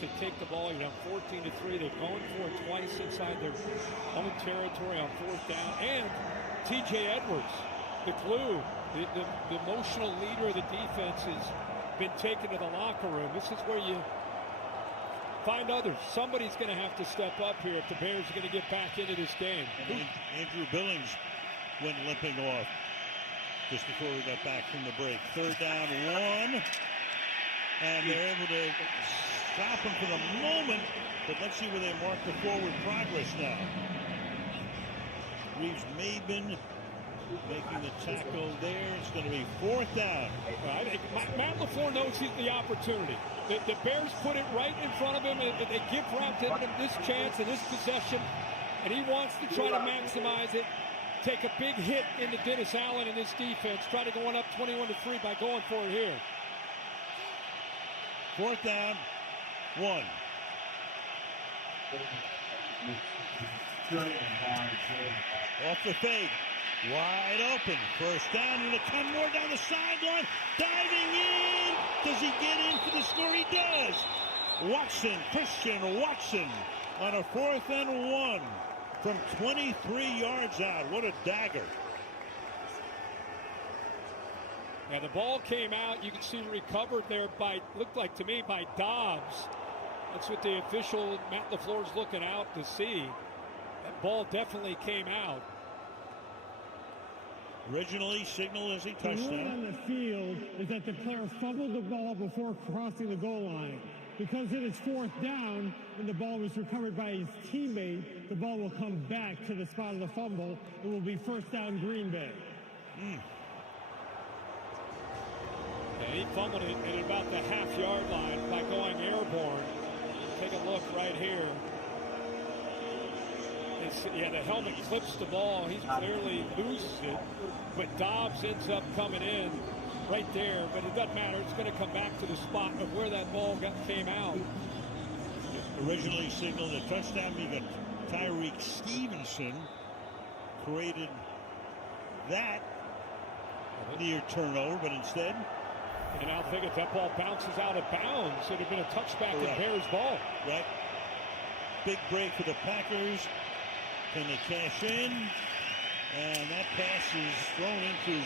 They take the ball, you're down 14-3. They're going for it twice inside their own territory on fourth down. And T.J. Edwards, the glue, the emotional leader of the defense, has been taken to the locker room. This is where you find others. Somebody's going to have to step up here if the Bears are going to get back into this game. And Andrew Billings went limping off just before we got back from the break. Third down, 1. And they're able to stop him for the moment. But let's see where they mark the forward progress now. Reeves-Maben making the tackle there. It's going to be fourth down. I think Matt LaFleur knows the opportunity. The Bears put it right in front of him. They give Rob Denham this chance and this possession, and he wants to try to maximize it. Take a big hit into Dennis Allen in this defense. Try to go on up 21-3 by going for it here. Fourth down, 1. Off the fake. Wide open. First down and 10 more down the sideline. Diving in. Does he get in for the score? He does. Christian Watson on a 4th and 1 from 23 yards out. What a dagger. Yeah, the ball came out. You can see recovered there looked like to me, by Dobbs. That's what the official, Matt LaFleur's looking out to see. That ball definitely came out. Originally signaled as a touchdown. The rule on the field is that the player fumbled the ball before crossing the goal line. Because it is fourth down and the ball was recovered by his teammate, the ball will come back to the spot of the fumble. It will be first down, Green Bay. Yeah, he fumbled it at about the half-yard line by going airborne. Take a look right here. The helmet clips the ball. He clearly loses it, but Dobbs ends up coming in right there. But it doesn't matter. It's going to come back to the spot of where that ball came out. Originally signaled a touchdown. You got Tyreek Stevenson created that near turnover, but instead. And now think if that ball bounces out of bounds, it would have been a touchback in Bears ball. Right. Big break for the Packers. Can they cash in? And that pass is thrown into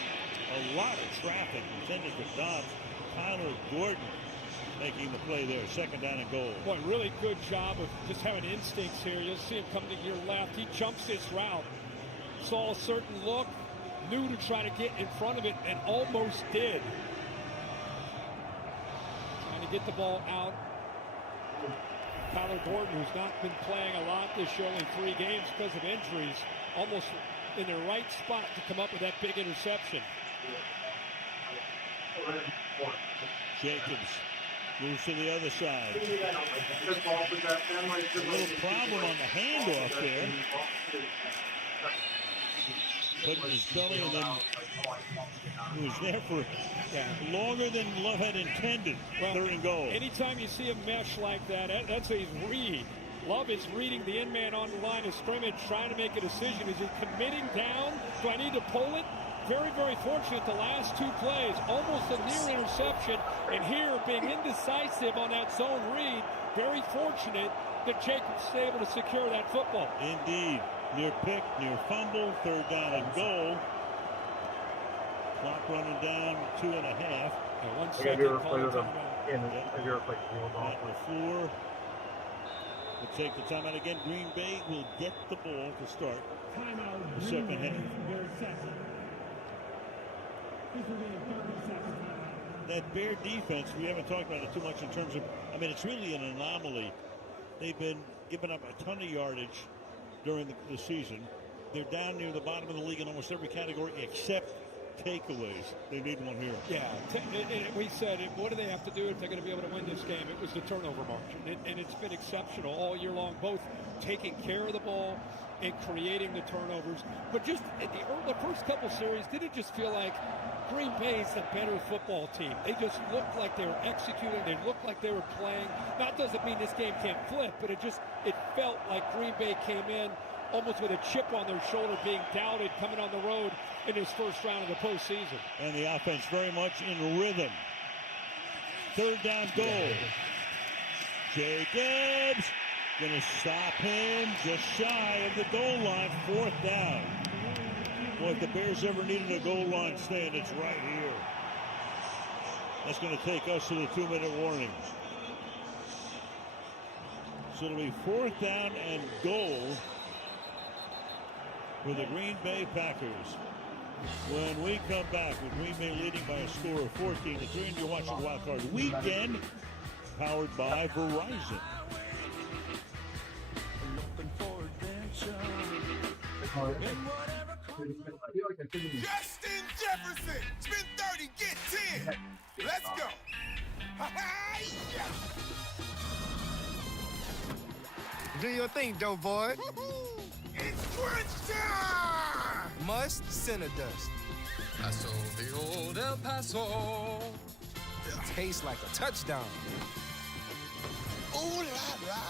a lot of traffic intended for Dobbs. Tyler Gordon making the play there. Second down and goal. Boy, really good job of just having instincts here. You'll see him coming to your left. He jumps this route. Saw a certain look. Knew to try to get in front of it and almost did. Trying to get the ball out. Tyler Gordon, who's not been playing a lot this year, only 3 games because of injuries, almost in the right spot to come up with that big interception. Jacobs moves to the other side. A little problem on the handoff there. Putting his belly, and then he was there for longer than Love had intended. Third and goal. Anytime you see a mesh like that, that's a read. Love is reading the in-man on the line of scrimmage, trying to make a decision. Is he committing down? Do I need to pull it? Very, very fortunate the last 2 plays. Almost a near interception. And here, being indecisive on that zone read, very fortunate that Jacobs was able to secure that football. Indeed. Near pick, near fumble, third down and goal. Clock running down 2.5. 1 second. Matt LaFleur will take the timeout again. Green Bay will get the ball to start Timeout. the second half. That Bear defense, we haven't talked about it too much in terms of, it's really an anomaly. They've been giving up a ton of yardage during the season. They're down near the bottom of the league in almost every category except takeaways. They need one here. Yeah, we said, what do they have to do if they're going to be able to win this game? It was the turnover margin, and it's been exceptional all year long, both taking care of the ball and creating the turnovers. But just at the first couple series, did it just feel like Green Bay's the better football team? They just looked like they were executing. They looked like they were playing. That doesn't mean this game can't flip, but it felt like Green Bay came in almost with a chip on their shoulder, being doubted coming on the road in his first round of the postseason. And the offense very much in rhythm. Third down goal. Jacobs going to stop him just shy of the goal line. 4th down. Boy, if the Bears ever needed a goal line stand, it's right here. That's going to take us to the 2-minute warning. So it'll be 4th down and goal for the Green Bay Packers. When we come back with Green Bay leading by a score of 14-3, and you're watching Wild Card Weekend, powered by Verizon. Justin Jefferson, spin 30, get 10. Let's go. Do your thing, dope boy. It's crunch time. Must center dust. Paso the old El Paso. Tastes like a touchdown. Ooh la la.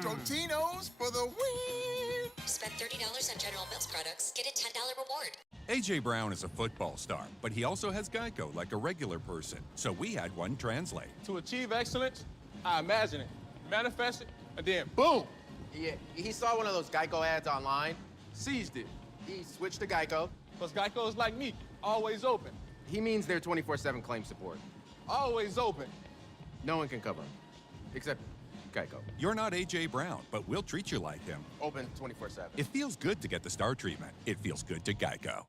Totinos for the win. Spend $30 on General Mills products, get a $10 reward. A.J. Brown is a football star, but he also has Geico like a regular person. So we had one translate. To achieve excellence, I imagine it, manifest it, and then boom! Yeah, he saw one of those Geico ads online, seized it. He switched to Geico. Because Geico is like me, always open. He means their 24/7 claim support. Always open. No one can cover him, except Geico. You're not A.J. Brown, but we'll treat you like him. Open 24/7. It feels good to get the star treatment. It feels good to Geico.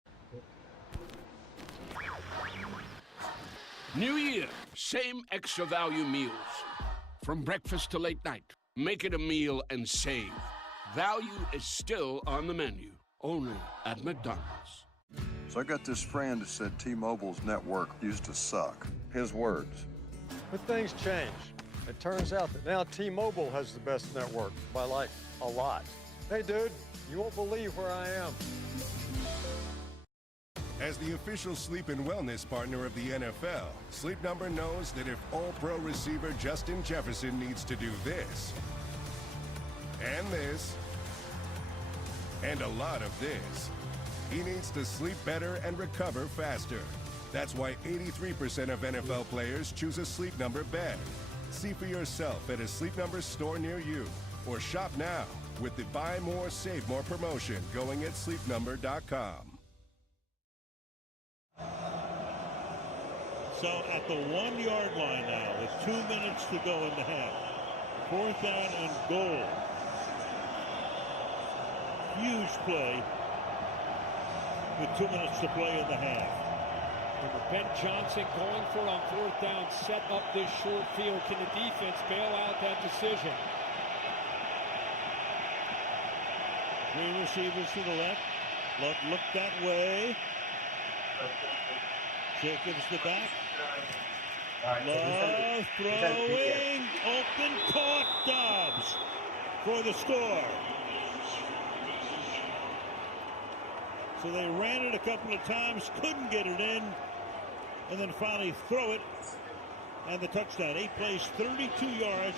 New Year, same extra value meals. From breakfast to late night. Make it a meal and save. Value is still on the menu, only at McDonald's. So I got this friend who said T-Mobile's network used to suck. His words. But things change. It turns out that now T-Mobile has the best network by like a lot. Hey dude, you won't believe where I am. As the official sleep and wellness partner of the NFL, Sleep Number knows that if All-Pro receiver Justin Jefferson needs to do this, and this, and a lot of this, he needs to sleep better and recover faster. That's why 83% of NFL players choose a Sleep Number bed. See for yourself at a Sleep Number store near you, or shop now with the Buy More, Save More promotion going at sleepnumber.com. So at the 1-yard line now, with 2 minutes to go in the half. 4th down and goal. Huge play with 2 minutes to play in the half. Ben Johnson going for it on 4th down, set up this short field. Can the defense bail out that decision? 3 receivers to the left. Look that way. Jacobs the back. Love throwing. Open caught. Dobbs for the score. So they ran it a couple of times, couldn't get it in, and then finally throw it, and the touchdown. 8 plays, 32 yards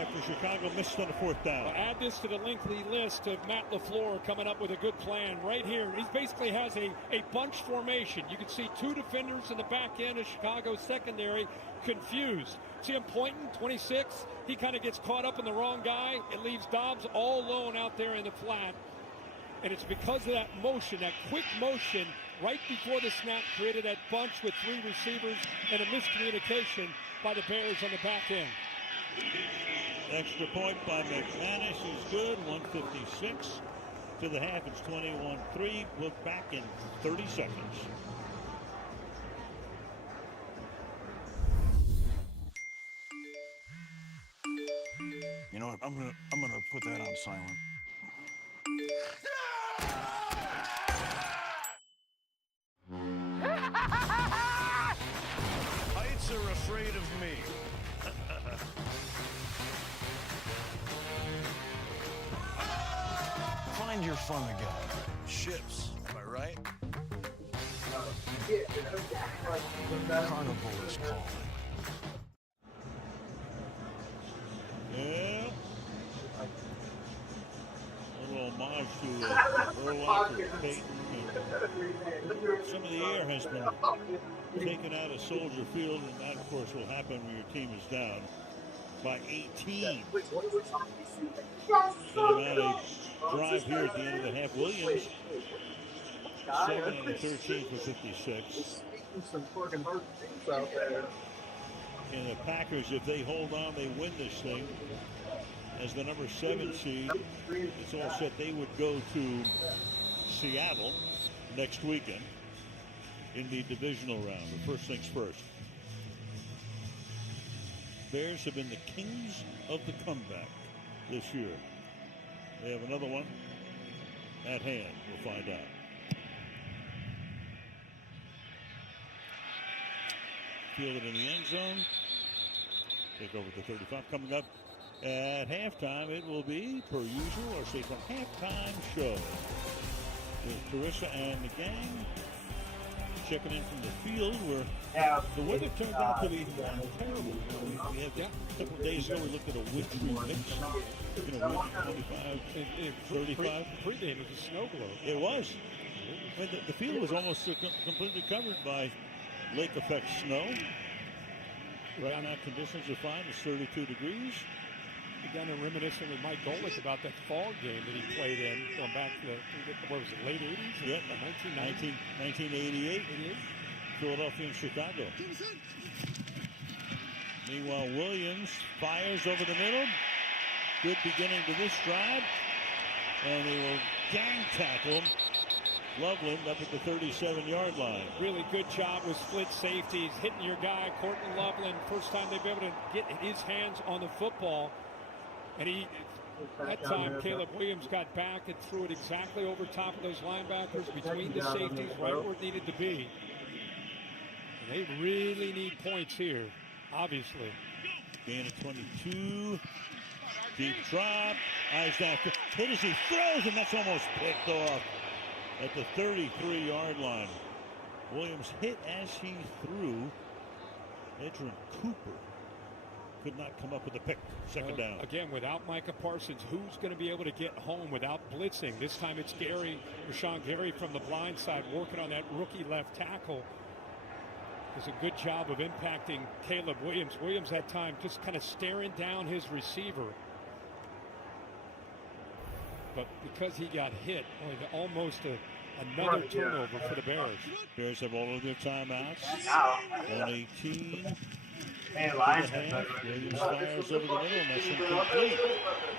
after Chicago missed on the 4th down. Well, add this to the lengthy list of Matt LaFleur coming up with a good plan right here. He basically has a bunch formation. You can see 2 defenders in the back end of Chicago's secondary confused. See him pointing, 26. He kind of gets caught up in the wrong guy. It leaves Dobbs all alone out there in the flat. And it's because of that motion, that quick motion, right before the snap, created that bunch with 3 receivers and a miscommunication by the Bears on the back end. Extra point by McManus is good. 1:56 to the half. It's 21-3. We're back in 30 seconds. You know what? I'm gonna put that on silent. Heights are afraid of me. Find your fun again. Ships, am I right? Carnival is calling. Yeah. A little homage to Urlacher, Peyton. Some of the air has been taken out of Soldier Field, and that, of course, will happen when your team is down. by 18. So now a drive here at the end of the half. Williams, 7 on the 13 for 56. And the Packers, if they hold on, they win this thing. As the number 7 seed, it's all set. They would go to Seattle next weekend in the divisional round. But first things first. Bears have been the kings of the comeback this year. They have another one at hand. We'll find out. Fielded in the end zone. Take over to 35. Coming up at halftime, it will be, per usual, our State Farm halftime show. With Carissa and the gang checking in from the field where the weather turned out to be terrible. We had a couple of days ago, we looked at a wintry mix. Wind 25, 35. Pre-game was a snow globe. It was. I mean, the field was almost completely covered by lake effect snow. Right now, conditions are fine. It's 32 degrees. Again, I'm reminiscing with Mike Golick about that fall game that he played in, going back to what was it, late 80s? Yeah, 1988. Philadelphia and Chicago. Meanwhile, Williams fires over the middle. Good beginning to this drive. And they will gang tackle Loveland up at the 37-yard line. Really good job with split safeties, hitting your guy, Courtney Loveland. First time they've been able to get his hands on the football. And that time, Caleb Williams got back and threw it exactly over top of those linebackers, between the safeties, right where it needed to be. And they really need points here, obviously. Gain of 22. Deep drop. Eyes down. Hit as he throws, and that's almost picked off at the 33-yard line. Williams hit as he threw. Edrin Cooper could not come up with a pick. Second down. Again, without Micah Parsons, who's going to be able to get home without blitzing? This time it's Rashawn Gary from the blind side working on that rookie left tackle. Does a good job of impacting Caleb Williams. Williams that time just kind of staring down his receiver. But because he got hit, almost another turnover for the Bears. Bears have all of their timeouts. 1:18. Williams fires over the middle, and that's incomplete.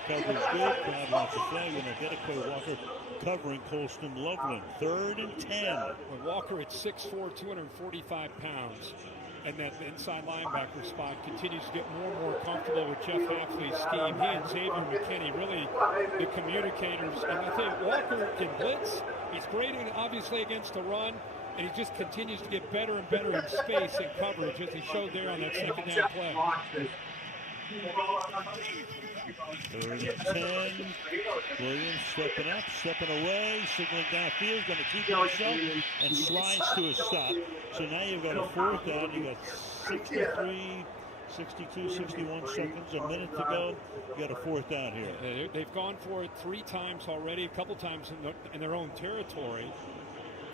Coverage good. Crowd wants a flag, and they'll get it. Quay Walker covering Colston Loveland. 3rd and 10. Well, Walker at 6'4", 245 pounds. And that inside linebacker spot continues to get more and more comfortable with Jeff Hafley's scheme. He and Xavier McKinney, really the communicators. And I think Walker can blitz. He's great, obviously, against the run. And he just continues to get better and better in space and coverage, as he showed there on that second down play. 3rd and 10. Williams stepping up, stepping away, signaling downfield, going to keep it himself, and slides to a stop. So now you've got a 4th down. You've got 63, 62, 61 seconds, a minute to go. You got a 4th down here. They've gone for it 3 times already, a couple times in their own territory.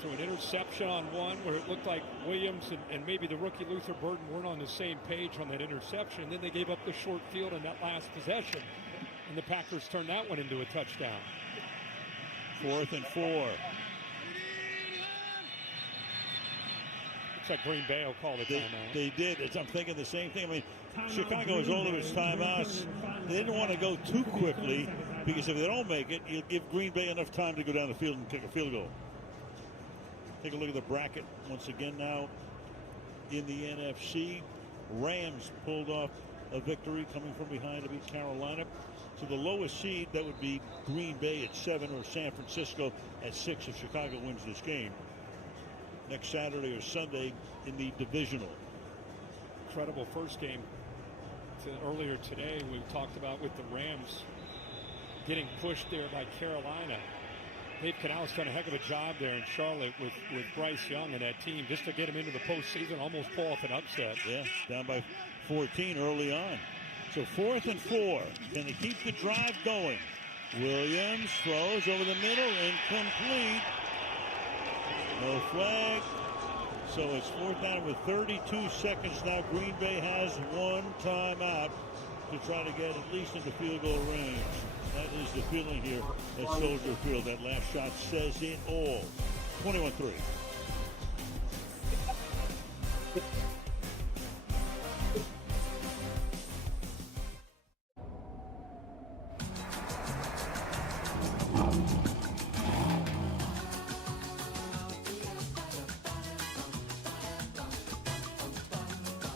To an interception on one where it looked like Williams and maybe the rookie Luther Burden weren't on the same page on that interception. And then they gave up the short field in that last possession. And the Packers turned that one into a touchdown. 4th and 4. Looks like Green Bay will call the timeout. They did. I'm thinking the same thing. I mean, Chicago has all of its timeouts. They didn't want to go too quickly because if they don't make it, you'll give Green Bay enough time to go down the field and kick a field goal. Take a look at the bracket once again now in the NFC. Rams pulled off a victory coming from behind to beat Carolina. So the lowest seed, that would be Green Bay at 7 or San Francisco at 6 if Chicago wins this game. Next Saturday or Sunday in the divisional. Incredible first game. Earlier today we talked about with the Rams getting pushed there by Carolina. Dave Canales done a heck of a job there in Charlotte with Bryce Young and that team just to get him into the postseason, almost pull off an upset. Yeah, down by 14 early on. So 4th and 4. Can they keep the drive going? Williams throws over the middle, incomplete. No flag. So it's 4th down with 32 seconds now. Green Bay has 1 timeout. to try to get at least into field goal range. That is the feeling here at Soldier Field. That last shot says it all. 21-3.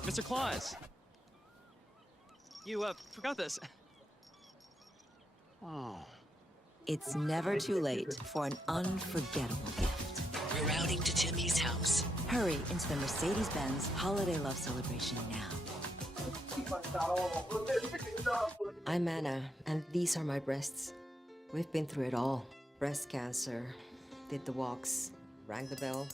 Mr. Claus, you forgot this. Oh. It's never too late for an unforgettable gift. We're routing to Timmy's house. Hurry into the Mercedes-Benz Holiday Love Celebration now. I'm Anna, and these are my breasts. We've been through it all. Breast cancer, did the walks, rang the bell.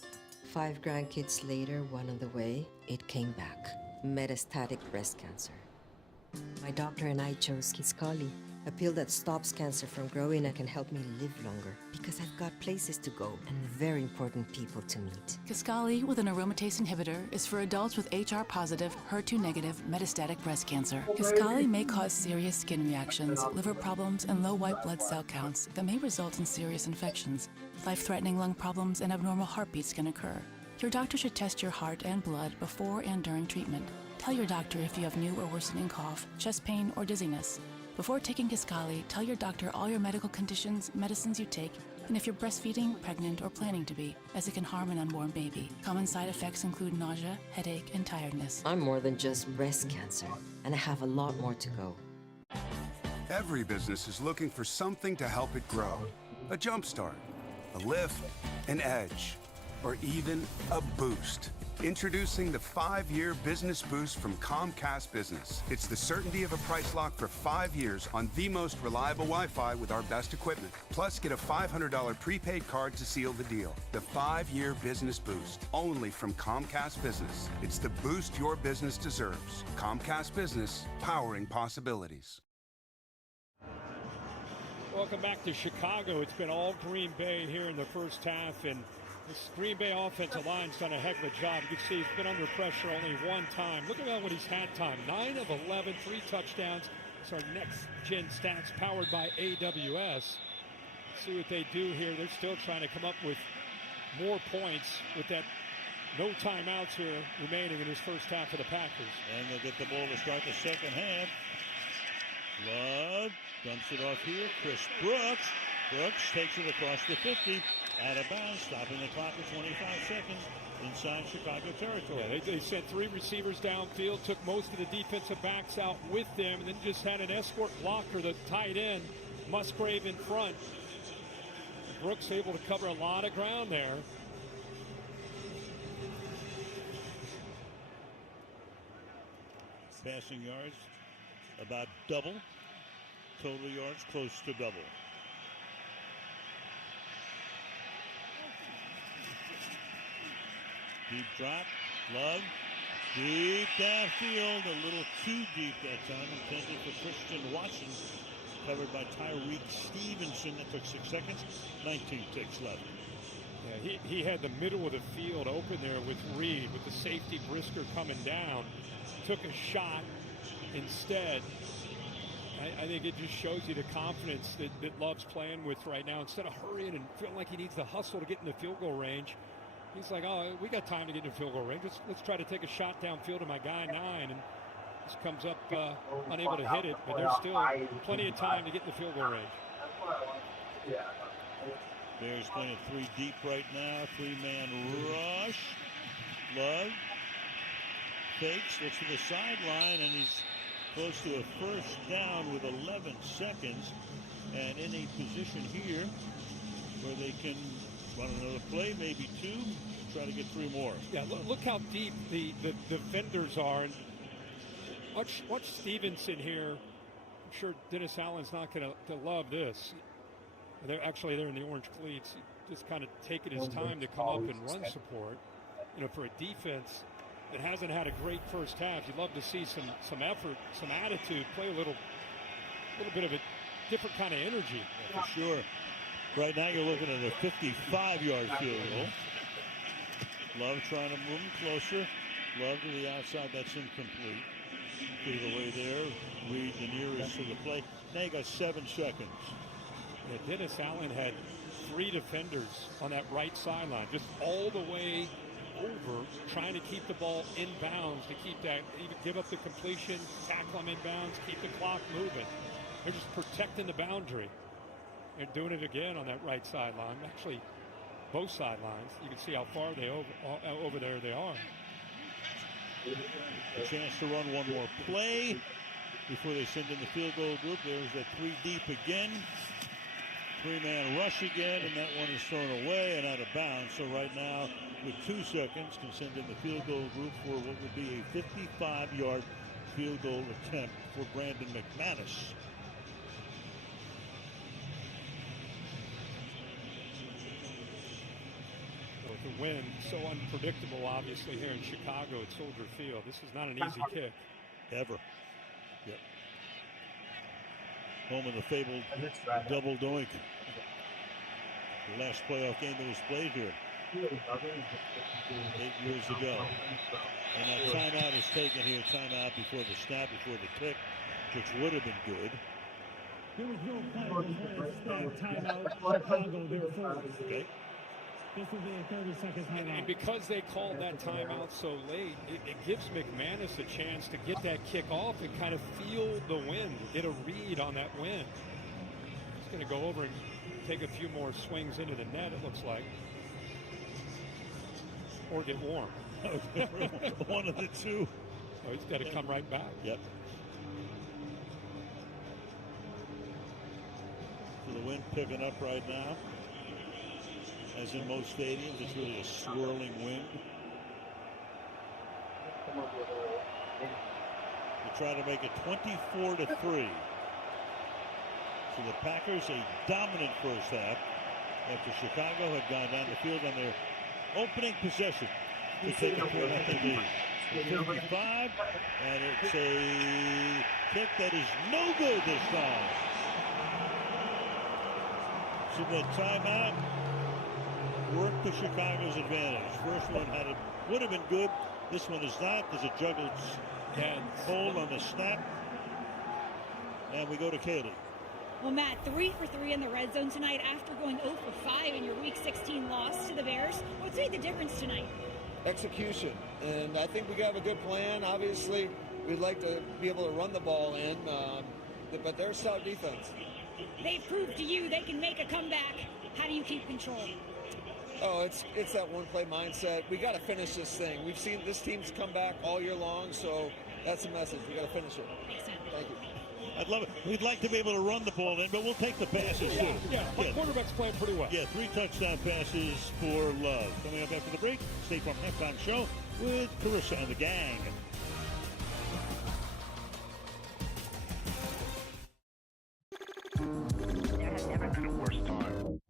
5 grandkids later, one on the way, it came back. Metastatic breast cancer. My doctor and I chose Kisqali, a pill that stops cancer from growing and can help me live longer, because I've got places to go and very important people to meet. Kisqali with an aromatase inhibitor is for adults with HR-positive, HER2-negative metastatic breast cancer. Kisqali may cause serious skin reactions, liver problems, and low white blood cell counts that may result in serious infections. Life-threatening lung problems and abnormal heartbeats can occur. Your doctor should test your heart and blood before and during treatment. Tell your doctor if you have new or worsening cough, chest pain, or dizziness. Before taking Kisqali, tell your doctor all your medical conditions, medicines you take, and if you're breastfeeding, pregnant, or planning to be, as it can harm an unborn baby. Common side effects include nausea, headache, and tiredness. I'm more than just breast cancer, and I have a lot more to go. Every business is looking for something to help it grow. A jumpstart, a lift, an edge, or even a boost. Introducing the 5-year Business Boost from Comcast Business. It's the certainty of a price lock for 5 years on the most reliable Wi-Fi with our best equipment. Plus, get a $500 prepaid card to seal the deal. The 5-year Business Boost, only from Comcast Business. It's the boost your business deserves. Comcast Business, powering possibilities. Welcome back to Chicago. It's been all Green Bay here in the first half, and this Green Bay offensive line's done a heck of a job. You can see he's been under pressure only one time. Look at that when he's had time. 9 of 11, 3 touchdowns. It's our next-gen stats powered by AWS. See what they do here. They're still trying to come up with more points with that no timeouts here remaining in this first half of the Packers. And they'll get the ball to start the second half. Love dumps it off here. Chris Brooks. Brooks takes it across the 50. Out of bounds, stopping the clock at 25 seconds inside Chicago territory. Yeah, they sent 3 receivers downfield, took most of the defensive backs out with them, and then just had an escort blocker, the tight end, Musgrave in front. Brooks able to cover a lot of ground there. Passing yards about double. Total yards close to double. Deep drop, Love, deep downfield, a little too deep that time, intended for Christian Watson, covered by Tyreek Stevenson. That took 6 seconds, 19 ticks left. Yeah, he had the middle of the field open there with Reed, with the safety Brisker coming down, took a shot instead. I think it just shows you the confidence that Love's playing with right now. Instead of hurrying and feeling like he needs the hustle to get in the field goal range, he's like, oh, we got time to get in the field goal range. Let's try to take a shot downfield to my guy 9, and just comes up unable to hit it, but there's still plenty of time to get in the field goal range. Bears playing 3 deep right now, 3-man rush. Love fakes, looks to the sideline, and he's close to a first down with 11 seconds, and in a position here where they can run another play, maybe 2, try to get 3 more. Yeah, look how deep the defenders are. And watch Stevenson here. I'm sure Dennis Allen's not going to love this. They're in the orange cleats. Just kind of taking his time to come up and run support. You know, for a defense that hasn't had a great first half, you'd love to see some effort, some attitude, play a little bit of a different kind of energy. Yeah, for sure. Right now you're looking at a 55-yard field goal. Love trying to move him closer. Love to the outside. That's incomplete. Get it away there. Reed the nearest to the play. Now you got 7 seconds. Yeah, Dennis Allen had 3 defenders on that right sideline, just all the way over, trying to keep the ball in bounds, to keep that, even give up the completion, tackle them in bounds, keep the clock moving. They're just protecting the boundary. They're doing it again on that right sideline. Actually, both sidelines. You can see how far they over there they are. A chance to run one more play before they send in the field goal group. There's that 3 deep again. 3-man rush again, and that one is thrown away and out of bounds. So right now, with 2 seconds, can send in the field goal group for what would be a 55-yard field goal attempt for Brandon McManus. The wind so unpredictable, obviously, here in Chicago at Soldier Field. This is not an easy kick. Ever. Yep. Home of the fabled double doink. The last playoff game that was played here 8 years ago. And that timeout is taken here. Timeout before the snap, before the kick, which would have been good. There was no play before timeout. Chicago, they were forced. Okay. This will be a 30-second timeout. And because they called that timeout so late, it gives McManus a chance to get that kick off and kind of feel the wind, get a read on that wind. He's going to go over and take a few more swings into the net, it looks like. Or get warm. One of the two. Oh, he's got to come right back. Yep. So the wind picking up right now. As in most stadiums, it's really a swirling wind. They try to make it 24-3. So the Packers a dominant first half after Chicago had gone down the field on their opening possession to take a 4-0 lead. 55, and it's a kick that is no good this time. So the timeout worked to Chicago's advantage. First one would have been good. This one is not. There's a juggled hold on the snap. And we go to Katie. Well, Matt, 3 for 3 in the red zone tonight after going 0 for 5 in your Week 16 loss to the Bears. What's made the difference tonight? Execution. And I think we have a good plan. Obviously, we'd like to be able to run the ball in, but they're a stout defense. They've proved to you they can make a comeback. How do you keep control? Oh, it's that one-play mindset. We got to finish this thing. We've seen this team's come back all year long, so that's the message. We got to finish it. Thank you. I'd love it. We'd like to be able to run the ball in, but we'll take the passes too. Yeah, my quarterback's playing pretty well. Yeah, 3 touchdown passes for Love. Coming up after the break, State Farm Halftime Show with Carissa and the gang. There has never been a worse time.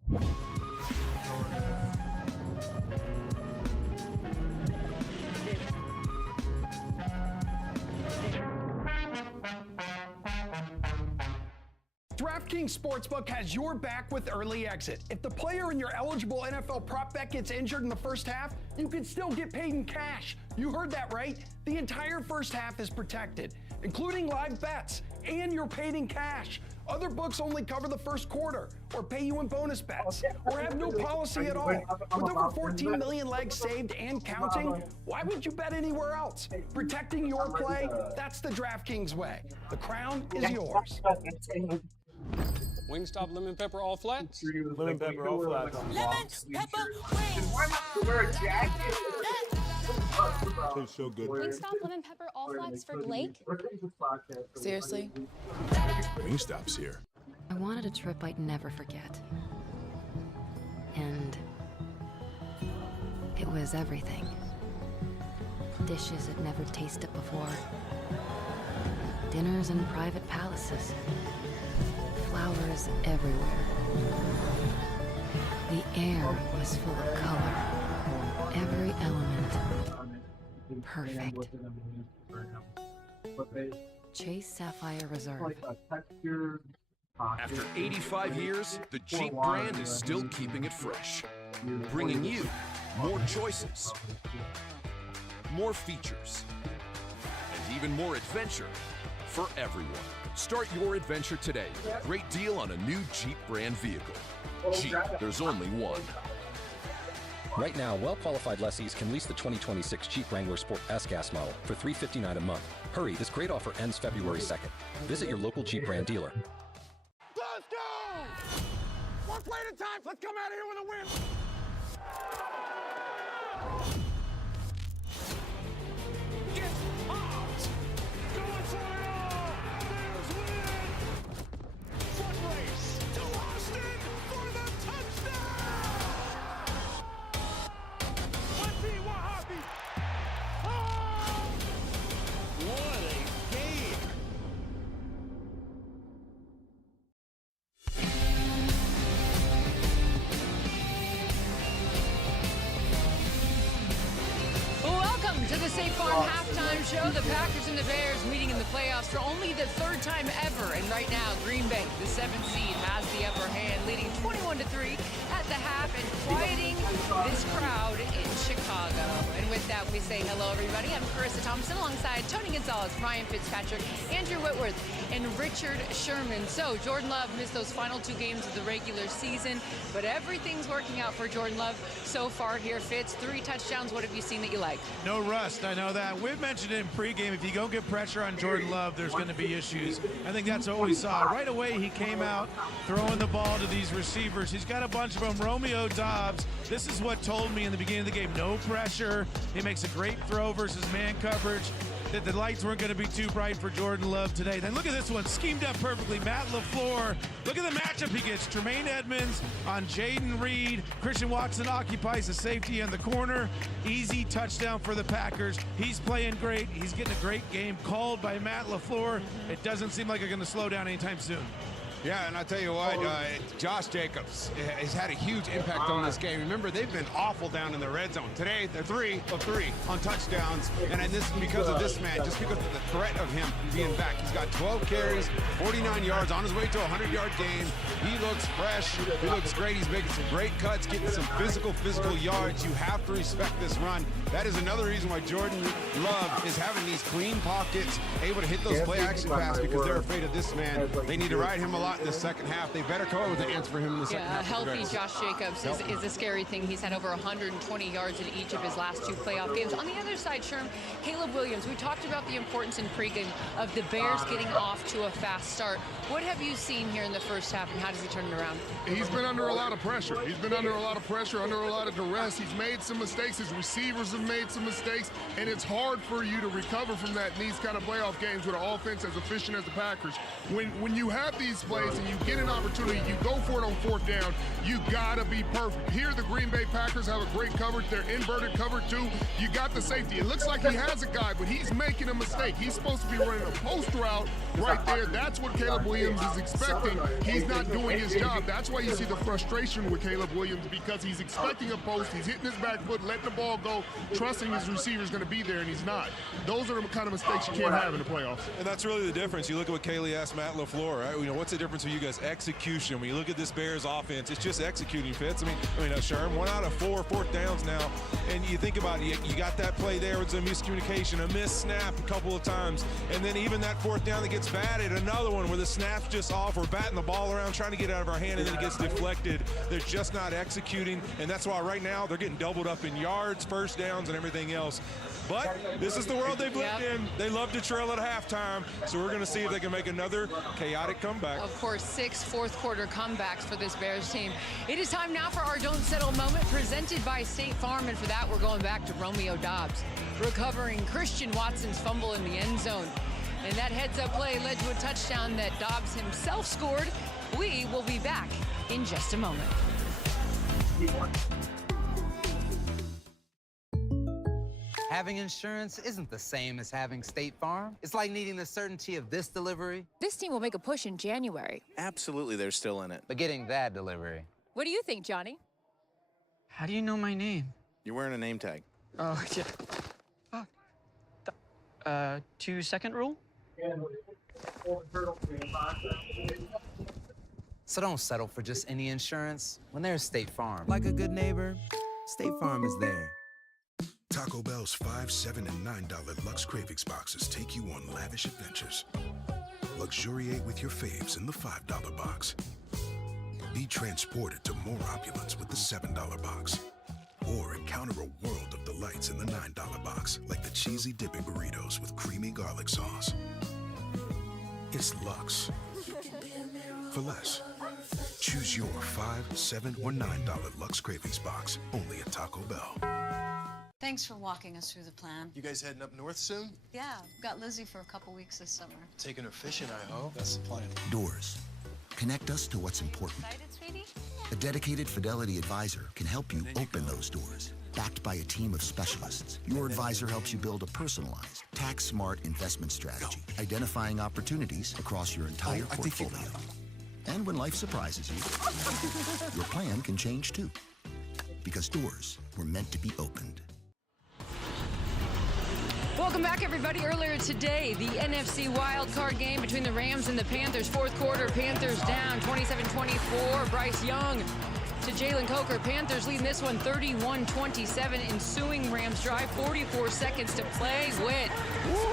DraftKings Sportsbook has your back with early exit. If the player in your eligible NFL prop bet gets injured in the first half, you can still get paid in cash. You heard that right. The entire first half is protected, including live bets, and you're paid in cash. Other books only cover the first quarter, or pay you in bonus bets, or have no policy at all. With over 14 million legs saved and counting, why would you bet anywhere else? Protecting your play, that's the DraftKings way. The crown is yours. Wingstop lemon pepper all flats? Lemon pepper all flats. Lemon pepper wings. Tastes so good. Wingstop lemon pepper all flats for Blake? Seriously? Wingstop's here. I wanted a trip I'd never forget. And it was everything. Dishes I'd never tasted before. Dinners in private palaces. Flowers everywhere. The air was full of color. Every element perfect. Chase Sapphire Reserve. After 85 years, the Jeep brand is still keeping it fresh, bringing you more choices, more features, and even more adventure for everyone. Start your adventure today. Great deal on a new Jeep brand vehicle. Jeep, there's only one. Right now, well-qualified lessees can lease the 2026 Jeep Wrangler Sport S-Gas model for $359 a month. Hurry, this great offer ends February 2nd. Visit your local Jeep brand dealer. Let's go! One play at a time. Let's come out of here with a win. Get out! Going for it all! Bears win! Foot race to Austin for the touchdown! Let's see what happens. Oh! What a game! Welcome to the State Farm halftime show. The Packers and the Bears meeting in the playoffs for only the third time ever. And right now, Green Bay, the 7th seed, has the upper hand, leading 21-3 at the half and quieting this crowd in Chicago. And with that, we say hello, everybody. I'm Carissa Thompson alongside Tony Gonzalez, Ryan Fitzpatrick, Andrew Whitworth, and Richard Sherman. So Jordan Love missed those final 2 games of the regular season, but everything's working out for Jordan Love so far here. Fitz, 3 touchdowns. What have you seen that you like? No rust, I know that. We've mentioned it in pregame. If you don't get pressure on Jordan Love, there's going to be issues. I think that's what we saw. Right away, he came out throwing the ball to these receivers. He's got a bunch of them. Romeo Doubs, this is what told me in the beginning of the game. No pressure. He makes a great throw versus man coverage. That the lights weren't going to be too bright for Jordan Love today. Then look at this one, schemed up perfectly. Matt LaFleur, look at the matchup he gets. Tremaine Edmonds on Jaden Reed. Christian Watson occupies the safety in the corner. Easy touchdown for the Packers. He's playing great. He's getting a great game called by Matt LaFleur. It doesn't seem like they're going to slow down anytime soon. Yeah, and I tell you what, Josh Jacobs has had a huge impact on this game. Remember, they've been awful down in the red zone. Today, they're 3 of 3 on touchdowns, and this because of this man, just because of the threat of him being back. He's got 12 carries, 49 yards, on his way to a 100-yard game. He looks fresh. He looks great. He's making some great cuts, getting some physical yards. You have to respect this run. That is another reason why Jordan Love is having these clean pockets, able to hit those play-action passes because they're afraid of this man. They need to ride him a lot in the second half. They better come up with an answer for him in the second half. Healthy Josh Jacobs is a scary thing. He's had over 120 yards in each of his last 2 playoff games. On the other side, Sherm, Caleb Williams, we talked about the importance in pregame of the Bears getting off to a fast start. What have you seen here in the first half, and how does he turn it around? He's been under a lot of pressure. Under a lot of duress. He's made some mistakes. His receivers have made some mistakes, and it's hard for you to recover from that in these kind of playoff games with an offense as efficient as the Packers. When you have these plays and you get an opportunity, you go for it on 4th down, you gotta be perfect. Here the Green Bay Packers have a great coverage. They're inverted cover 2. You got the safety. It looks like he has a guy, but he's making a mistake. He's supposed to be running a post route right there. That's what Caleb Williams is expecting. He's not doing his job. That's why you see the frustration with Caleb Williams, because he's expecting a post. He's hitting his back foot, letting the ball go, trusting his receiver's going to be there, and he's not. Those are the kind of mistakes you can't have in the playoffs. And that's really the difference. You look at what Kaylee asked Matt LaFleur, right? You know, what's the difference for you guys? Execution. When you look at this Bears offense, it's just executing, Fitz. I mean, Sherm, 1 out of 4 4th downs now. And you think about it, you got that play there with some miscommunication, a missed snap a couple of times. And then even that 4th down that gets batted, another one where the snap's just off. We're batting the ball around, trying to get it out of our hand, and then it gets deflected. They're just not executing. And that's why right now they're getting doubled up in yards, first downs, and everything else. But this is the world they've lived in. They love to trail at halftime, so we're going to see if they can make another chaotic comeback. Of course, 6 fourth-quarter comebacks for this Bears team. It is time now for our Don't Settle moment, presented by State Farm, and for that, we're going back to Romeo Doubs, recovering Christian Watson's fumble in the end zone. And that heads-up play led to a touchdown that Doubs himself scored. We will be back in just a moment. Having insurance isn't the same as having State Farm. It's like needing the certainty of this delivery. This team will make a push in January. Absolutely, they're still in it. But getting that delivery. What do you think, Johnny? How do you know my name? You're wearing a name tag. Oh, yeah. 2-second rule? So don't settle for just any insurance when there's State Farm. Like a good neighbor, State Farm is there. Taco Bell's $5, $7, and $9 Lux Cravings boxes take you on lavish adventures. Luxuriate with your faves in the $5 box. Be transported to more opulence with the $7 box. Or encounter a world of delights in the $9 box, like the cheesy dipping burritos with creamy garlic sauce. It's Lux for less. Choose your $5, $7, or $9 Lux Cravings box, only at Taco Bell. Thanks for walking us through the plan. You guys heading up north soon? Yeah, got Lizzie for a couple weeks this summer. Taking her fishing, I hope. That's the plan. Doors. Connect us to what's important. Excited, sweetie? A dedicated Fidelity advisor can help you open those doors. Backed by a team of specialists, your advisor helps you build a personalized, tax-smart investment strategy, identifying opportunities across your entire portfolio. And when life surprises you, your plan can change too. Because doors were meant to be opened. Welcome back, everybody. Earlier today, the NFC wildcard game between the Rams and the Panthers. Fourth quarter, Panthers down 27-24. Bryce Young to Jalen Coker. Panthers leading this one 31-27. Ensuing Rams drive, 44 seconds to play with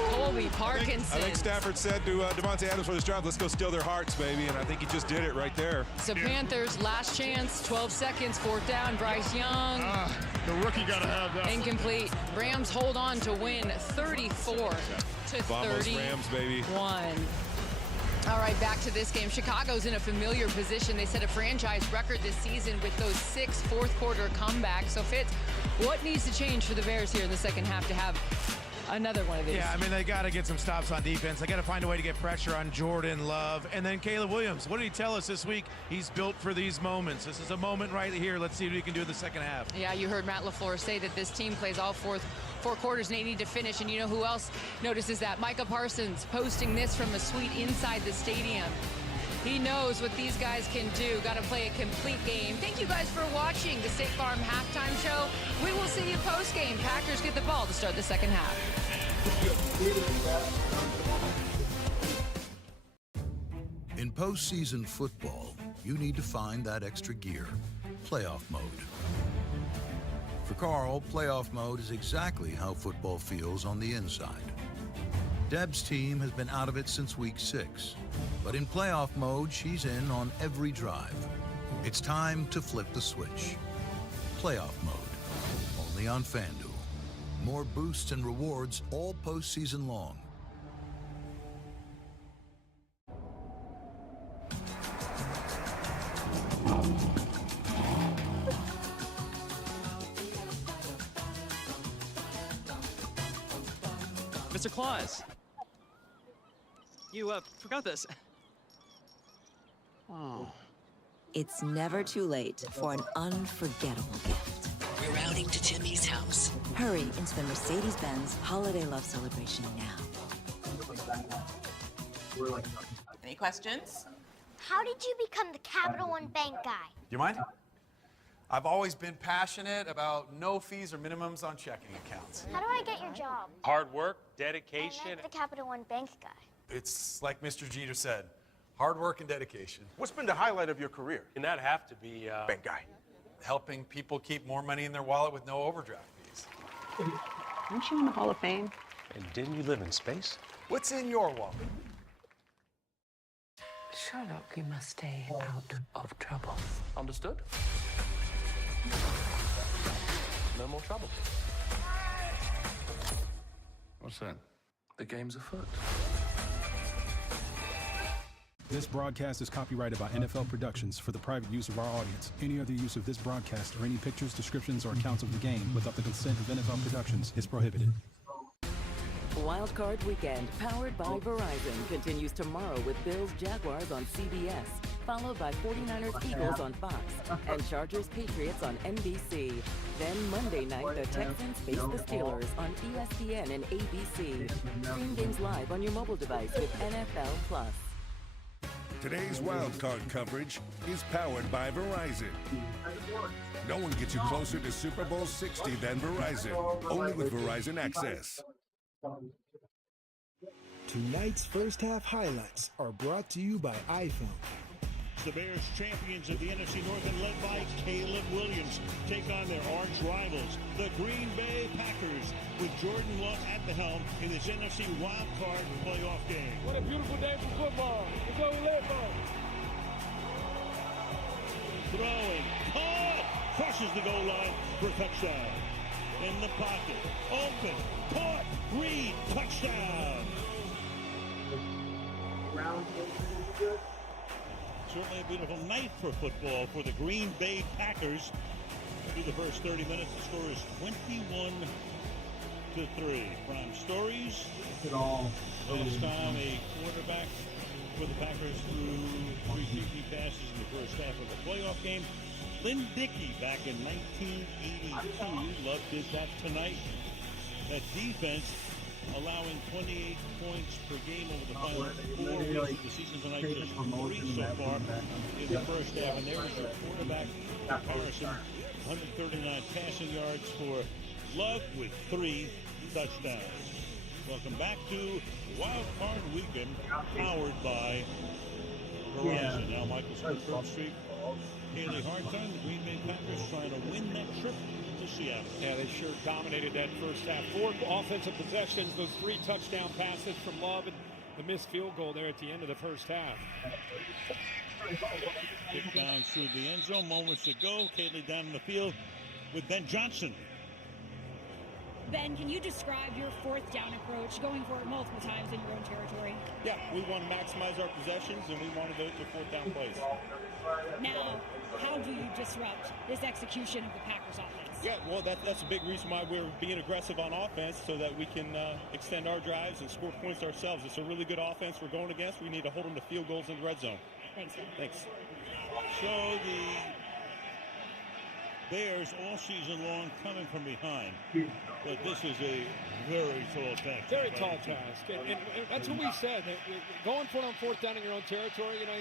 Colby Parkinson. I think Stafford said to Devontae Adams for this drive, let's go steal their hearts, baby. And I think he just did it right there. So Panthers, last chance, 12 seconds, fourth down. Bryce Young. The rookie got to have that. Incomplete. Rams hold on to win 34-31. Vamos Rams, baby. All right, back to this game. Chicago's in a familiar position. They set a franchise record this season with those 6 fourth-quarter comebacks. So, Fitz, what needs to change for the Bears here in the second half to have another one of these? Yeah, I mean, they got to get some stops on defense. They got to find a way to get pressure on Jordan Love. And then Caleb Williams, what did he tell us this week? He's built for these moments. This is a moment right here. Let's see what he can do in the second half. Yeah, you heard Matt LaFleur say that this team plays all four quarters and they need to finish. And you know who else notices that? Micah Parsons posting this from a suite inside the stadium. He knows what these guys can do. Got to play a complete game. Thank you guys for watching the State Farm Halftime Show. We will see you post-game. Packers get the ball to start the second half. In postseason football, you need to find that extra gear, playoff mode. For Carl, playoff mode is exactly how football feels on the inside. Deb's team has been out of it since week 6, but in playoff mode, she's in on every drive. It's time to flip the switch. Playoff mode, only on FanDuel. More boosts and rewards all postseason long. Mr. Claus, you forgot this. Oh. It's never too late for an unforgettable gift. We're routing to Timmy's house. Hurry into the Mercedes-Benz Holiday Love Celebration now. Any questions? How did you become the Capital One Bank guy? You mind? I've always been passionate about no fees or minimums on checking accounts. How do I get your job? Hard work, dedication. I meant the Capital One Bank guy. It's like Mr. Jeter said, hard work and dedication. What's been the highlight of your career? And that have to be bank guy. Helping people keep more money in their wallet with no overdraft fees. Aren't you in the Hall of Fame? And didn't you live in space? What's in your wallet? Sherlock, you must stay out of trouble. Understood? No more trouble. What's that? The game's afoot. This broadcast is copyrighted by NFL Productions for the private use of our audience. Any other use of this broadcast or any pictures, descriptions, or accounts of the game without the consent of NFL Productions is prohibited. Wildcard Weekend, powered by Verizon, continues tomorrow with Bills-Jaguars on CBS, followed by 49ers Eagles on Fox, and Chargers Patriots on NBC. Then Monday night, the Texans face the Steelers on ESPN and ABC. Stream games live on your mobile device with NFL Plus. Today's wildcard coverage is powered by Verizon. No one gets you closer to Super Bowl 60 than Verizon, only with Verizon Access. Tonight's first half highlights are brought to you by iPhone. The Bears, champions of the NFC North and led by Caleb Williams, take on their arch rivals, the Green Bay Packers, with Jordan Love at the helm in this NFC Wild Card playoff game. What a beautiful day for football. It's what we live for. Throwing, caught, crosses the goal line for a touchdown. In the pocket, open, caught, Reed, touchdown. Certainly a beautiful night for football for the Green Bay Packers. Through the first 30 minutes, the score is 21-3. Prime stories. Last time a quarterback for the Packers threw 3 TD passes in the first half of the playoff game. Lynn Dickey back in 1982. Love did that tonight. That defense allowing 28 points per game over the final 4 weeks of the season tonight. Just 3 so far in the first half. And there's your quarterback comparison. 139 passing yards for Love with 3 touchdowns. Welcome back to Wild Card Weekend, powered by Verizon. Now Michael Smith, Street, Haley Hartline, the Green Bay Packers trying to win that trip to Seattle. Yeah, they sure dominated that first half. 4 offensive possessions, those 3 touchdown passes from Love, and the missed field goal there at the end of the first half. Kick down through the end zone, moments to go. Kaylee down in the field with Ben Johnson. Ben, can you describe your 4th down approach, going for it multiple times in your own territory? Yeah, we want to maximize our possessions, and we want to go to 4th down plays. Now, how do you disrupt this execution of the Packers offense? Yeah, well, that's a big reason why we're being aggressive on offense, so that we can extend our drives and score points ourselves. It's a really good offense we're going against. We need to hold them to field goals in the red zone. Thanks, Ben. Thanks. So the Bears all season long coming from behind, but this is a very tall task. Very tall task, and that's what we said. Going for it on 4th down in your own territory, you know,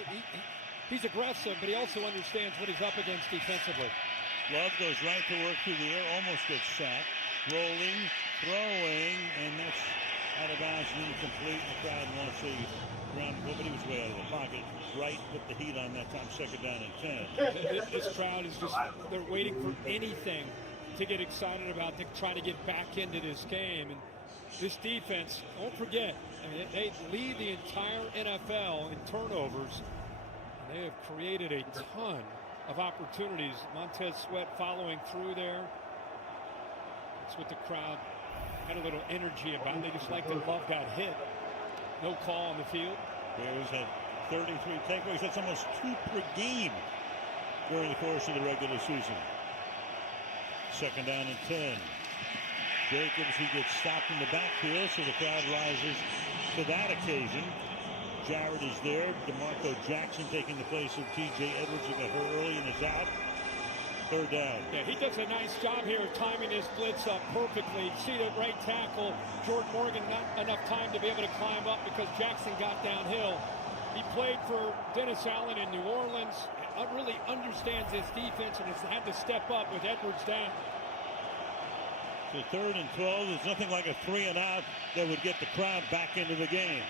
he's aggressive, but he also understands what he's up against defensively. Love goes right to work through the air, almost gets sacked, rolling, throwing, and that's out of bounds and incomplete. The crowd wants a ground ball, but he was way out of the pocket. Right, put the heat on that time, 2nd down and 10. This crowd is just, they're waiting for anything to get excited about, to try to get back into this game. And this defense, don't forget, I mean, they lead the entire NFL in turnovers. They have created a ton of opportunities. Montez Sweat following through there. That's what the crowd had a little energy about. They just like that Love got hit. No call on the field. Bears had 33 takeaways. That's almost 2 per game during the course of the regular season. 2nd down and 10. Jacobs, he gets stopped in the backfield, so the crowd rises to that occasion. Jarrett is there. DeMarco Jackson taking the place of T.J. Edwards, who got hurt early and is out. 3rd down. Yeah, he does a nice job here timing his blitz up perfectly. See the right tackle, Jordan Morgan, not enough time to be able to climb up because Jackson got downhill. He played for Dennis Allen in New Orleans. Really understands this defense and has had to step up with Edwards down. So 3rd and 12. There's nothing like a 3 and out that would get the crowd back into the game.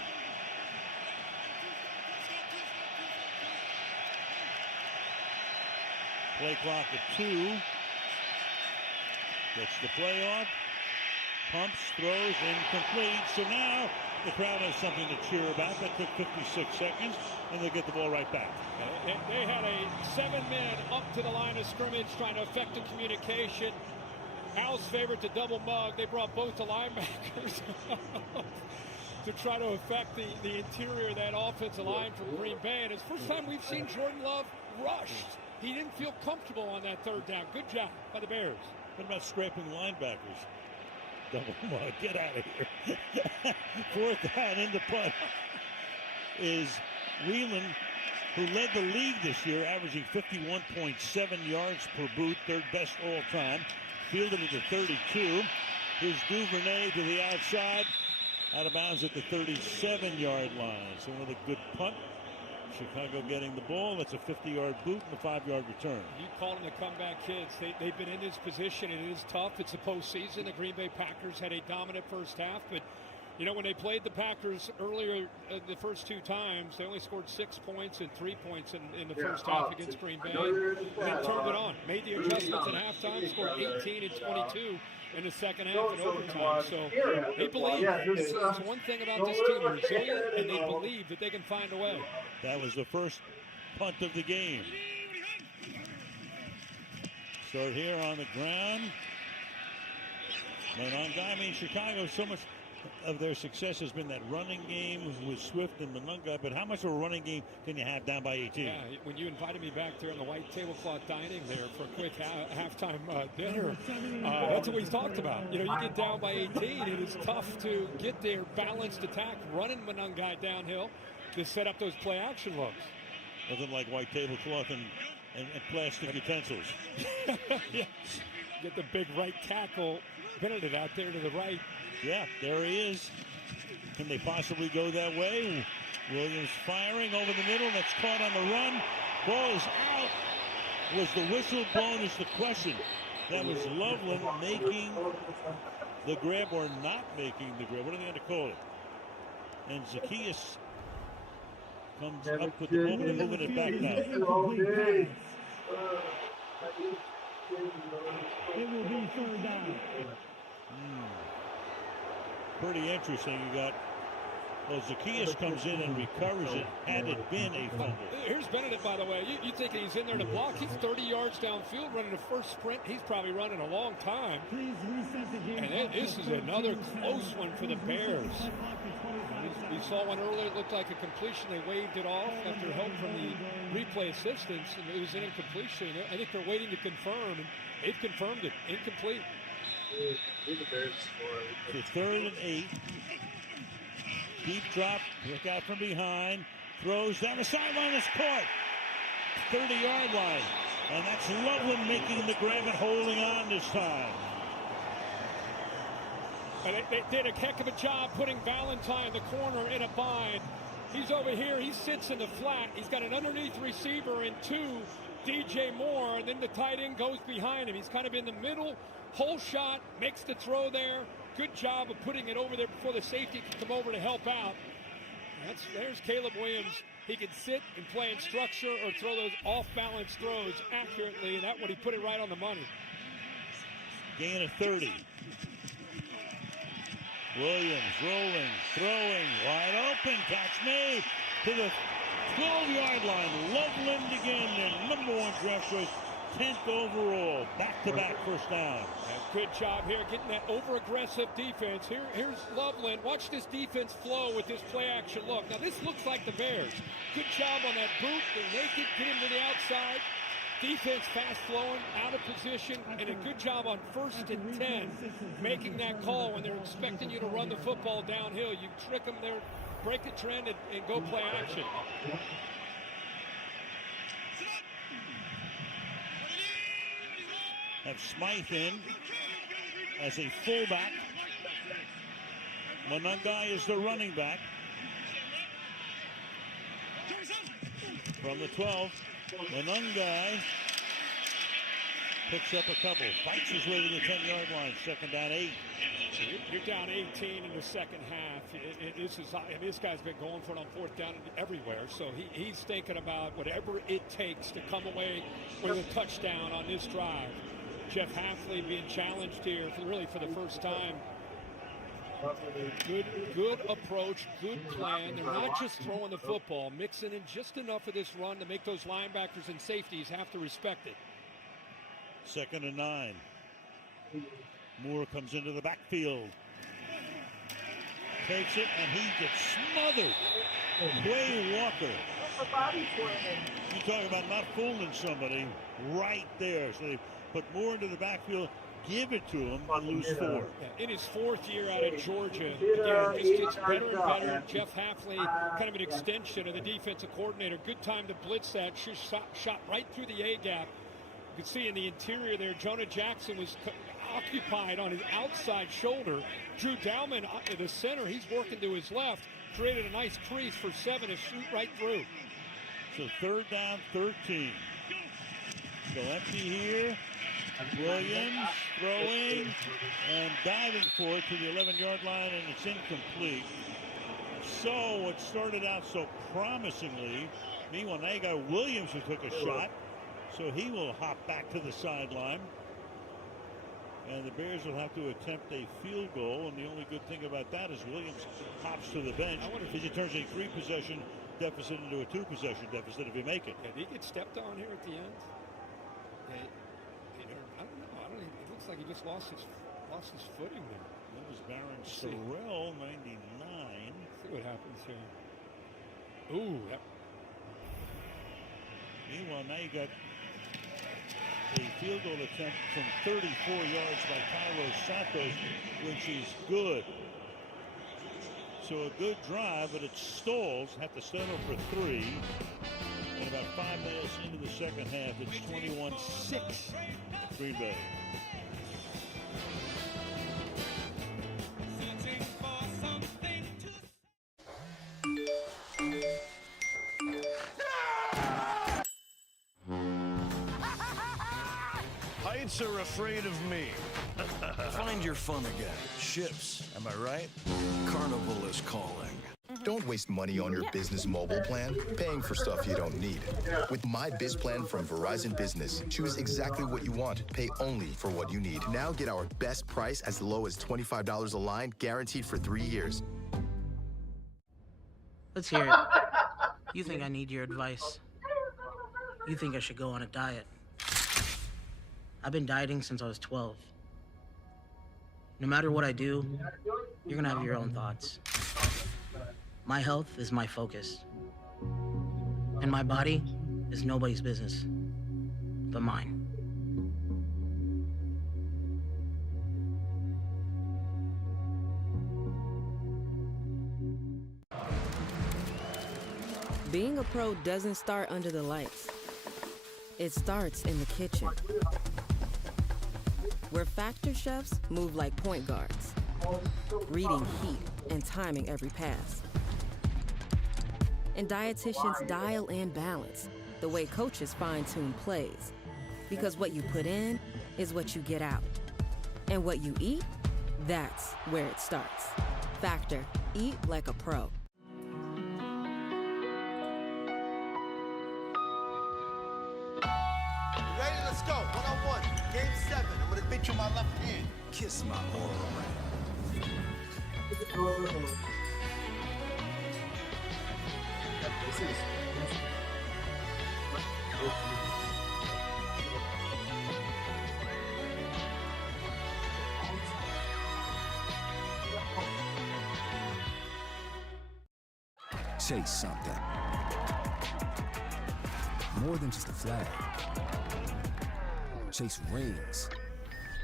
Play clock at 2. Gets the play off. Pumps, throws, incomplete. So now the crowd has something to cheer about. That took 56 seconds, and they'll get the ball right back. They had a 7 men up to the line of scrimmage trying to affect the communication. Al's favorite to double mug. They brought both the linebackers to try to affect the interior of that offensive line from Green Bay. And it's the first time we've seen Jordan Love rushed. He didn't feel comfortable on that 3rd down. Good job by the Bears. What about scraping linebackers? Double mug, get out of here. 4th down in the punt is Whelan, who led the league this year, averaging 51.7 yards per boot, 3rd best all time. Fielded at the 32. Here's Duvernay to the outside, out of bounds at the 37-yard line. So another good punt. Chicago getting the ball. That's a 50-yard boot and a 5-yard return. You call them the comeback kids. They've been in this position, and it is tough. It's the postseason. The Green Bay Packers had a dominant first half, but You know, when they played the Packers earlier the first 2 times, they only scored 6 points and 3 points in the first half against Green Bay. And then turned it on, made the adjustments at halftime, scored 18 and 22 in the second half in overtime. So they believe. It's one thing about this team, they're resilient, and they believe that they can find a way. That was the first punt of the game. Start here on the ground. Monongai, I mean, Chicago, so much of their success has been that running game with Swift and Monongai, but how much of a running game can you have down by 18? Yeah, when you invited me back there in the white tablecloth dining there for a quick halftime dinner, that's what we talked about. You know, you get down by 18, it is tough to get their balanced attack, running Monongai downhill to set up those play action looks. Nothing like white tablecloth and plastic utensils. Yes. Get the big right tackle, Benedict out there to the right. Yeah, there he is. Can they possibly go that way? Williams firing over the middle. That's caught on the run. Ball is out. Was the whistle blown is the question. That was Loveland making the grab or not making the grab. What are they going to call it? And Zacchaeus comes up with the moment and moving it back now. It will be third down. Pretty interesting. You got, well, Zacchaeus comes in and recovers it had it been a fumble. Here's Benedict, by the way. You think he's in there to block. He's 30 yards downfield running the first sprint. He's probably running a long time. And this is another close one for the Bears. We saw one earlier. It looked like a completion. They waved it off after help from the replay assistants, and it was an incompletion. I think they're waiting to confirm, and they've confirmed it. Incomplete. The 3rd and 8. Deep drop, look out from behind, throws down the sideline, is caught. 30-yard line. And that's Loveland making the grab and holding on this time. And they did a heck of a job putting Valentine, the corner, in a bind. He's over here. He sits in the flat. He's got an underneath receiver and 2, DJ Moore, and then the tight end goes behind him. He's kind of in the middle. Whole shot, makes the throw there. Good job of putting it over there before the safety can come over to help out. There's Caleb Williams. He can sit and play in structure or throw those off-balance throws accurately, and that one he put it right on the money. Gain of 30. Williams rolling, throwing, wide open, catch made to the 12-yard line. Loveland again, their number 1 draft choice, 10th overall, back-to-back first down. Good job here getting that over-aggressive defense. Here's Loveland. Watch this defense flow with this play-action look. Now, this looks like the Bears. Good job on that boot. They're naked, get him to the outside. Defense fast-flowing, out of position, and a good job on 1st and 10, making that call when they're expecting you to run the football downhill. You trick them there, break the trend, and go play action. Have Smythe in as a fullback. Monongai is the running back. From the 12, Monongai picks up a couple, fights his way to the 10-yard line, 2nd down 8. You're down 18 in the second half. This guy's been going for it on 4th down everywhere, so he's thinking about whatever it takes to come away with a touchdown on this drive. Jeff Hafley being challenged here for the first time. Good approach, good plan. They're not just throwing the football, mixing in just enough of this run to make those linebackers and safeties have to respect it. 2nd and 9. Moore comes into the backfield. Takes it, and he gets smothered. Quay Walker. You talk about not fooling somebody right there. So they put Moore into the backfield, give it to him, and lose 4. In his 4th year out of Georgia, again, it just gets better and better. Jeff Hafley, kind of an extension of the defensive coordinator. Good time to blitz that. Shot right through the A-gap. You can see in the interior there, Jonah Jackson was occupied on his outside shoulder. Drew Dowman, the center, he's working to his left. Created a nice crease for 7 to shoot right through. So 3rd down, 13. So empty here. Williams throwing and diving for it to the 11-yard line, and it's incomplete. So it started out so promisingly. Meanwhile, now you got Williams who took a shot. So he will hop back to the sideline. And the Bears will have to attempt a field goal. And the only good thing about that is Williams hops to the bench. Because it turns a 3-possession deficit into a 2-possession deficit if you make it. Did he get stepped on here at the end? Yeah, I don't know. It looks like he just lost his footing there. That was Baron Sorrell, 99. See what happens here. Ooh. Yep. Meanwhile, now you got a field goal attempt from 34 yards by Cairo Santos, which is good. So a good drive, but it stalls. Have to settle for 3. And about 5 minutes into the second half, it's 21-6 Green Bay. Heights are afraid of me. Find your fun again. Ships, am I right? Carnival is calling. Don't waste money on your business mobile plan, paying for stuff you don't need. With My Biz Plan from Verizon Business, choose exactly what you want, pay only for what you need. Now get our best price as low as $25 a line, guaranteed for 3 years. Let's hear it. You think I need your advice. You think I should go on a diet. I've been dieting since I was 12. No matter what I do, you're gonna have your own thoughts. My health is my focus. And my body is nobody's business but mine. Being a pro doesn't start under the lights. It starts in the kitchen, where Factor chefs move like point guards, reading heat and timing every pass. And dietitians dial in balance, the way coaches fine-tune plays. Because what you put in is what you get out. And what you eat, that's where it starts. Factor, eat like a pro. Ready? Let's go. 1-on-1. Game 7. I'm gonna beat you my left hand. Kiss my aura. Chase something. More than just a flag. Chase rings.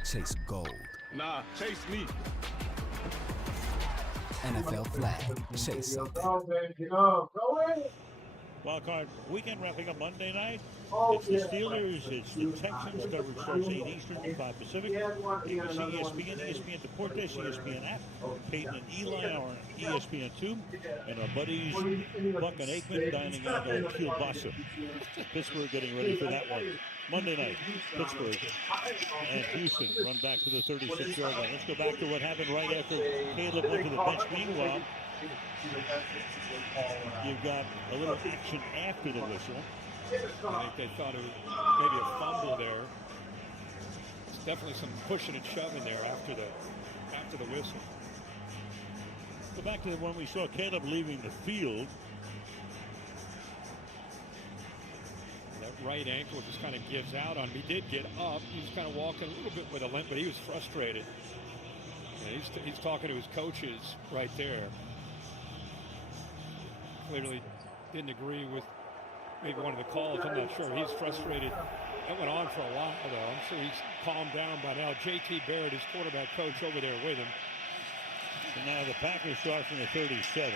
Chase gold. Nah, chase me. NFL flag. Chase something. Wild card weekend wrapping up Monday night. It's the Steelers, it's the Texans. Coverage starts 8 Eastern, 5 Pacific. ABC, ESPN, ESPN Deportes, ESPN app. Peyton and Eli are on ESPN2. And our buddies Buck and Aikman dining out on Kielbasa. Pittsburgh getting ready for that one. Monday night, Pittsburgh and Houston run back to the 36-yard line. Let's go back to what happened right after Caleb went to the bench. Meanwhile, you've got a little action after the whistle. I think they thought it was maybe a fumble there. It's definitely some pushing and shoving there after the whistle. Go back to when we saw Caleb leaving the field. That right ankle just kind of gives out on him. He did get up. He was kind of walking a little bit with a limp, but he was frustrated. And he's talking to his coaches right there. Clearly didn't agree with maybe one of the calls. I'm not sure. He's frustrated. That went on for a while, though. I'm sure he's calmed down by now. J.T. Barrett, his quarterback coach, over there with him. So now the Packers start from the 37.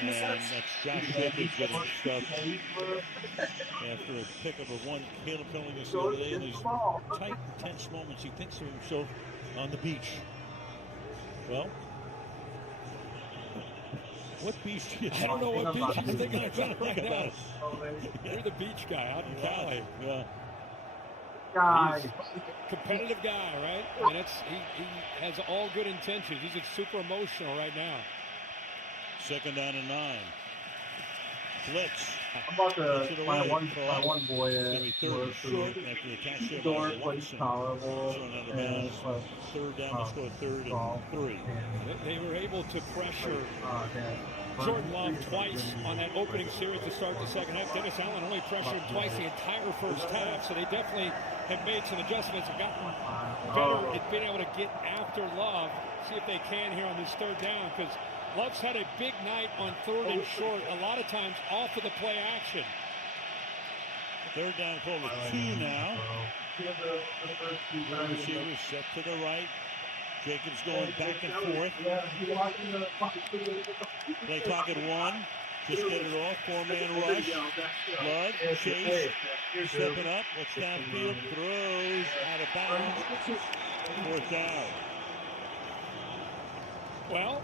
And that's Josh Jacobs getting stuffed after a pickup of one. Caleb telling us the other day in these tight, tense moments, he thinks to himself on the beach. Well, What beach? I don't know what beach you're thinking about right now. You're the beach guy out in Cali. Yeah. He's a competitive guy, right? I mean, he has all good intentions. He's just super emotional right now. 2nd down and 9. Blitz. I'm about to my one boy is third short after the catch there by Watson. And 3rd down to score 3rd and 3. They were able to pressure Jordan Love twice on that opening series to start the second half. Dennis Allen only pressured him twice the entire first half, so they definitely have made some adjustments and gotten better at being able to get after Love. See if they can here on this 3rd down, because Love's had a big night on 3rd and short, a lot of times off of the play action. 3rd down call with 2 now. Receivers set to the right. Jacobs going back and forth. Play clock at 1. Just get it off. 4-man rush. Flood. Chase. Stepping up. What's downfield? Throws out of bounds. 4th down. Well,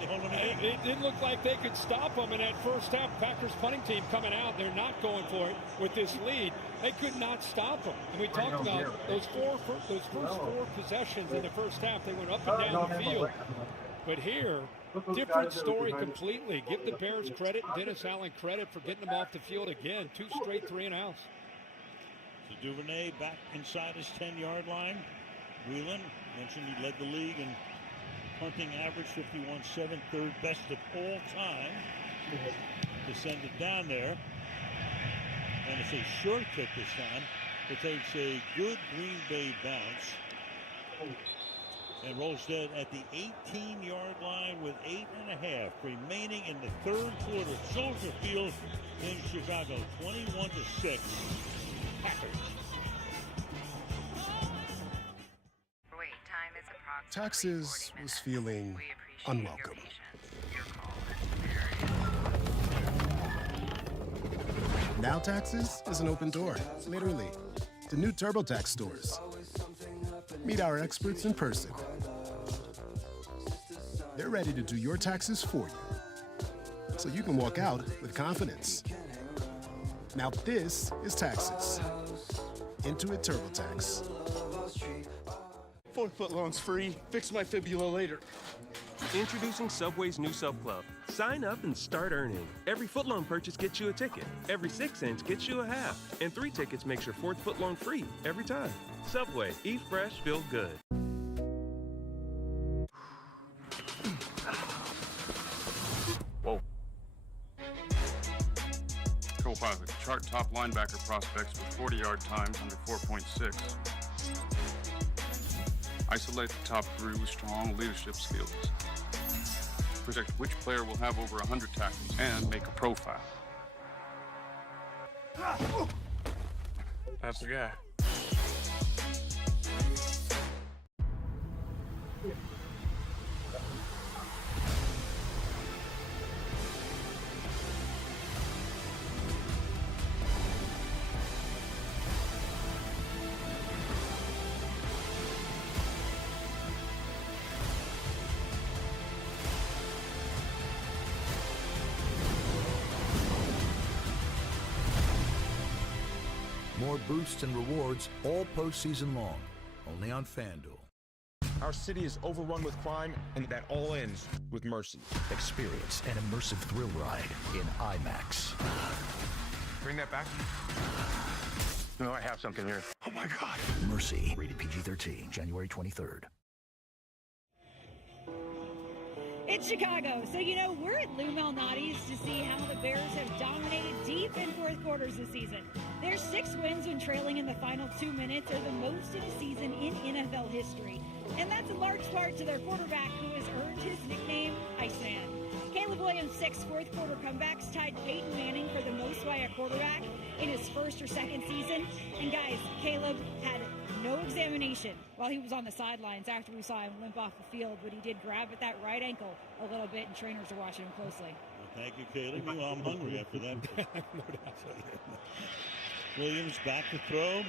it didn't look like they could stop them in that first half. Packers punting team coming out. They're not going for it with this lead. They could not stop them. And we talked about those first 4 possessions in the first half. They went up and down the field. But here, different story completely. Give the Bears credit, Dennis Allen credit for getting them off the field again. 2 straight 3-and-outs. So Duvernay back inside his 10-yard line. Whelan mentioned he led the league in punting average, 51-7, 3rd best of all time. To send it down there. And it's a short kick this time. It takes a good Green Bay bounce. And rolls dead at the 18-yard line with 8.5 remaining in the 3rd quarter. Soldier Field in Chicago, 21-6. Packers. Taxes was feeling unwelcome. Now Taxes is an open door, literally, to new TurboTax stores. Meet our experts in person. They're ready to do your taxes for you, so you can walk out with confidence. Now this is Taxes. Intuit TurboTax. 4 footlongs free. Fix my fibula later. Introducing Subway's new Sub Club. Sign up and start earning. Every footlong purchase gets you a ticket. Every 6 cents gets you a half. And 3 tickets makes your 4th footlong free every time. Subway. Eat fresh, feel good. Whoa. Co-pilot. Chart top linebacker prospects with 40-yard times under 4.6. Isolate the top 3 with strong leadership skills. Predict which player will have over 100 tackles and make a profile. That's the guy. More boosts and rewards all postseason long, only on FanDuel. Our city is overrun with crime, and that all ends with Mercy. Experience an immersive thrill ride in IMAX. Bring that back. No, I have something here. Oh my God. Mercy, rated PG-13, January 23rd. It's Chicago, so we're at Lou Malnati's to see how the Bears have dominated deep in 4th quarters this season. Their 6 wins when trailing in the final 2 minutes are the most in a season in NFL history. And that's in large part to their quarterback, who has earned his nickname, Iceman. Caleb Williams' 6 4th quarter comebacks tied Peyton Manning for the most by a quarterback in his 1st or 2nd season. And guys, Caleb had no examination while he was on the sidelines after we saw him limp off the field, but he did grab at that right ankle a little bit, and trainers are watching him closely. Well, thank you, Caleb. Well, I'm hungry after that. No doubt. Williams back to throw.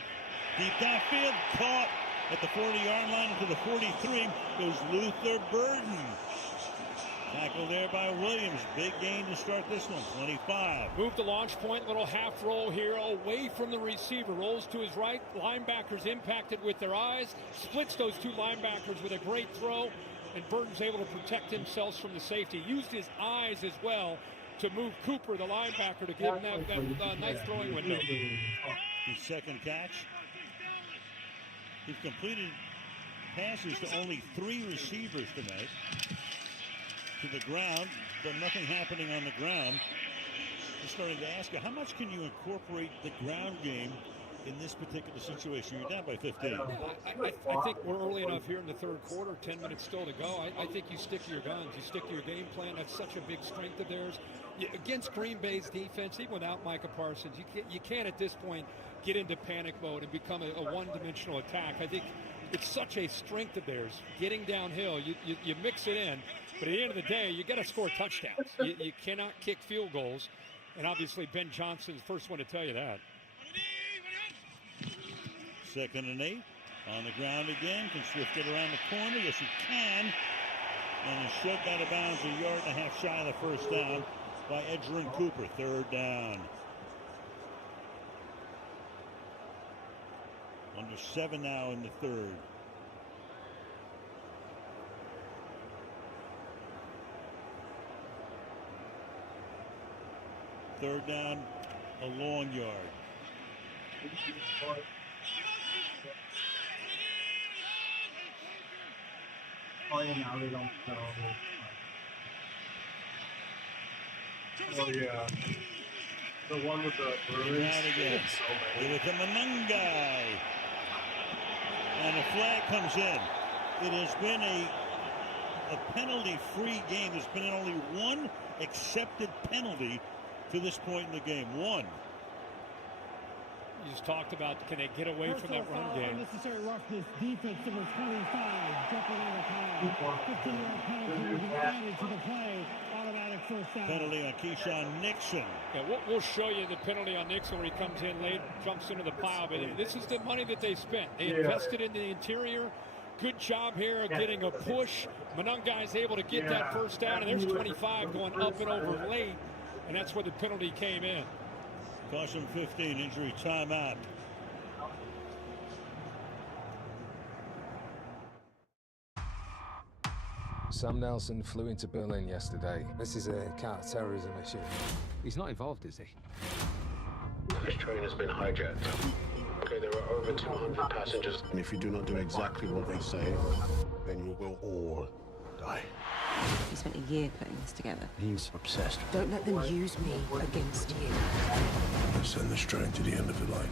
Deep downfield, caught at the 40-yard line to the 43 goes Luther Burden. Tackle there by Williams. Big gain to start this one. 25. Move the launch point. Little half roll here away from the receiver. Rolls to his right. Linebackers impacted with their eyes. Splits those two linebackers with a great throw. And Burton's able to protect himself from the safety. Used his eyes as well to move Cooper, the linebacker, to give him that nice throwing window. His second catch. He's completed passes to only 3 receivers tonight. To the ground, but nothing happening on the ground. Just started to ask you, how much can you incorporate the ground game in this particular situation? You're down by 15. I think we're early enough here in the third quarter, 10 minutes still to go. I think you stick to your guns. You stick to your game plan. That's such a big strength of theirs. Against Green Bay's defense, even without Micah Parsons, you can't at this point get into panic mode and become a one-dimensional attack. I think it's such a strength of theirs. Getting downhill, you mix it in. But at the end of the day, you got to score touchdowns. You cannot kick field goals. And obviously, Ben Johnson's the first one to tell you that. 2nd and 8. On the ground again. Can Swift get around the corner? Yes, he can. And is shoved out of bounds a yard and a half shy of the first down by Edgerrin Cooper. 3rd down. Under 7 now in the 3rd. Third down, a long yard. Oh yeah, they don't know. Oh yeah. The one with the birds. Out again. Give it to Manungai. And a flag comes in. It has been a penalty-free game. There's been only one accepted penalty to this point in the game. One. You just talked about, can they get away from that run game? Unnecessary roughness, defense number 25, jumping on the time. 15-yard penalty was added to the play. Automatic first down. Penalty on Keyshawn Nixon. Yeah, we'll show you the penalty on Nixon when he comes in late, jumps into the pile. But this is the money that they spent. They invested in the interior. Good job here of getting a push. Manungai is able to get that first down, and there's 25 going up and over late. And that's where the penalty came in. Cost him 15, injury timeout. Sam Nelson flew into Berlin yesterday. This is a counter-terrorism issue. He's not involved, is he? This train has been hijacked. Okay, there are over 200 passengers. And if you do not do exactly what they say, then you will all die. He spent a year putting this together. He's obsessed. Don't let them use me against you. Send this train to the end of the line.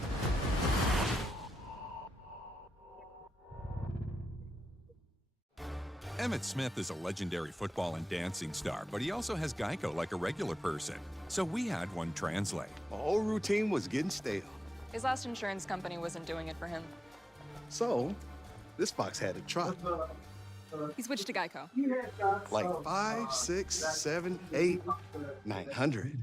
Emmitt Smith is a legendary football and dancing star, but he also has Geico like a regular person. So we had one translate. The whole routine was getting stale. His last insurance company wasn't doing it for him. So, this box had to try. He switched to Geico. Like 5, 6, 7, 8, $900.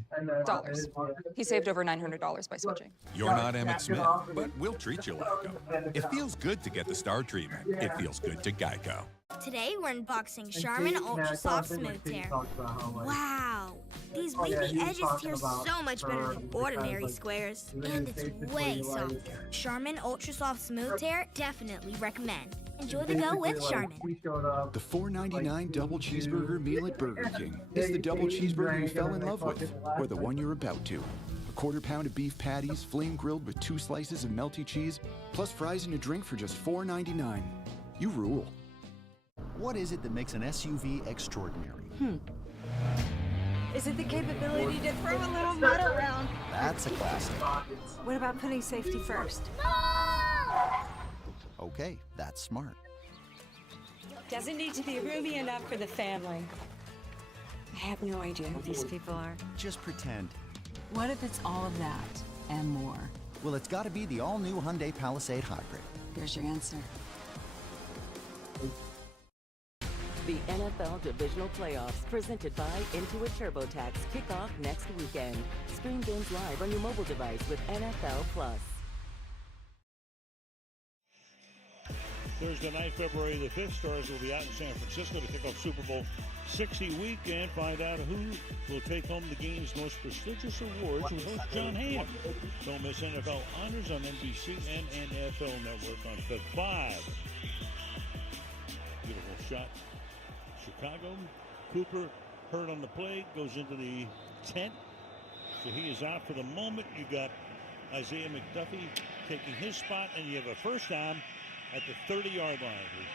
He saved over $900 by switching. You're not Emmitt Smith, but we'll treat you like him. It feels good to get the star treatment. It feels good to Geico. Today we're unboxing Charmin Ultra Soft Smooth Tear. Wow, these wavy edges tear so much better than ordinary squares, and it's way softer. Charmin Ultra Soft Smooth Tear, definitely recommend. Enjoy the go with Charmin. The $4.99 double cheeseburger meal at Burger King is the double cheeseburger you fell in love with, or the one you're about to. A quarter pound of beef patties, flame grilled with 2 slices of melty cheese, plus fries and a drink for just $4.99. You rule. What is it that makes an SUV extraordinary? Is it the capability to throw a little mud around? That's a classic. What about putting safety first? Okay, that's smart. Doesn't need to be roomy enough for the family. I have no idea who these people are. Just pretend. What if it's all of that and more? Well, it's got to be the all-new Hyundai Palisade Hybrid. Here's your answer. The NFL Divisional Playoffs, presented by Intuit TurboTax, kick off next weekend. Stream games live on your mobile device with NFL Plus. Thursday night, February the 5th. Stars will be out in San Francisco to kick off Super Bowl 60 weekend. Find out who will take home the game's most prestigious awards with host John Hamm. Don't miss NFL Honors on NBC and NFL Network on Fed 5. Beautiful shot. Chicago. Cooper hurt on the play. Goes into the tent. So he is out for the moment. You got Isaiah McDuffie taking his spot, and you have a first down at the 30-yard line.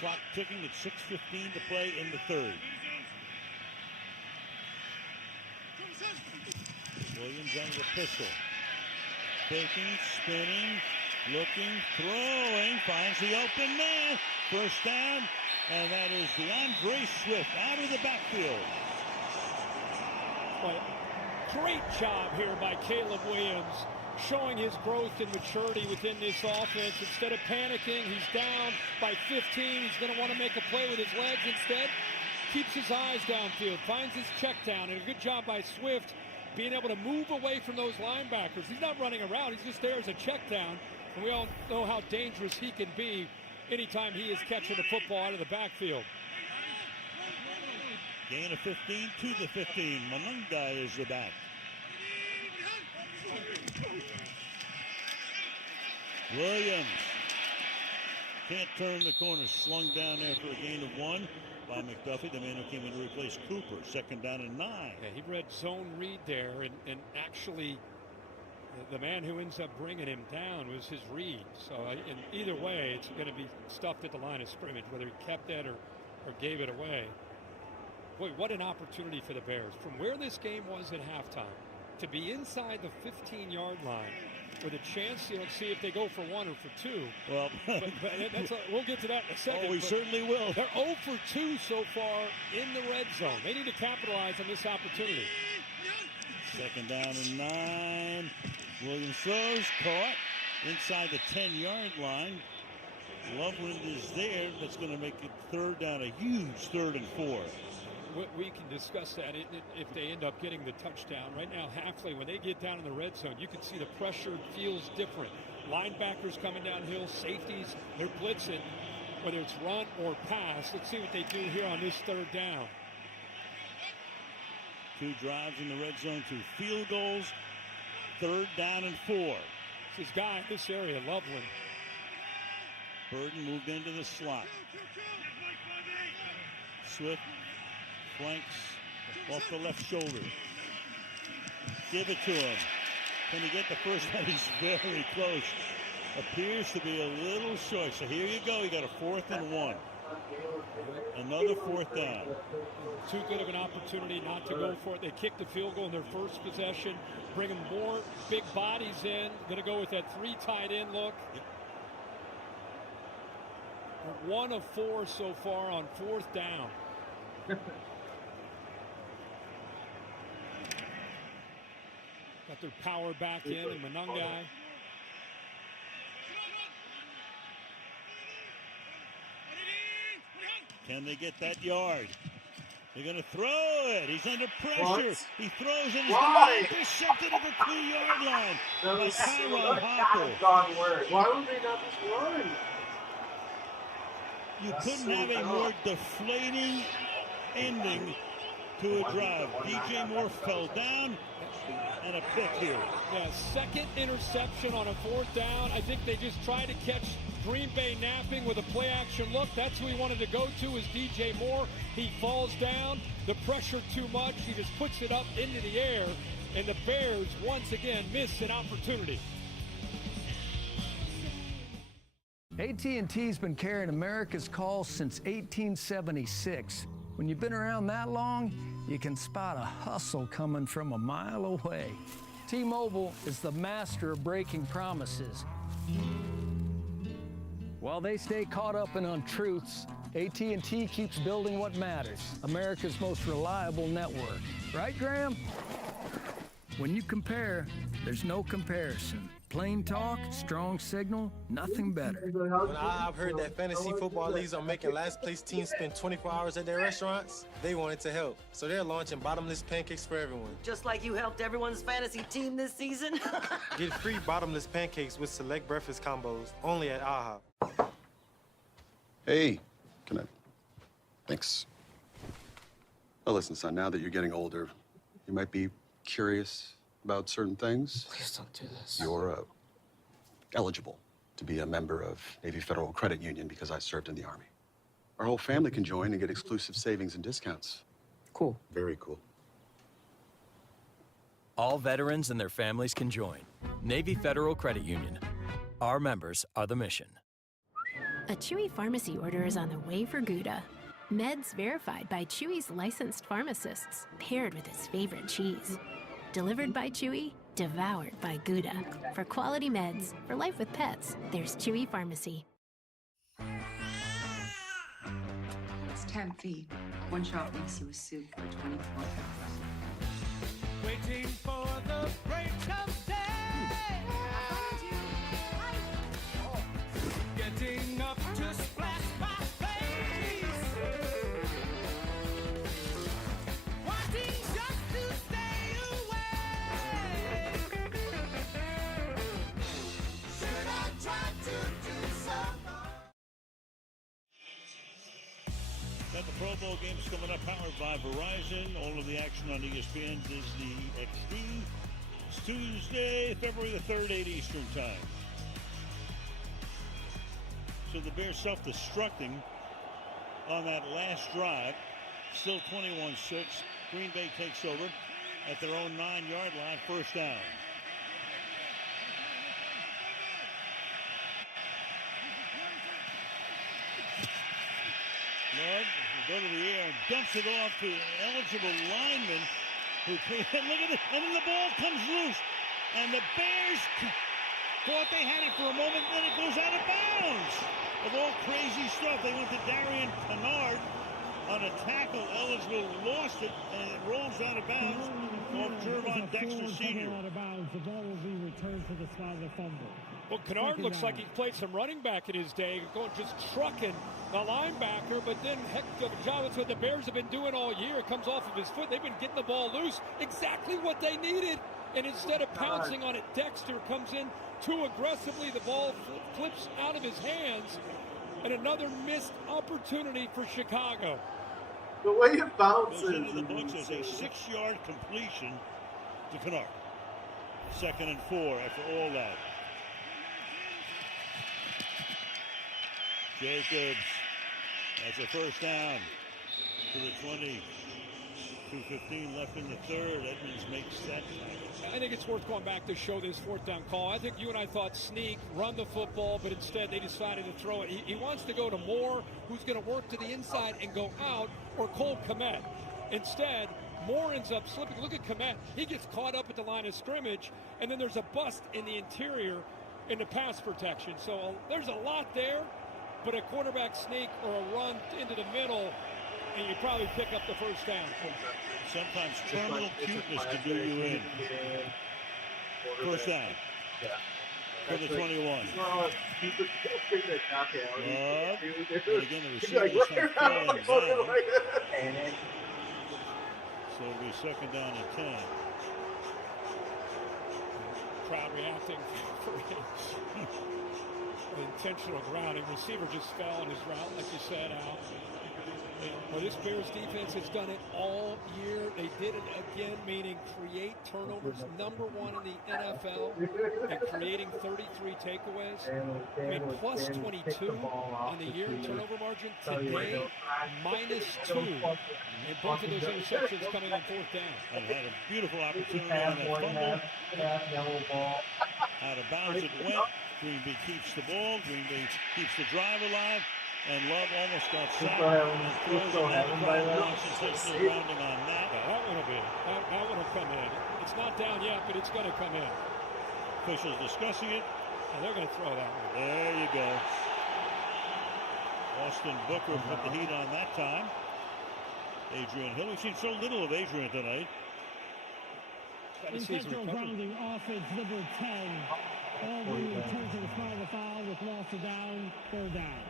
Clock ticking at 6:15 to play in the third. Williams under the pistol. Taking, spinning, looking, throwing, finds the open man. First down, and that is DeAndre Swift out of the backfield. Well, great job here by Caleb Williams, showing his growth and maturity within this offense. Instead of panicking, he's down by 15. He's going to want to make a play with his legs. Instead, keeps his eyes downfield, finds his check down, and a good job by Swift being able to move away from those linebackers. He's not running around. He's just there as a check down, and we all know how dangerous he can be anytime he is catching the football out of the backfield. Gain of 15 to the 15. Manunga is the back. Williams can't turn the corner. Slung down after a gain of 1 by McDuffie, the man who came in to replace Cooper. Second down and 9. Yeah, he read zone read there, and actually the man who ends up bringing him down was his read. So in either way, it's going to be stuffed at the line of scrimmage, whether he kept that or gave it away. Boy, what an opportunity for the Bears. From where this game was at halftime, to be inside the 15-yard line with a chance, see if they go for 1 or for 2. Well, we'll get to that in a second. Oh, we certainly will. They're 0 for 2 so far in the red zone. They need to capitalize on this opportunity. Second down and 9. Williams throws, caught inside the 10-yard line. Loveland is there. That's going to make it third down, a huge 3rd and 4. We can discuss that if they end up getting the touchdown. Right now, Hafley, when they get down in the red zone, you can see the pressure feels different. Linebackers coming downhill, safeties, they're blitzing, whether it's run or pass. Let's see what they do here on this 3rd down. 2 drives in the red zone, 2 field goals, 3rd down and 4. It's his guy in this area, Loveland. Burden moved into the slot. Swift flanks off the left shoulder. Give it to him. Can he get the first one? He's very close. Appears to be a little short. So here you go. You got a 4th and 1. Another 4th down. Too good of an opportunity not to go for it. They kicked the field goal in their first possession. Bringing more big bodies in. Going to go with that 3 tight end look. 1 of 4 so far on 4th down. Got their power back in, and Manungai. Can they get that yard? They're going to throw it. He's under pressure. What? He throws it. He's intercepted at the 3-yard line by Tyrone Hopper. Why would they not just run? You couldn't have a more deflating ending to a drive. DJ Moore fell down, and a pick here. Yeah, 2nd interception on a 4th down. I think they just tried to catch Green Bay napping with a play-action look. That's who he wanted to go to is DJ Moore. He falls down. The pressure too much. He just puts it up into the air, and the Bears once again miss an opportunity. AT&T's been carrying America's calls since 1876. When you've been around that long, you can spot a hustle coming from a mile away. T-Mobile is the master of breaking promises. While they stay caught up in untruths, AT&T keeps building what matters, America's most reliable network. Right, Graham? When you compare, there's no comparison. Plain talk, strong signal, nothing better. When I've heard that fantasy football leagues are making last place teams spend 24 hours at their restaurants, they wanted to help. So they're launching bottomless pancakes for everyone. Just like you helped everyone's fantasy team this season? Get free bottomless pancakes with select breakfast combos only at AHA. Hey, can I? Thanks. Well, listen, son, now that you're getting older, you might be curious about certain things. Please don't do this. You're eligible to be a member of Navy Federal Credit Union because I served in the Army. Our whole family can join and get exclusive savings and discounts. Cool. Very cool. All veterans and their families can join. Navy Federal Credit Union. Our members are the mission. A Chewy pharmacy order is on the way for Gouda. Meds verified by Chewy's licensed pharmacists, paired with his favorite cheese. Delivered by Chewy, devoured by Gouda. For quality meds, for life with pets, there's Chewy Pharmacy. It's 10 feet. One shot makes you a suit for 24 hours. Waiting for the break of day. Getting up to splash my face. Wanting just to stay away. Should I try to do something? Got the Pro Bowl games coming up, powered by Verizon. All of the action on ESPN, Disney XD. It's Tuesday, February the 3rd, 8 Eastern Time. So the Bears self-destructing on that last drive. Still 21-6. Green Bay takes over at their own 9-yard line, first down. Lord will go to the air and dumps it off to an eligible lineman. Look at it, and then the ball comes loose. And the Bears thought they had it for a moment, then it goes out of bounds. Of all crazy stuff, they went to Darian Kennard on a tackle eligible, lost it, and it rolls out of bounds off Jervon Dexter Sr. Out of bounds. The ball will be returned to the spot of the fumble. Well, Kennard looks like he played some running back in his day, going just trucking the linebacker, but then heck of a job. That's what the Bears have been doing all year. It comes off of his foot. They've been getting the ball loose, exactly what they needed. And instead of pouncing on it, Dexter comes in too aggressively. The ball flips out of his hands, and another missed opportunity for Chicago. The way it bounces. Goes into the books as a 6-yard completion to Kennard. 2nd and 4 after all that. Jacobs has a first down to the 20. 2:15 left in the third. Edmonds makes that. I think it's worth going back to show this 4th down call. I think you and I thought sneak, run the football, but instead they decided to throw it. He wants to go to Moore, who's going to work to the inside and go out, or Cole Kmet. Instead, Moore ends up slipping. Look at Kmet. He gets caught up at the line of scrimmage, and then there's a bust in the interior in the pass protection. So there's a lot there, but a quarterback sneak or a run into the middle, and you probably pick up the first down. Sometimes terminal cuteness can do you in. First down. For the 21. Love. And again, the receiver's not falling down. So it'll be 2nd down and 10. Crowd reacting for intentional grounding. Receiver just fell in his route, like you said, Al. Well, this Bears defense has done it all year. They did it again, meaning create turnovers. #1 in the NFL and creating 33 takeaways. I mean, plus 22 on the year in turnover margin. Today, -2. And both of those interceptions coming on 4th down. And had a beautiful opportunity on that fumble. Out of bounds it went. Green Bay keeps the ball. Green Bay keeps the drive alive. And Love almost got sacked. Rounding on that. That one will come in. It's not down yet, but it's going to come in. Officials discussing it. And they're going to throw that one. There you go. Austin Booker put the heat on that time. Adrian Hill. We've seen so little of Adrian tonight. Intentional grounding, offense number 10. All the return to the spot of the foul with loss of down, 3rd down.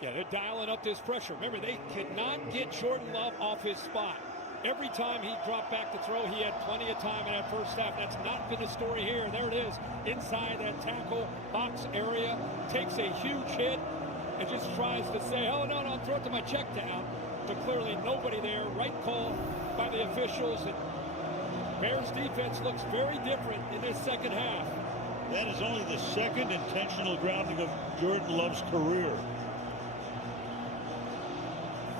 Yeah, they're dialing up this pressure. Remember, they could not get Jordan Love off his spot. Every time he dropped back to throw, he had plenty of time in that first half. That's not been the story here. There it is, inside that tackle box area. Takes a huge hit, and just tries to say, oh, no, I'll throw it to my check down. But clearly nobody there. Right call by the officials. And Bears defense looks very different in this second half. That is only the second intentional grounding of Jordan Love's career.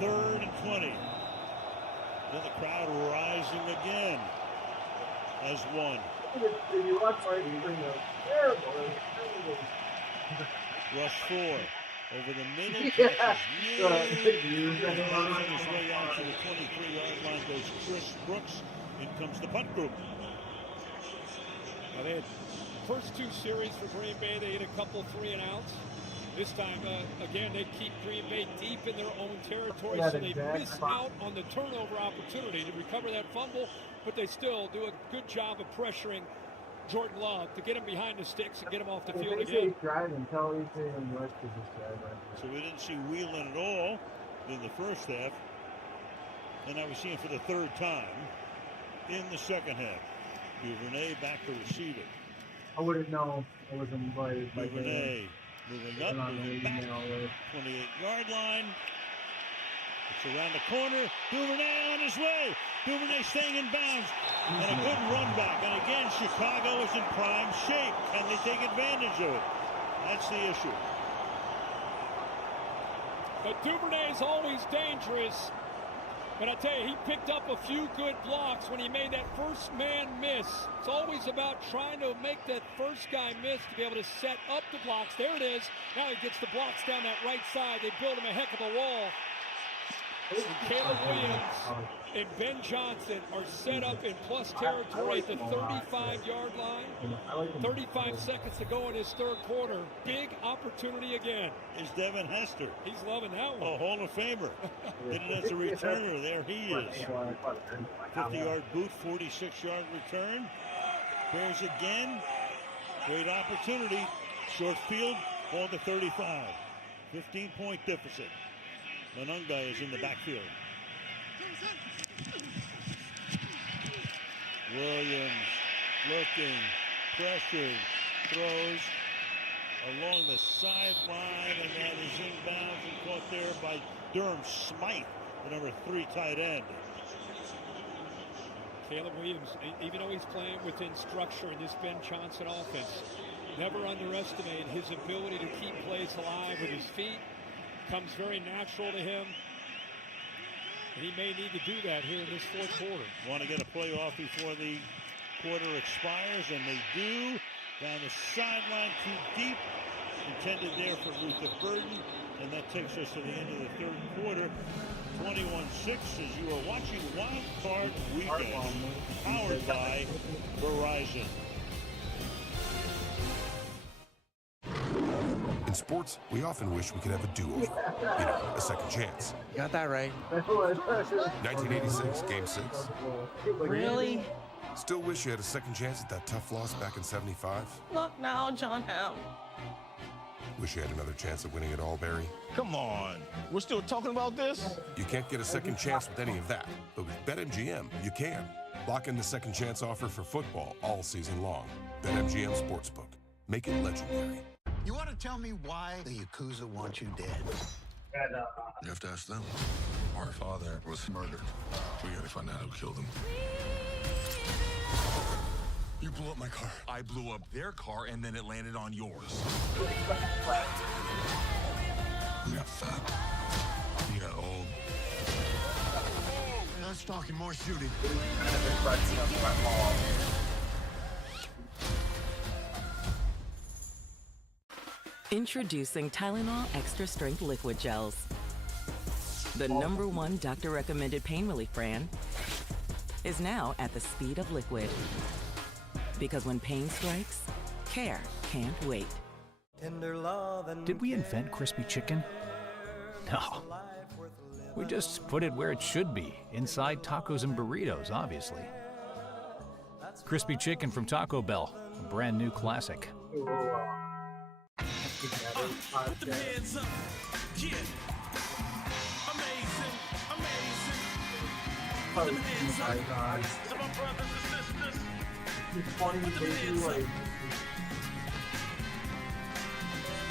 3rd and 20. Then the crowd rising again as one. If you watch my terrible. Rush 4 over the middle. Yeah. On his way out to the 23-yard line goes Chris Brooks. In comes the punt group. Well, they had first 2 series for Green Bay. They hit a couple 3-and-outs. This time, again, they keep Green Bay deep in their own territory, so they miss out on the turnover opportunity to recover that fumble, but they still do a good job of pressuring Jordan Love to get him behind the sticks and get him off the field again. So we didn't see Whelan at all in the first half, and now we see him for the 3rd time in the second half. Duvernay back to receive it. I wouldn't know. I wasn't invited. Duvernay moving up, moving back. 28-yard line. It's around the corner. Duvernay on his way. Duvernay staying in bounds. And a good run back. And again, Chicago is in prime shape. Can they take advantage of it? That's the issue. But Duvernay's always dangerous. But I tell you, he picked up a few good blocks when he made that first man miss. It's always about trying to make that first guy miss to be able to set up the blocks. There it is. Now he gets the blocks down that right side. They build him a heck of a wall. Caleb Williams and Ben Johnson are set up in plus territory at the 35-yard line. 35 seconds to go in his 3rd quarter. Big opportunity again. Is Devin Hester. He's loving that one. A Hall of Famer. Did it as a returner. There he is. 50-yard boot, 46-yard return. Bears again. Great opportunity. Short field, ball to 35. 15-point deficit. Manunga is in the backfield. Williams looking, pressured, throws along the sideline, and that is inbounds and caught there by Durham Smythe, the number 3 tight end. Caleb Williams, even though he's playing within structure in this Ben Johnson offense, never underestimate his ability to keep plays alive with his feet. Comes very natural to him. And he may need to do that here in this 4th quarter. Want to get a play off before the quarter expires, and they do. Down the sideline, too deep. Intended there for Luther Burden, and that takes us to the end of the 3rd quarter. 21-6 as you are watching Wild Card Weekend, powered by Verizon. In sports, we often wish we could have a do-over. You know, a second chance. Got that right. 1986, Game 6. Really? Still wish you had a second chance at that tough loss back in 75? Look now, John M. Wish you had another chance at winning it all, Barry? Come on. We're still talking about this? You can't get a second chance with any of that. But with BetMGM, you can. Lock in the second chance offer for football all season long. BetMGM Sportsbook. Make it legendary. You want to tell me why the Yakuza want you dead? You have to ask them. Our father was murdered. We gotta find out who killed him. You blew up my car. I blew up their car, and then it landed on yours. You got fat. You got old. Less talking, more shooting. Introducing Tylenol Extra Strength Liquid Gels. The #1 doctor-recommended pain relief brand is now at the speed of liquid. Because when pain strikes, care can't wait. Did we invent crispy chicken? No. We just put it where it should be, inside tacos and burritos, obviously. Crispy chicken from Taco Bell, a brand new classic. Put them hands up. Yeah. Amazing. Amazing. Put them hands up. To my brothers and sisters. Put them hands up.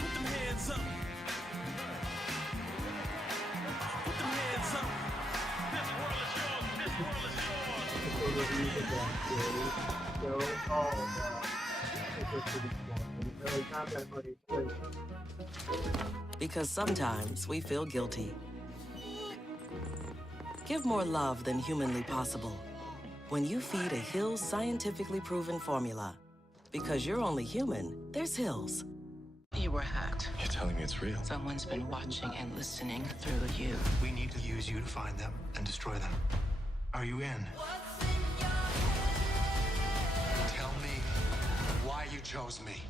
Put them hands up. Because sometimes we feel guilty. Give more love than humanly possible when you feed a Hill's scientifically proven formula. Because you're only human, there's Hill's. You were hacked. You're telling me it's real? Someone's been watching and listening through you. We need to use you to find them and destroy them. Are you in? Tell me why you chose me.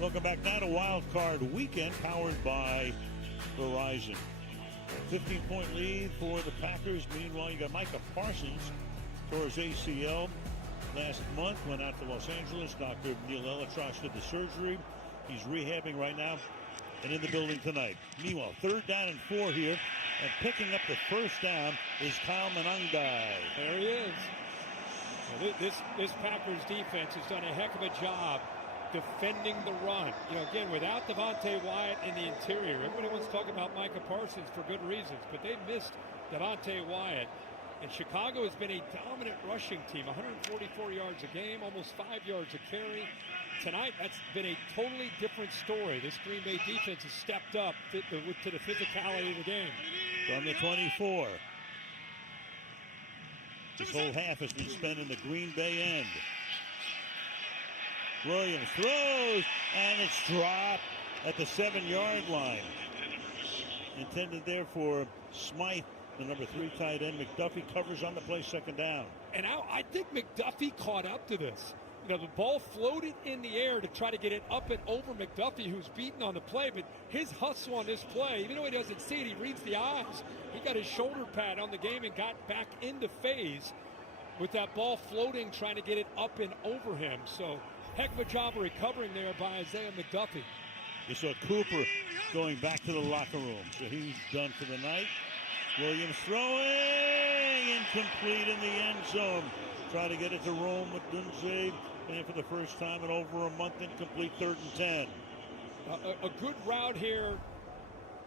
Welcome back now to Wild Card Weekend, powered by Verizon. 15-point lead for the Packers. Meanwhile, you got Micah Parsons, tore his ACL last month, went out to Los Angeles. Dr. Neil Elitrosh did the surgery. He's rehabbing right now and in the building tonight. Meanwhile, 3rd down and 4 here, and picking up the first down is Kyle Monangai. There he is. Well, this Packers defense has done a heck of a job defending the run. You know, again, without Devontae Wyatt in the interior, everybody wants to talk about Micah Parsons for good reasons, but they missed Devontae Wyatt. And Chicago has been a dominant rushing team, 144 yards a game, almost 5 yards a carry. Tonight, that's been a totally different story. This Green Bay defense has stepped up to the physicality of the game. From the 24. This whole half has been spent in the Green Bay end. Williams throws, and it's dropped at the 7-yard line. Intended there for Smythe. The number 3 tight end, McDuffie, covers on the play, 2nd down. And now I think McDuffie caught up to this. You know, the ball floated in the air to try to get it up and over McDuffie, who's beaten on the play. But his hustle on this play, even though he doesn't see it, he reads the eyes. He got his shoulder pad on the game and got back into phase with that ball floating, trying to get it up and over him. So heck of a job of recovering there by Isaiah McDuffie. You saw Cooper going back to the locker room. So he's done for the night. Williams throwing, incomplete in the end zone. Try to get it to Rome with Dunze, and for the first time in over a month, incomplete, 3rd and 10. A good route here.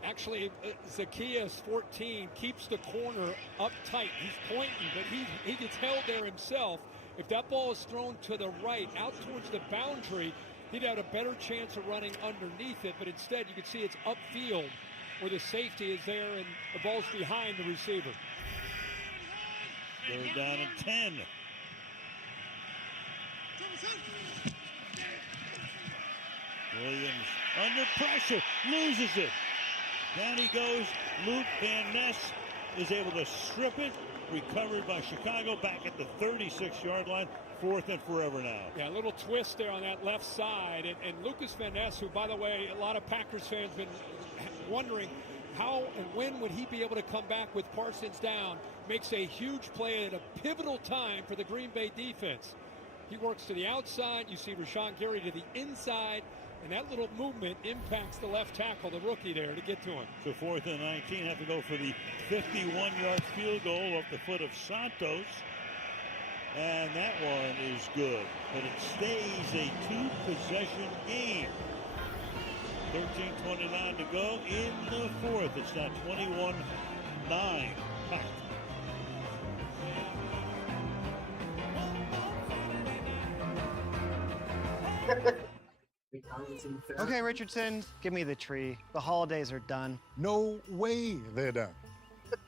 Actually, Zacchaeus, 14, keeps the corner up tight. He's pointing, but he gets held there himself. If that ball is thrown to the right, out towards the boundary, he'd have a better chance of running underneath it, but instead you can see it's upfield, where the safety is there and the ball's behind the receiver. 3rd down and 10. Williams under pressure, loses it. Down he goes. Luke Van Ness is able to strip it. Recovered by Chicago back at the 36-yard line. 4th and forever now. Yeah, a little twist there on that left side. And Lucas Van Ness, who, by the way, a lot of Packers fans been wondering how and when would he be able to come back with Parsons down, makes a huge play at a pivotal time for the Green Bay defense. He works to the outside. You see Rashawn Gary to the inside, and that little movement impacts the left tackle, the rookie there, to get to him. So 4th and 19, have to go for the 51-yard field goal off the foot of Santos. And that one is good, but it stays a 2-possession game. 13:29 to go in the 4th. It's now 21-9. Packed. Okay, Richardson, give me the tree. The holidays are done. No way they're done.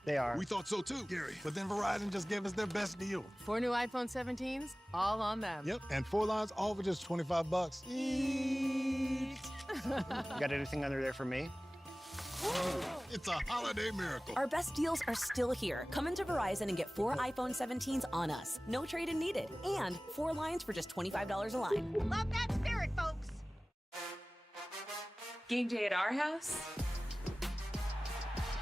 They are. We thought so too, Gary. But then Verizon just gave us their best deal. 4 new iPhone 17s, all on them. Yep, and 4 lines, all for just $25. You got anything under there for me? It's a holiday miracle. Our best deals are still here. Come into Verizon and get 4 iPhone 17s on us. No trade-in needed. And 4 lines for just $25 a line. Love that spirit, folks. Game day at our house?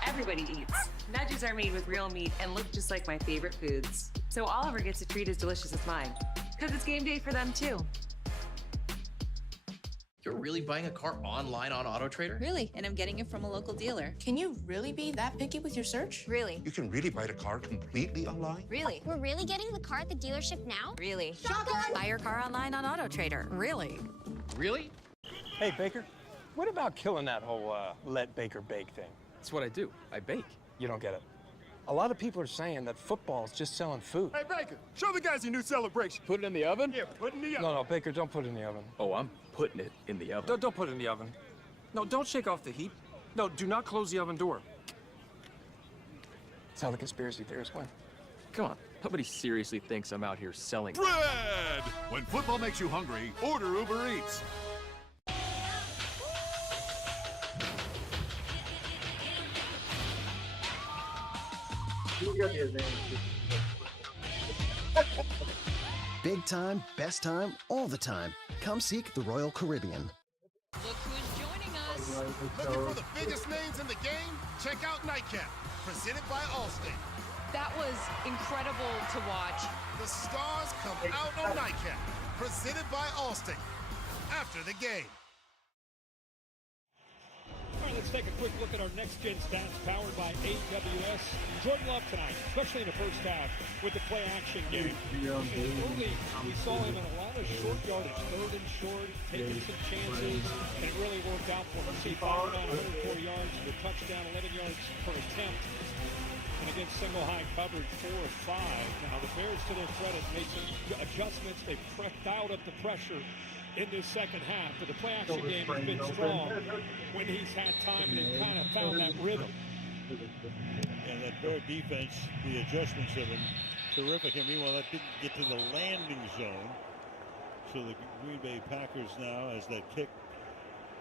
Everybody eats. Nudges are made with real meat and look just like my favorite foods. So Oliver gets a treat as delicious as mine. Because it's game day for them too. You're really buying a car online on AutoTrader? Really, and I'm getting it from a local dealer. Can you really be that picky with your search? Really? You can really buy the car completely online? Really? We're really getting the car at the dealership now? Really? Shotgun! Buy your car online on AutoTrader. Really? Really? Hey, Baker, what about killing that whole let Baker bake thing? That's what I do. I bake. You don't get it. A lot of people are saying that football is just selling food. Hey, Baker, show the guys your new celebration. Put it in the oven? Yeah, put it in the oven. No, Baker, don't put it in the oven. Oh, I'm putting it in the oven. Don't put it in the oven. No, don't shake off the heat. No, do not close the oven door. That's how the conspiracy theorists win. Come on, nobody seriously thinks I'm out here selling bread. When football makes you hungry, order Uber Eats. Big time, best time, all the time. Come seek the Royal Caribbean. Look who's joining us. Looking for the biggest names in the game? Check out Nightcap, presented by Allstate. That was incredible to watch. The stars come out on Nightcap, presented by Allstate. After the game. All right, let's take a quick look at our next-gen stats powered by AWS. Jordan Love tonight, especially in the first half with the play-action game. Early, we saw him in a lot of short yardage, third and short, taking some chances, and it really worked out for him. See, 104 yards with a touchdown, 11 yards per attempt. And against single high coverage, 4 of 5. Now, the Bears, to their credit, made some adjustments. They dialed up the pressure in this second half, but the play-action game has been strong when he's had time and they've kind of found that rhythm. And that Bear defense, the adjustments have been terrific. And meanwhile, that didn't get to the landing zone. So the Green Bay Packers now, as that kick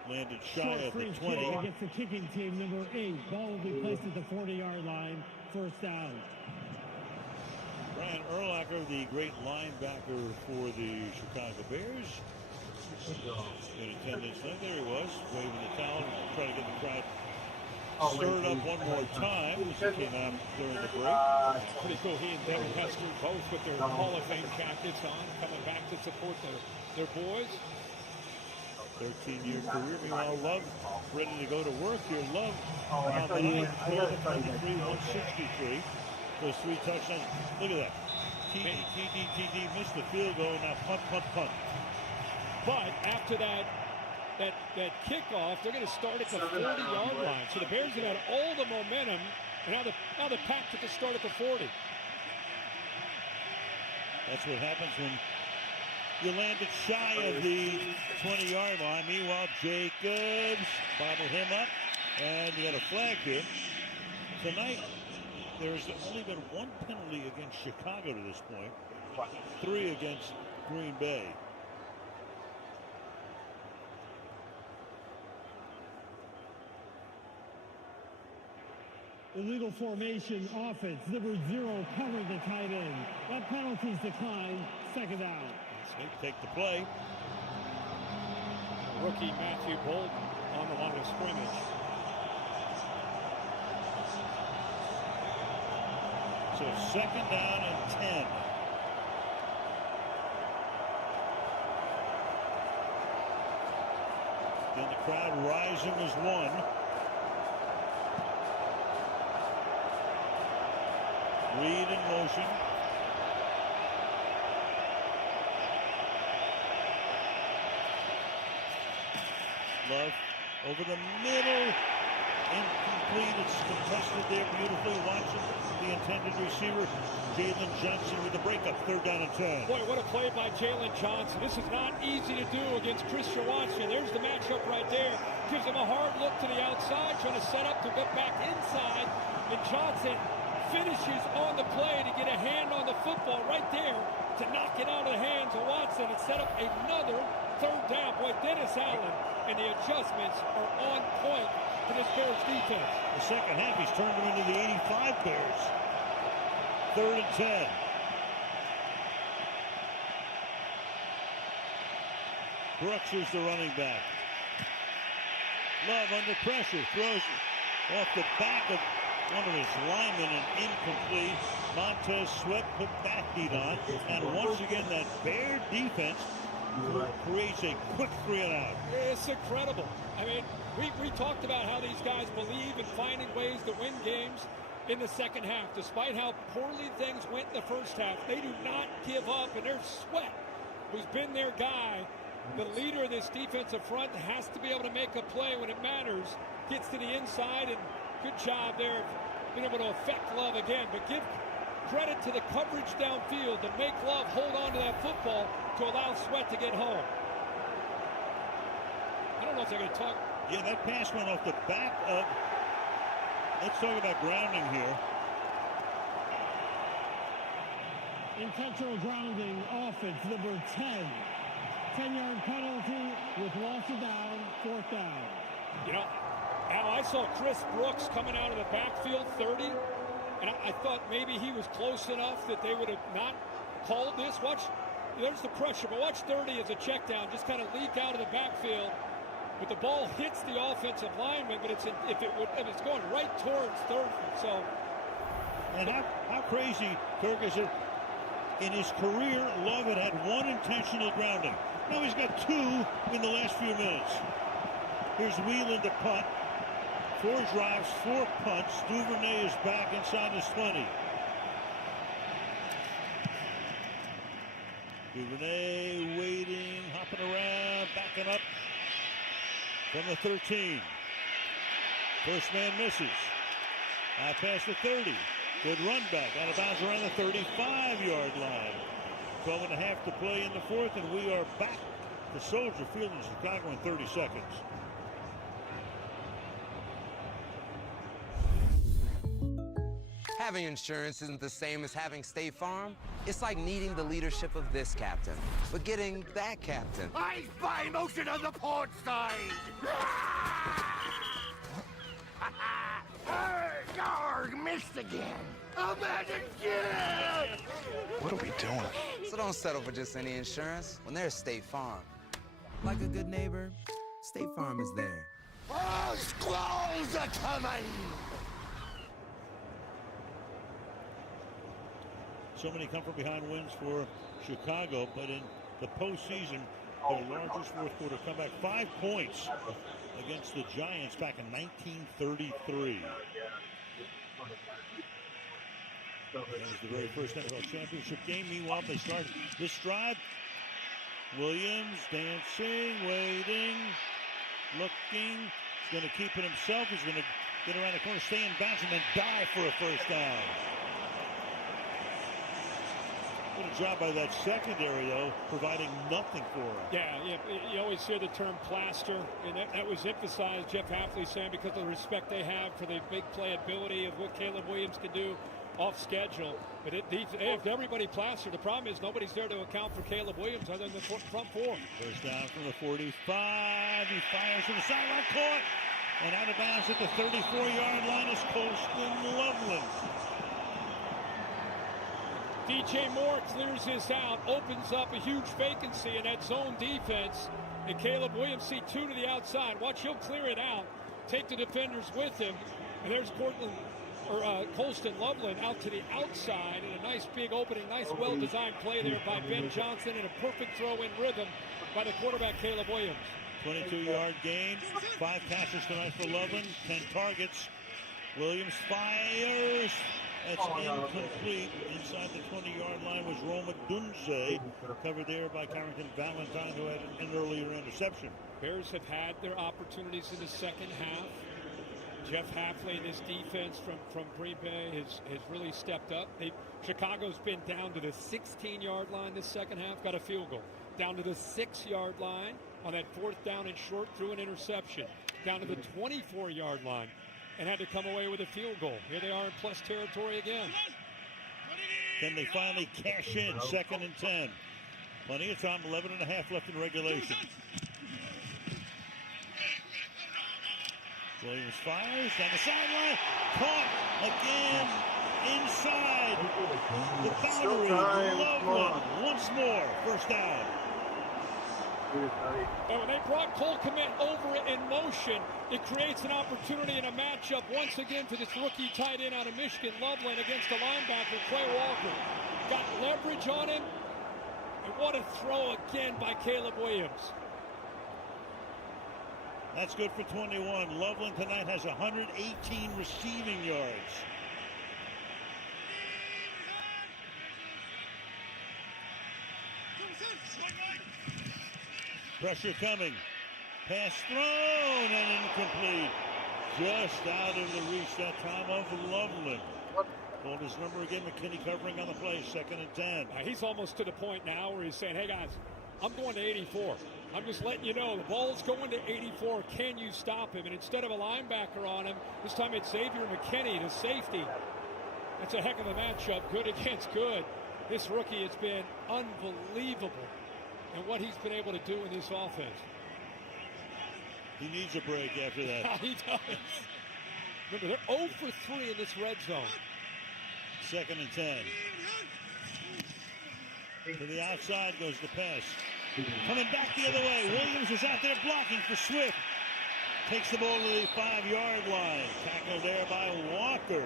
landed shy of the 20. Against the kicking team, number 8. Ball will be placed at the 40-yard line. First down. Brian Urlacher, the great linebacker for the Chicago Bears, in attendance. There he was, waving the towel, trying to get the crowd stirred up one more time as he came out during the break. Pretty cool. He and Devin Hester, both with their Hall of Fame jackets on, coming back to support their boys. 13-year career. Meanwhile, Love ready to go to work here. Love on the line, 12 of 23, 163. Those 3 touchdowns. Look at that. TD, missed the field goal. Now punt. But after that kickoff, they're going to start at the 40-yard line. So the Bears have had all the momentum, and now the Pack get to start at the 40. That's what happens when you land it shy of the 20-yard line. Meanwhile, Jacobs bobbled him up, and you got a flag here. Tonight, there's only been 1 penalty against Chicago to this point, 3 against Green Bay. Illegal formation offense. Number 0 covered the tight end. That penalty's declined. Second down. Smith take the play. Rookie Matthew Bolton on the line of scrimmage. So second down and 10. Then the crowd rising as one. Reed in motion. Love over the middle. Incomplete. It's contested there beautifully. Watching the intended receiver, Jalen Johnson with the breakup. Third down and 10. Boy, what a play by Jalen Johnson. This is not easy to do against Christian Watson. There's the matchup right there. Gives him a hard look to the outside, trying to set up to get back inside. And Johnson finishes on the play to get a hand on the football right there to knock it out of the hands of Watson and set up another third down. Boy, Dennis Allen and the adjustments are on point for this Bears defense. The second half, he's turned them into the 85 Bears. Third and 10. Brooks is the running back. Love under pressure, throws off the back of one of his linemen and incomplete. Montez Sweat put that heat on. And once again, that Bear defense creates a quick 3 and out. It's incredible. I mean, we talked about how these guys believe in finding ways to win games in the second half. Despite how poorly things went in the first half, they do not give up. And there's Sweat, who's been their guy, the leader of this defensive front, has to be able to make a play when it matters. Gets to the inside, and good job there been able to affect Love again, but give credit to the coverage downfield to make Love hold on to that football to allow Sweat to get home. I don't know if they're going to talk. Yeah, that pass went off the back of. Let's talk about grounding here. Intentional grounding, offense number 10. 10-yard penalty with loss of down, 4th down. You know, Al, I saw Chris Brooks coming out of the backfield, 30, and I thought maybe he was close enough that they would have not called this. Watch, there's the pressure, but watch 30 as a check down, just kind of leak out of the backfield. But the ball hits the offensive lineman, but it's going right towards third. So, and how crazy, Kirk, is it? In his career, Love had one intentional grounding. Now he's got 2 in the last few minutes. Here's Whelan to punt. 4 drives, 4 punts. Duvernay is back inside his 20. Duvernay waiting, hopping around, backing up from the 13. First man misses. High pass to 30. Good run back. Out of bounds around the 35-yard line. 12.5 to play in the 4th, and we are back to Soldier Field in Chicago in 30 seconds. Having insurance isn't the same as having State Farm. It's like needing the leadership of this captain, but getting that captain. Ice by motion on the port side! Garg missed again! A magic kill! What are we doing? So don't settle for just any insurance when there's State Farm. Like a good neighbor, State Farm is there. Oh, squalls are coming! So many come from behind wins for Chicago, but in the postseason, their largest fourth quarter comeback, 5 points against the Giants back in 1933. That was the very first NFL championship game. Meanwhile, they start this drive. Williams dancing, waiting, looking. He's going to keep it himself. He's going to get around the corner, stay in bounds, and then dive for a first down. What a job by that secondary, though, providing nothing for him. Yeah, you always hear the term plaster, and that was emphasized, Jeff Hafley saying, because of the respect they have for the big playability of what Caleb Williams can do off schedule. But if everybody plastered, the problem is nobody's there to account for Caleb Williams other than the front 4. First down from the 45. He fires to the sideline, caught, and out of bounds at the 34-yard line is Colston Loveland. DJ Moore clears this out, opens up a huge vacancy in that zone defense, and Caleb Williams see 2 to the outside. Watch, he'll clear it out, take the defenders with him, and there's Colston Loveland out to the outside, and a nice big opening, nice well-designed play there by Ben Johnson, and a perfect throw in rhythm by the quarterback Caleb Williams. 22-yard gain, 5 passes tonight for Loveland, 10 targets. Williams fires. That's incomplete. Inside the 20-yard line was Roma Dunze, covered there by Carrington Valentine, who had an earlier interception. Bears have had their opportunities in the second half. Jeff Hafley and his defense from Green Bay has really stepped up. Chicago's been down to the 16-yard line this second half, got a field goal. Down to the 6-yard line on that 4th down and short, threw an interception. Down to the 24-yard line, and had to come away with a field goal. Here they are in plus territory again. Can they finally cash in 2nd and 10? Plenty of time, 11.5 left in regulation. Williams fires down the sideline, caught again inside the boundary. Loveland once more, first down. And when they brought Cole Kmet over in motion, it creates an opportunity in a matchup once again for this rookie tight end out of Michigan, Loveland, against the linebacker, Quay Walker. Got leverage on him, and what a throw again by Caleb Williams. That's good for 21. Loveland tonight has 118 receiving yards. Pressure coming. Pass thrown and incomplete. just out of the reach that time of Loveland. Called his number again. McKinney covering on the play. 2nd and 10. He's almost to the point now where he's saying, hey guys, I'm going to 84. I'm just letting you know the ball's going to 84. Can you stop him? And instead of a linebacker on him, this time it's Xavier McKinney, the safety. That's a heck of a matchup. Good against good. This rookie has been unbelievable in what he's been able to do in this offense. He needs a break after that. He does. Remember, they're 0 for 3 in this red zone. 2nd and 10. To the outside goes the pass. Coming back the other way. Williams is out there blocking for Swift. Takes the ball to the 5-yard line. Tackled there by Walker.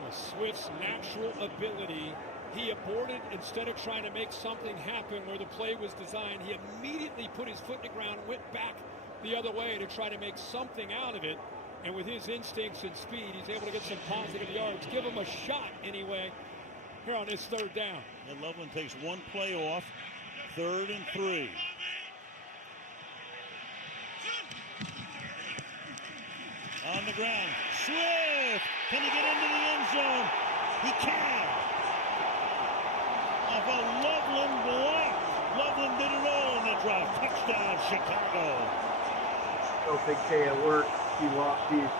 Well, Swift's natural ability. He aborted instead of trying to make something happen where the play was designed. He immediately put his foot in the ground, went back the other way to try to make something out of it. And with his instincts and speed, he's able to get some positive yards. Give him a shot anyway here on this 3rd down. And Loveland takes one play off. 3rd and 3. On the ground. Swift! Can he get into the end zone? He can! Off a Loveland block. Loveland did it all in the drop. Touchdown, Chicago. So big day at work. He lost these.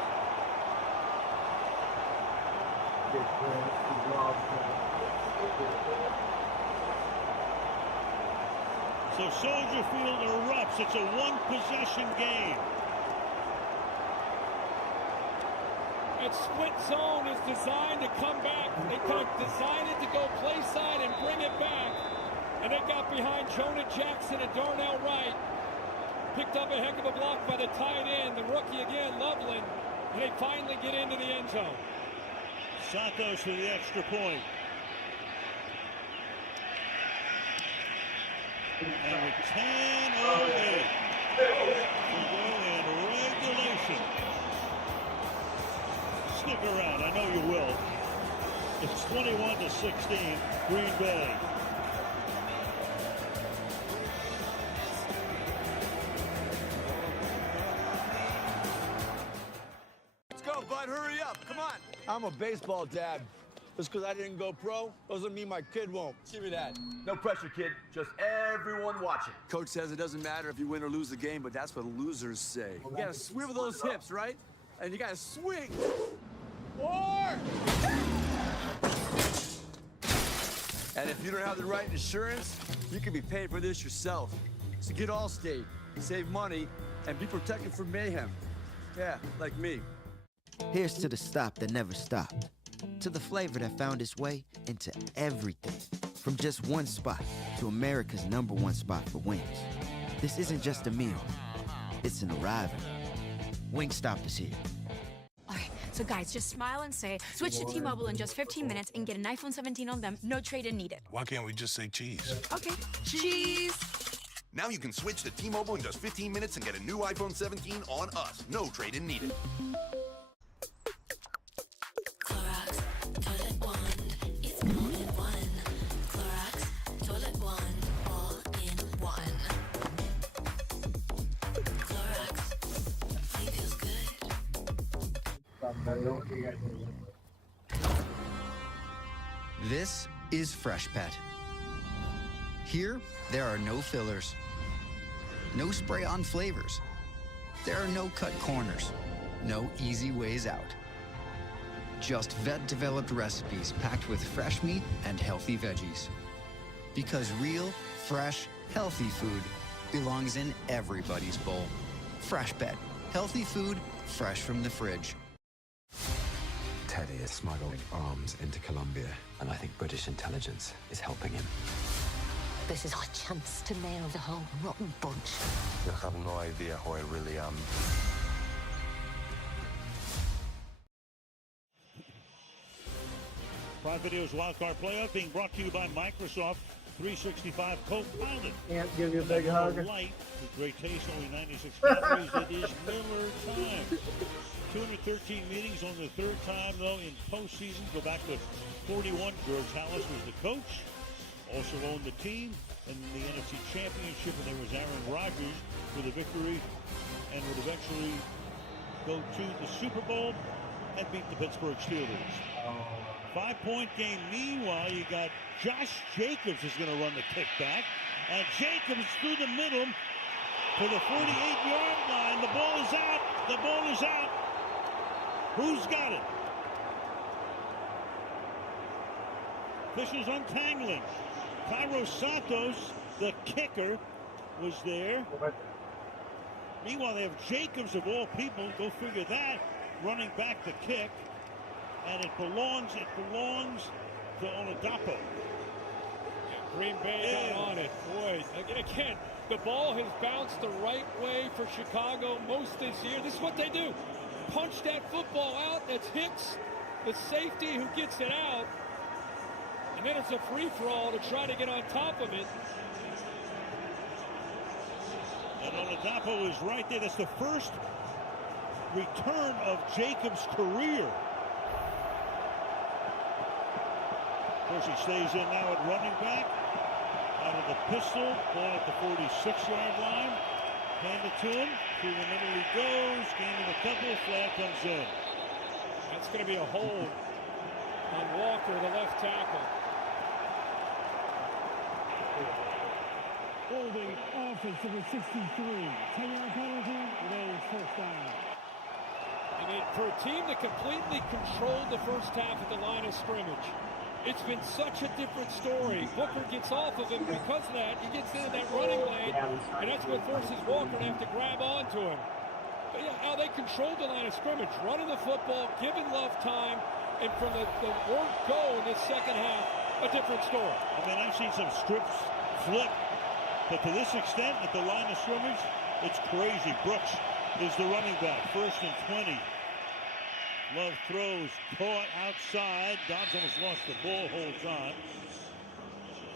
So Soldier Field erupts. It's a 1-possession game. And split zone is designed to come back. They kind of designed it to go play side and bring it back. And they got behind Jonah Jackson and Darnell Wright. Picked up a heck of a block by the tight end, the rookie again, Loveland. And they finally get into the end zone. Santos for the extra point. And with 10:08 to go in regulation. Stick around, I know you will. It's 21-16, Green Bay. Let's go, bud, hurry up, come on. I'm a baseball dad. Just because I didn't go pro doesn't mean my kid won't. Give me that. No pressure, kid. Just everyone watching. Coach says it doesn't matter if you win or lose the game, but that's what losers say. You gotta swivel those hips, right? And you gotta swing. Four! And if you don't have the right insurance, you can be paying for this yourself. So get Allstate, save money, and be protected from mayhem. Yeah, like me. Here's to the stop that never stopped. To the flavor that found its way into everything. From just one spot to America's #1 spot for wings. This isn't just a meal. It's an arrival. Wingstop is here. Alright, so guys, just smile and say, switch to T-Mobile in just 15 minutes and get an iPhone 17 on them, no trade-in needed. Why can't we just say cheese? Okay, cheese! Now you can switch to T-Mobile in just 15 minutes and get a new iPhone 17 on us. No trade-in needed. This is Freshpet. Here, there are no fillers, no spray-on flavors. There are no cut corners, no easy ways out. Just vet-developed recipes packed with fresh meat and healthy veggies. Because real, fresh, healthy food belongs in everybody's bowl. Freshpet, healthy food fresh from the fridge. Teddy is smuggling arms into Colombia, and I think British intelligence is helping him. This is our chance to nail the whole rotten bunch. You have no idea who I really am. Prime Video's Wildcard Playoff being brought to you by Microsoft 365 Copilot. Can't give you a big hug. Light with great taste, only 96 calories. It is Miller time. 213 meetings on the third time, though, in postseason. Go back to 41. George Hallis was the coach. Also owned the team in the NFC Championship, and there was Aaron Rodgers with a victory and would eventually go to the Super Bowl and beat the Pittsburgh Steelers. 5-point game. Meanwhile, you got Josh Jacobs is going to run the kickback. And Jacobs through the middle to the 48-yard line. The ball is out. The ball is out. Who's got it? Officials untangling. Cairo Santos, the kicker, was there. Meanwhile, they have Jacobs, of all people, go figure that, running back the kick. And it belongs to Oladapo. Green Bay got on it. Boy, again, the ball has bounced the right way for Chicago most this year. This is what they do. Punch that football out. That's Hicks, the safety, who gets it out. And then it's a free-for-all to try to get on top of it. And Oladapo is right there. That's the first return of Jacobs' career. Of course, he stays in now at running back. Out of the pistol, ball at the 46-yard line. Hand it to him. Through the middle he goes. Gain of a couple. Flag comes in. That's going to be a hold on Walker, the left tackle. Holding offense number 63. 10-yard penalty. Today's first down. I mean, for a team that completely controlled the first half at the line of scrimmage, it's been such a different story. Booker gets off of him. Because of that, he gets into that running lane, and that's what forces Walker to have to grab onto him. But yeah, how they controlled the line of scrimmage, running the football, giving Love time, and from the word go in this second half, a different story. I mean, I've seen some strips flip, but to this extent, at the line of scrimmage, it's crazy. Brooks is the running back, 1st and 20. Love throws, caught outside. Dobbs almost lost the ball, holds on.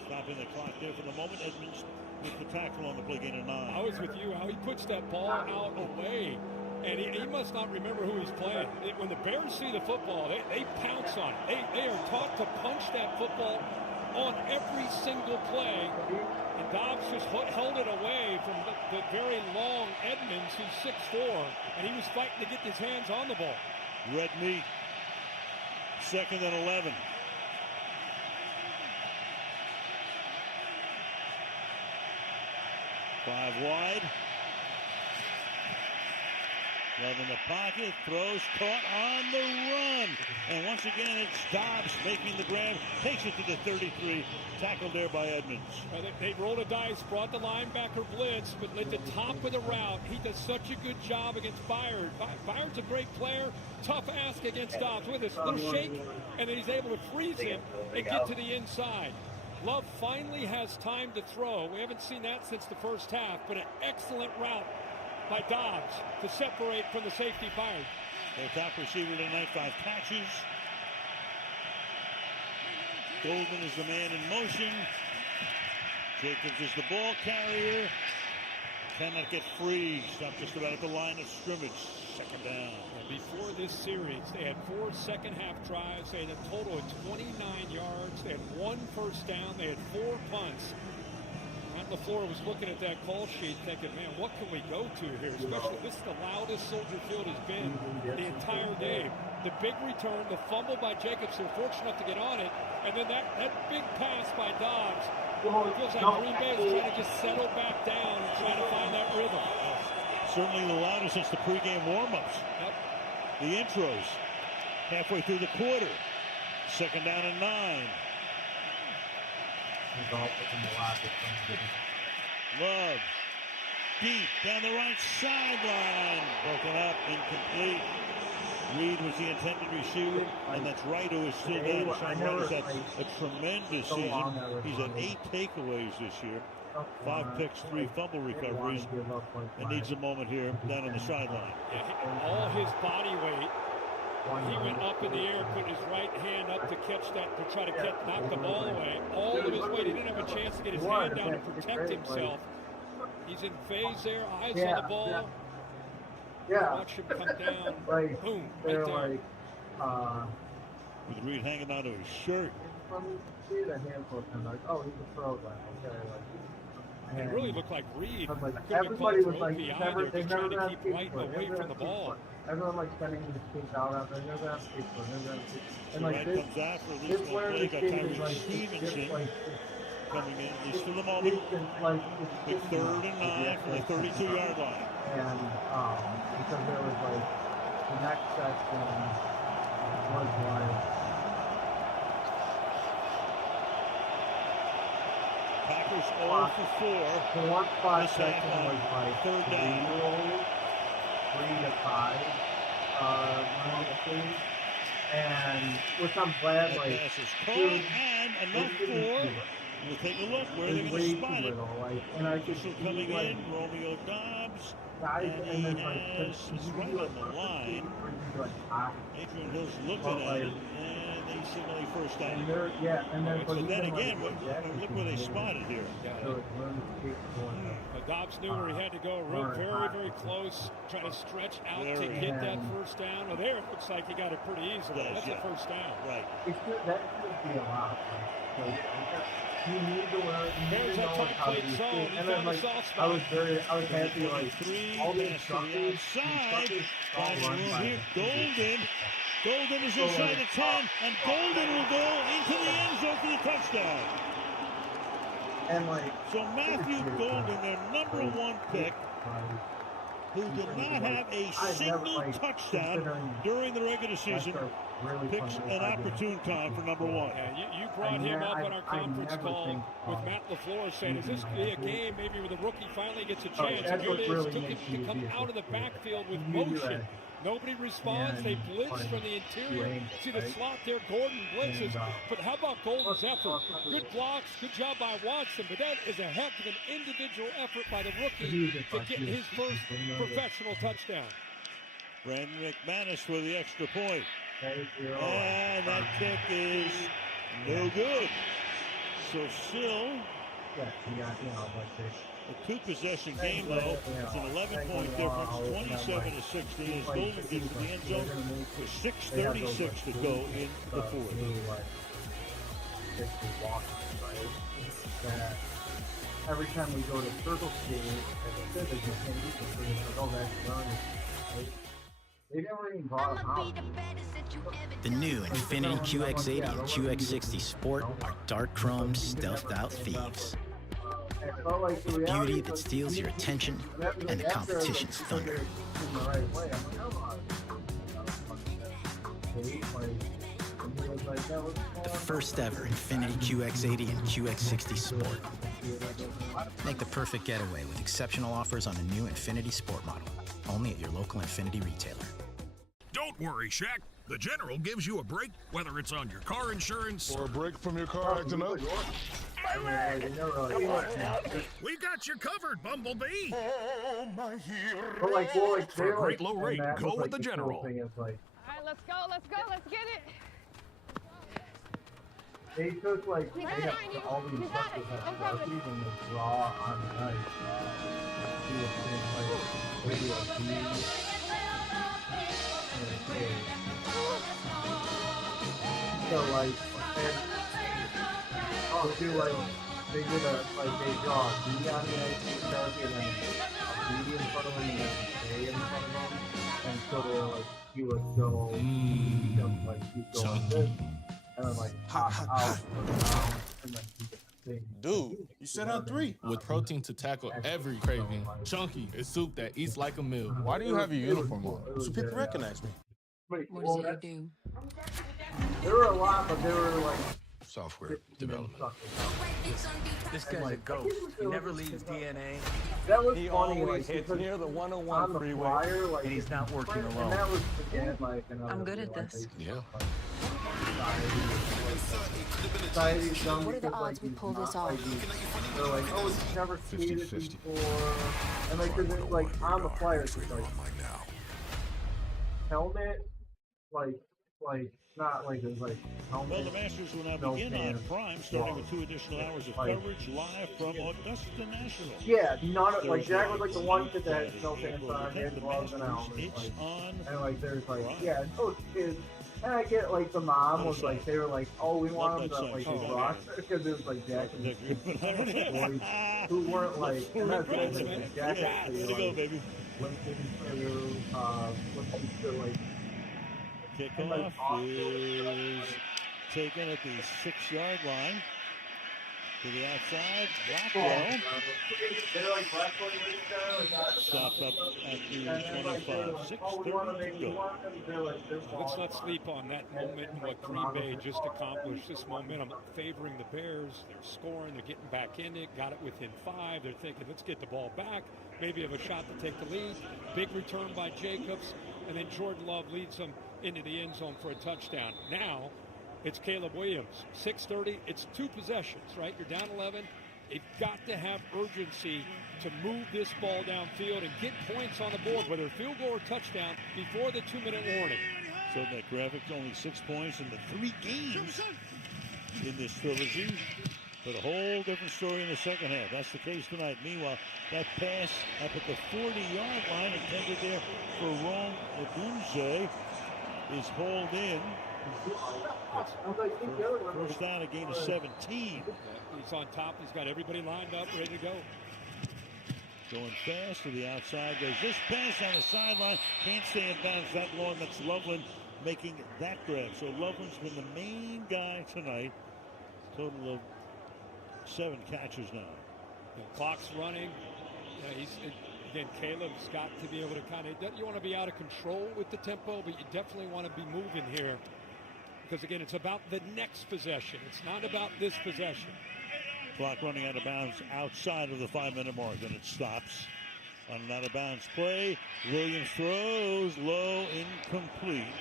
Stopping the clock there for the moment. Edmonds with the tackle on the play, gain of 9. I was with you, how he puts that ball out away. And he must not remember who he's playing. When the Bears see the football, they pounce on it. They are taught to punch that football on every single play. And Dobbs just held it away from the very long Edmonds, who's 6'4", and he was fighting to get his hands on the ball. Red meat. 2nd and 11. Five wide. Love in the pocket, throws, caught on the run. And once again, it's Dobbs making the grab, takes it to the 33, tackled there by Edmonds. They rolled a dice, brought the linebacker blitz, but at the top of the route, he does such a good job against Byard. Byard's a great player, tough ask against Dobbs with his little shake, and then he's able to freeze him and get to the inside. Love finally has time to throw. We haven't seen that since the first half, but an excellent route by Dobbs to separate from the safety Byard. Their top receiver tonight, 5 catches. Goldman is the man in motion. Jacobs is the ball carrier. Cannot get free. Stopped just about at the line of scrimmage. 2nd down. Before this series, they had 4 second-half drives. They had a total of 29 yards. They had 1 first down. They had 4 punts. Matt LaFleur was looking at that call sheet thinking, man, what can we go to here? Especially, this is the loudest Soldier Field has been the entire game. The big return, the fumble by Jacobs, they're fortunate enough to get on it, and then that big pass by Dobbs. It feels like Green Bay is trying to just settle back down and trying to find that rhythm. Certainly the loudest since the pregame warm-ups. Yep. The intros. Halfway through the quarter. 2nd down and 9. Love. Deep down the right sideline. Broken up, incomplete. Reed was the intended receiver, and that's Wright who is still there. Sean Wright has had a tremendous season. He's had 8 takeaways this year. 5 picks, 3 fumble recoveries, and needs a moment here down on the sideline. Yeah, all his body weight. He went up in the air, put his right hand up to catch that, to try to knock the ball away. All of his weight, he didn't have a chance to get his hand down to protect himself. He's in phase there, eyes on the ball. Watch him come down. Boom, right there. With Reed hanging out of his shirt. It really looked like Reed. Like, could have been everybody called was for like, OPI never, there, they just never trying to got keep right away from the ball. Everyone like sending these kids out after they never have skateboard, never have skateboard. And like Right this, comes after at this least where one the play. Got skate is Tyree like, Stevenson like, coming in. At least to the moment. Big 3rd and 9 from the 32-yard line. And because there was like the next section was like Packers 0 for 4. the one spot This section half was like 3rd down. 3 to 5 and which I'm glad That like pass is caught and enough for. We'll take a look where they're going to spot it. And I could Official coming in, Romeo Dobbs, and he has, it's right on the line. Adrian Hill's looking at it, and they signal a first down. But then again, look where they spotted here. Dobbs knew where he had to go, very, very close, trying to stretch out to get that first down. Well, there it looks like he got it pretty easily. That's a first down. Right. That should be a lot. You need to learn. There's a tight plate zone. And then like I was happy like all the instructors here. Golden is inside the 10, and Golden will go into the end zone for the touchdown. And like so Matthew Golden, their number 1 pick, who did not have a single touchdown during the regular season, picks an opportune time for number 1. You brought him up on our conference call with Matt LaFleur saying, is this be a game maybe where the rookie finally gets a chance? And here it is, took him to come out of the backfield with motion. Nobody responds. They blitz from the interior. See the slot there. Gordon blitzes. But how about Golden's effort? Good blocks. Good job by Watson. But that is a heck of an individual effort by the rookie to get his first professional touchdown. Brandon McManus for the extra point. And that kick is no good. So still a 2-possession game, though. It's an 11-point difference, 27 to 16 as Golden gets to the end zone for 6:36 to go in the fourth. Every time we go to circle skate, as I said, they just can't use it. So go back to learning. They never even brought them out. The new Infinity QX80 and QX60 Sport are dark chrome, stealthed out thieves. The beauty that steals your attention and the competition's thunder. The first ever Infinity QX80 and QX60 Sport. Make the perfect getaway with exceptional offers on a new Infinity Sport model. Only at your local Infinity retailer. Don't worry, Shaq. The General gives you a break, whether it's on your car insurance or a break from your car acting up. We got you covered, Bumblebee. Oh, my hero. But like, well, like, For a great low rate, go with the General. All right, let's go, let's get it. They took like they got all these instructors at rugby and they draw on the ice. So like, they did they draw a B on the ice and then a B in front of him and then an A in front of him, and so they were like, he would go, he'd go like this. And then like pop out and then dude, you said on 3. With protein to tackle every craving. Chunky is soup that eats like a meal. Why do you have your uniform on? So people recognize me. What does it do? There were a lot, but they were like software development. This guy's a ghost. He never leaves DNA. That was he funny, always like, hits near the 101 on the freeway, flyer, like, and he's not working and alone. that was again like I'm good at this. Yeah. What are the odds we pull this off? They're like, oh, it's never skated before, and like, cause it's like on the flyer, it's like helmet, like not like it's like helmet. Well, the Masters will now begin on Prime, starting with 2 additional hours of coverage live from Augusta National. Yeah, not like Jack was like the one kid that had no fans on, he had gloves and helmet. And like there's like, yeah, and those kids, And I get like the mom was like, they were like, oh, we want them to like rock because it was like Jack and boys who weren't like, and that's what like Jack actually like listening to like Kickoff is taken at the 6-yard line to the outside. Blackwell stopped up at the 25. 6:30 to go. Let's not sleep on that moment and what Green Bay just accomplished. This momentum favoring the Bears. They're scoring. They're getting back in it. Got it within 5. They're thinking, let's get the ball back. Maybe have a shot to take the lead. Big return by Jacobs. And then Jordan Love leads them into the end zone for a touchdown. Now, it's Caleb Williams. 6:30. It's 2 possessions, right? You're down 11. They've got to have urgency to move this ball downfield and get points on the board, whether a field goal or touchdown, before the 2-minute warning. So that graphic, only 6 points in the 3 games in this trilogy. But a whole different story in the second half. That's the case tonight. Meanwhile, that pass up at the 40-yard line intended there for Rome Odunze is hauled in. First down, a gain of 17. He's on top. He's got everybody lined up, ready to go. Going fast to the outside. Goes this pass on the sideline. Can't stay in bounds that long. That's Loveland making that grab. So Loveland's been the main guy tonight. Total of 7 catches now. The clock's running. Again, Caleb's got to be able to kind of, you want to be out of control with the tempo, but you definitely want to be moving here. Because, again, it's about the next possession. It's not about this possession. Clock running out of bounds outside of the 5-minute mark, and it stops on an out-of-bounds play. Williams throws low, incomplete.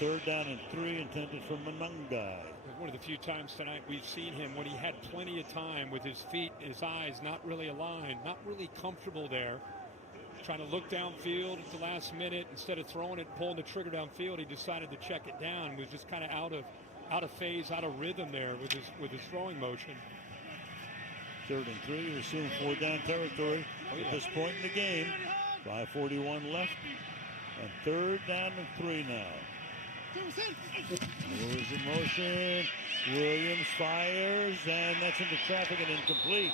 3rd down and 3 intended for Monungai. One of the few times tonight we've seen him when he had plenty of time with his feet, his eyes not really aligned, not really comfortable there. Trying to look downfield at the last minute. Instead of throwing it and pulling the trigger downfield, he decided to check it down. He was just kind of out of phase, out of rhythm there with his throwing motion. 3rd and 3, we assume 4-down territory at this point in the game. 5:41 left, and 3rd down and 3 now. Moves in motion. Williams fires, and that's into traffic and incomplete.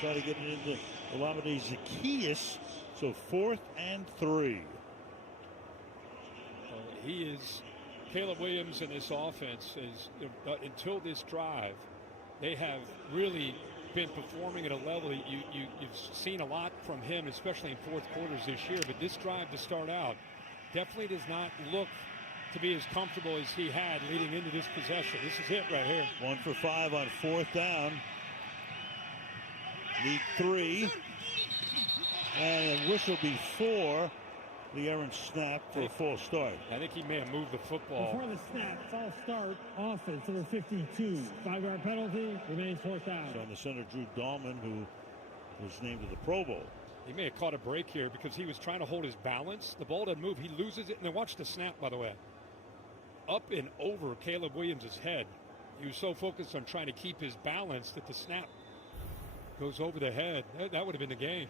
Try to get it into Olamide Zacchaeus. So 4th and 3. He is Caleb Williams in this offense is until this drive, they have really been performing at a level you've seen a lot from him, especially in 4th quarters this year. But this drive to start out definitely does not look to be as comfortable as he had leading into this possession. This is it right here. 1 for 5 on 4th down. Need 3. And a whistle before the errant snap for a false start. I think he may have moved the football. Before the snap, false start, offense, number 52. 5-yard penalty, remains 4th down. So on the center, Drew Dahlman, who was named to the Pro Bowl. He may have caught a break here because he was trying to hold his balance. The ball doesn't move. He loses it. And then watch the snap, by the way. Up and over Caleb Williams' head. He was so focused on trying to keep his balance that the snap goes over the head. That would have been the game.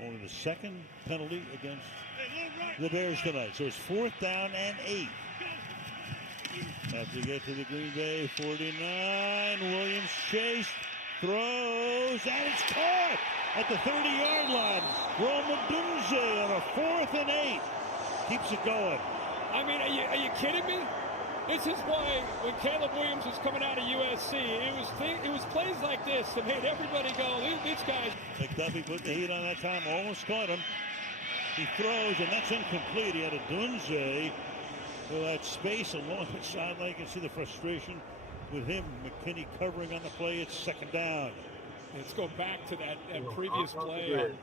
Only the 2nd penalty against the Bears tonight. So it's 4th down and 8. Have to get to the Green Bay 49. Williams chased, throws, and it's caught at the 30-yard line. Rome Odunze on a 4th and 8. Keeps it going. I mean, are you kidding me? This is why when Caleb Williams was coming out of USC, it was plays like this that made everybody go, these guys. McDuffie put the heat on that time, almost caught him. He throws, and that's incomplete. He had a Odunze with that space along the sideline. You can see the frustration with him. McKinney covering on the play. It's 2nd down. Let's go back to that previous play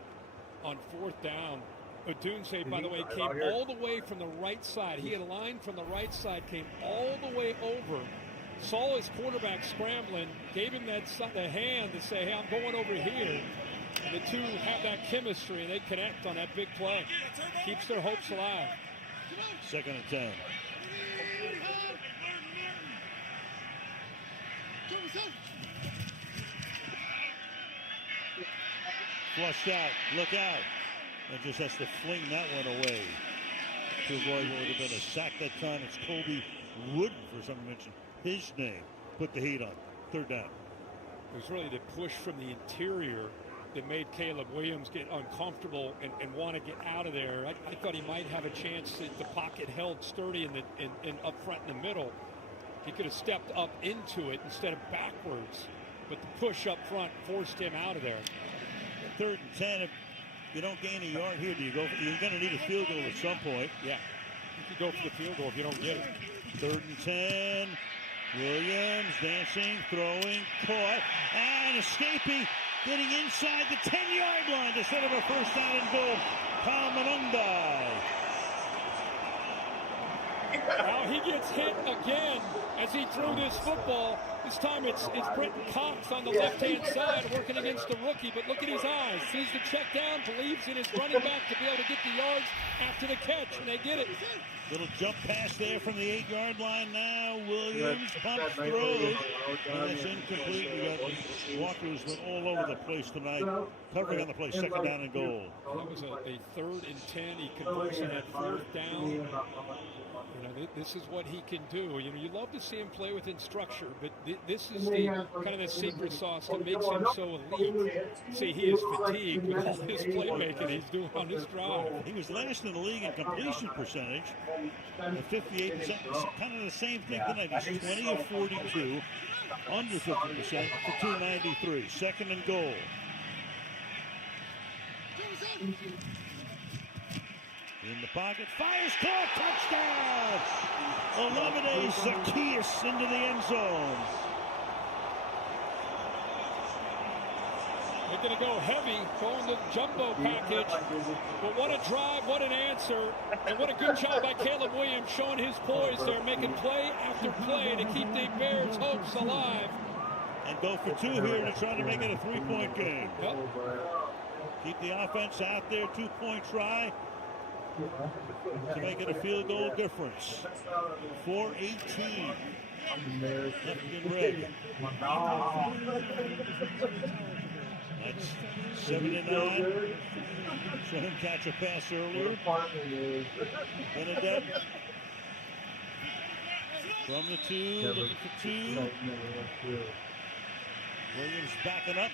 on 4th down. Odunze, by the way, came all the way from the right side. He had a line from the right side, came all the way over, saw his quarterback scrambling, gave him the hand to say, hey, I'm going over here. And the two have that chemistry, and they connect on that big play. Keeps their hopes alive. 2nd and 10. Flushed out. Look out. And just has to fling that one away. to avoid what would have been a sack that time. It's Colby Wooden, for some mention his name, put the heat on. Third down. It was really the push from the interior that made Caleb Williams get uncomfortable and want to get out of there. I thought he might have a chance if the pocket held sturdy in up front in the middle. He could have stepped up into it instead of backwards. But the push up front forced him out of there. 3rd and 10. If you don't gain a yard here, do you go? You're going to need a field goal at some point. Yeah. You could go for the field goal if you don't get it. 3rd and 10. Williams dancing, throwing, caught, and escaping, getting inside the 10-yard line to set up a first down and goal. Palmanundai. Now he gets hit again as he threw this football. This time it's Britton Cox on the left-hand side working against the rookie, but look at his eyes. Sees the check down, believes in his running back to be able to get the yards after the catch, and they get it. Little jump pass there from the 8-yard line. Now Williams pumps, throws, and it's incomplete. We got Walker's been all over the place tonight, covering on the play, 2nd down and goal. That was a 3rd and 10. He converts on that 4th down. This is what he can do. You love to see him play within structure, but this is the kind of the secret sauce that makes him so elite. See, he is fatigued with all this playmaking he's doing on this drive. He was last in the league in completion percentage at 58%. Kind of the same thing tonight. He's 20 of 42, under 50% for 293. 2nd and goal. In the pocket, fires, caught, touchdown! Olamide Zacchaeus into the end zone. They're going to go heavy, going the jumbo package. But what a drive, what an answer, and what a good job by Caleb Williams showing his poise there, making play after play to keep the Bears' hopes alive. And go for 2 here to try to make it a 3-point game. Yep. Keep the offense out there, 2-point try to make it a field goal difference. 4:18 left in red. That's 7-9. Saw him catch a pass earlier. Benedette from the 2, looking for 2. Williams backing up.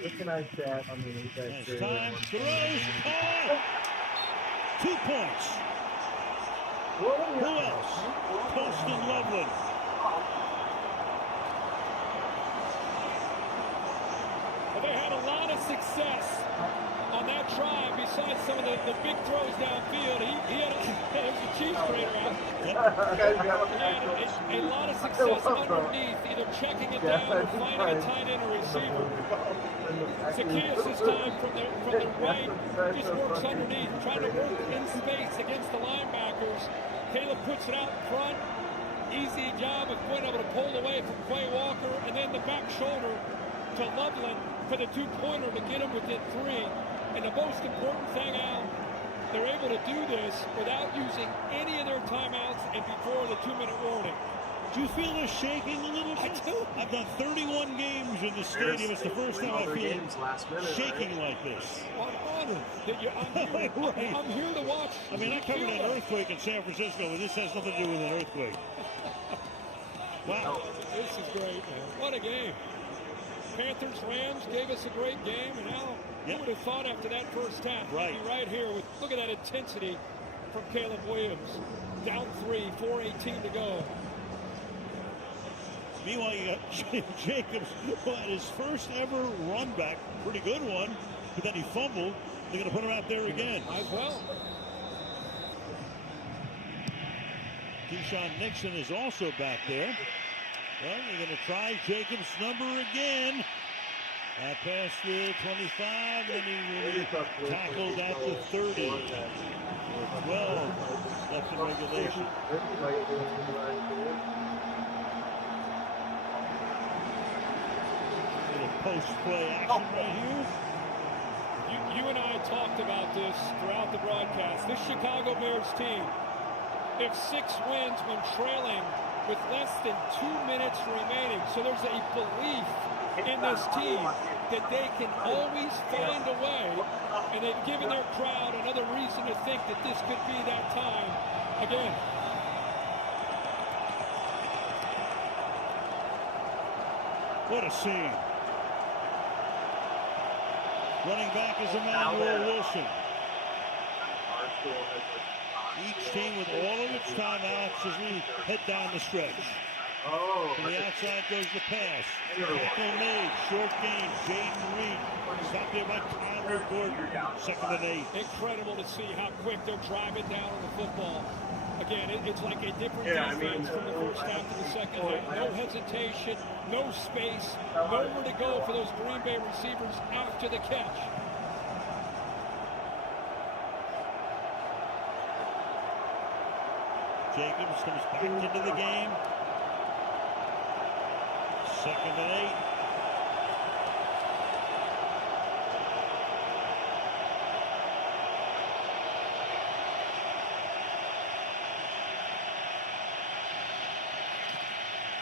It's a nice stat underneath that. Nice time, throws, caught! 2 points. Who else? Poston Loveland. Well, they had a lot of success on that drive besides some of the big throws downfield. He had a Chiefs trainer out. He had a lot of success underneath, either checking it down or finding a tight end or receiver. Zacchaeus this time from the right just works underneath, trying to work in space against the linebackers. Caleb puts it out front. Easy job of being able to pull away from Quay Walker, and then the back shoulder to Loveland for the 2-pointer to get him within 3. And the most important thing, Al, they're able to do this without using any of their timeouts and before the 2-minute warning. Do you feel they're shaking a little bit? I do. I've done 31 games in the stadium. It's the first time I feel shaking like this. What honor. I'm here to watch. I mean, I covered an earthquake in San Francisco, but this has nothing to do with an earthquake. Wow. This is great, man. What a game. Panthers, Rams gave us a great game, and now who would have thought after that first half? Right. Right here with, look at that intensity from Caleb Williams. Down 3, 4:18 to go. Meanwhile, you got Jacobs, who had his first ever run back, pretty good one, but then he fumbled. They're going to put him out there again. As well. Keyshawn Nixon is also back there. Well, they're going to try Jacobs' number again. That pass to 25, and he will be tackled at the 30. 12 left in regulation. Little post-play action right here. You and I talked about this throughout the broadcast. This Chicago Bears team, if 6 wins when trailing with less than 2 minutes remaining. So there's a belief in this team. that they can always find a way, and they've given their crowd another reason to think that this could be that time again. What a scene. Running back is Emmanuel Wilson. Each team with all of its timeouts as we head down the stretch. To the outside goes the pass. Tackle made. Short gain. Jaden Reed. Stopped there by Tyler Gordon. 2nd and 8. Incredible to see how quick they're driving down on the football. Again, it's like a different defense from the first half to the second half. No hesitation, no space, nowhere to go for those Green Bay receivers after the catch. Jacobs comes back into the game. 2nd and 8.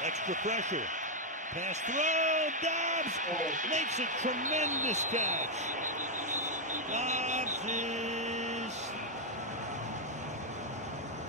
Extra pressure. Pass throw. Dobbs makes a tremendous catch. Dobbs is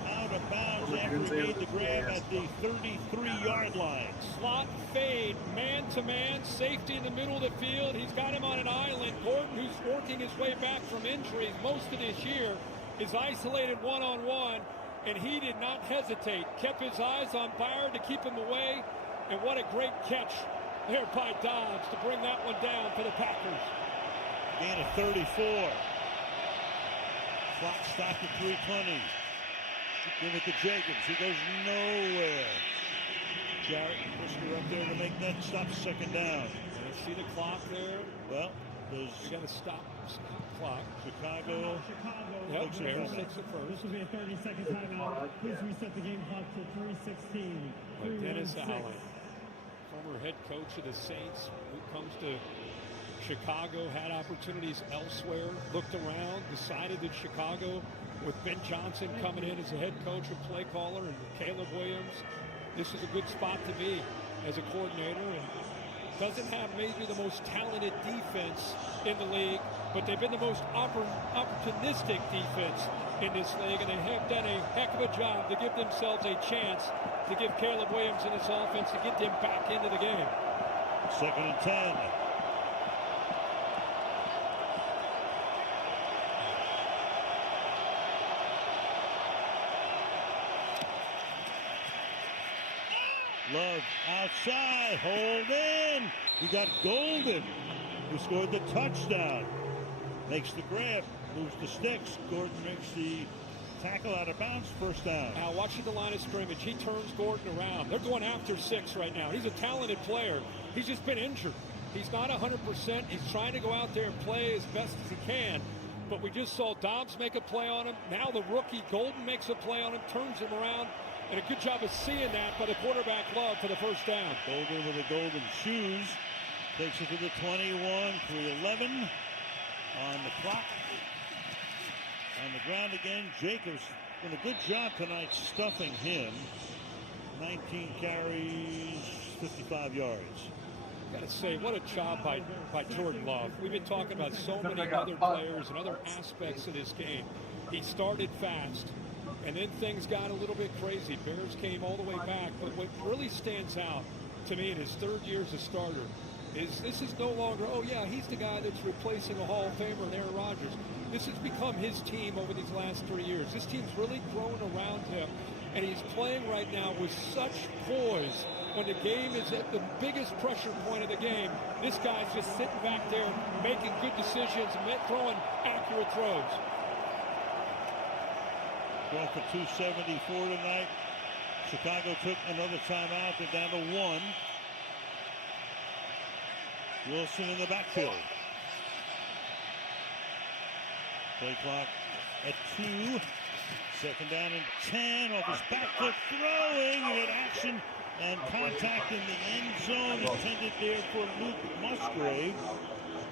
out of bounds after he made the grab at the 33-yard line. Slot fade, man-to-man, safety in the middle of the field. He's got him on an island. Gordon, who's working his way back from injuries most of this year, is isolated one-on-one. And he did not hesitate, kept his eyes on Byard to keep him away, and what a great catch there by Dobbs to bring that one down for the Packers. Gain of 34. Clock stopped at 3:20. Give it to Jacobs. He goes nowhere. Jarrett and Brisker up there to make that stop. 2nd down. You see the clock there? Well, you got to stop the clock. Chicago. Yep, Bears takes it first. This will be a 30-second timeout. Please reset the game clock to 3:16. Dennis Allen, former head coach of the Saints, who comes to Chicago, had opportunities elsewhere, looked around, decided that Chicago, with Ben Johnson coming in as a head coach and play caller, and Caleb Williams, this is a good spot to be as a coordinator. And doesn't have maybe the most talented defense in the league, but they've been the most opportunistic defense in this league, and they have done a heck of a job to give themselves a chance to give Caleb Williams and his offense to get them back into the game. 2nd and 10. Love outside, hold in. We got Golden, who scored the touchdown. Makes the grab, moves the sticks. Gordon makes the tackle out of bounds, 1st down. Now watching the line of scrimmage, he turns Gordon around. They're going after 6 right now. He's a talented player. He's just been injured. He's not 100%. He's trying to go out there and play as best as he can. But we just saw Dobbs make a play on him. Now the rookie Golden makes a play on him, turns him around. And a good job of seeing that by the quarterback Love for the 1st down. Golden with the golden shoes. Takes it to the 21, 3:11 on the clock. On the ground again, Jacobs done a good job tonight stuffing him. 19 carries, 55 yards. Got to say, what a job by Jordan Love. We've been talking about so many other players and other aspects of this game. He started fast, and then things got a little bit crazy. Bears came all the way back, but what really stands out to me in his 3rd year as a starter is this is no longer, oh yeah, he's the guy that's replacing a Hall of Famer and Aaron Rodgers. This has become his team over these last 3 years. This team's really grown around him, and he's playing right now with such poise. When the game is at the biggest pressure point of the game, this guy's just sitting back there making good decisions and throwing accurate throws. Going for 274 tonight. Chicago took another timeout. They're down to 1. Wilson in the backfield. Play clock at 2. 2nd down and 10. Off his back foot, throwing. We had action and contact in the end zone. Intended there for Luke Musgrave.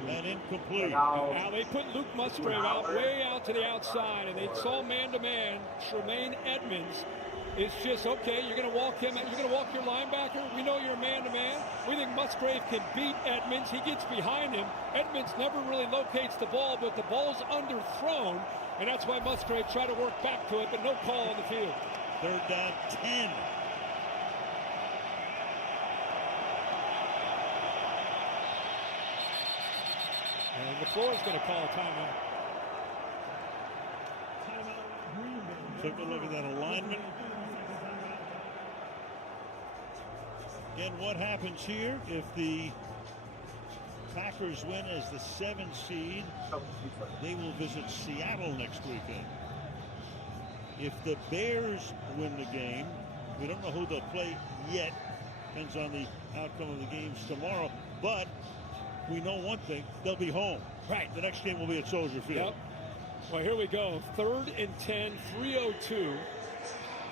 And incomplete. Now they put Luke Musgrave way out to the outside, and they saw man-to-man Tremaine Edmonds It's just, okay, you're going to walk him, you're going to walk your linebacker. We know you're man-to-man. We think Musgrave can beat Edmonds. He gets behind him. Edmonds never really locates the ball, but the ball's underthrown, and that's why Musgrave tried to work back to it, but no call on the field. Third down, 10. And LaFleur's going to call a timeout. Took a look at that alignment. Again, what happens here if the Packers win as the 7th seed? They will visit Seattle next weekend. If the Bears win the game, we don't know who they'll play yet. Depends on the outcome of the games tomorrow. But we know one thing, they'll be home. Right. The next game will be at Soldier Field. Yep. Well, here we go. 3rd and 10, 3:02.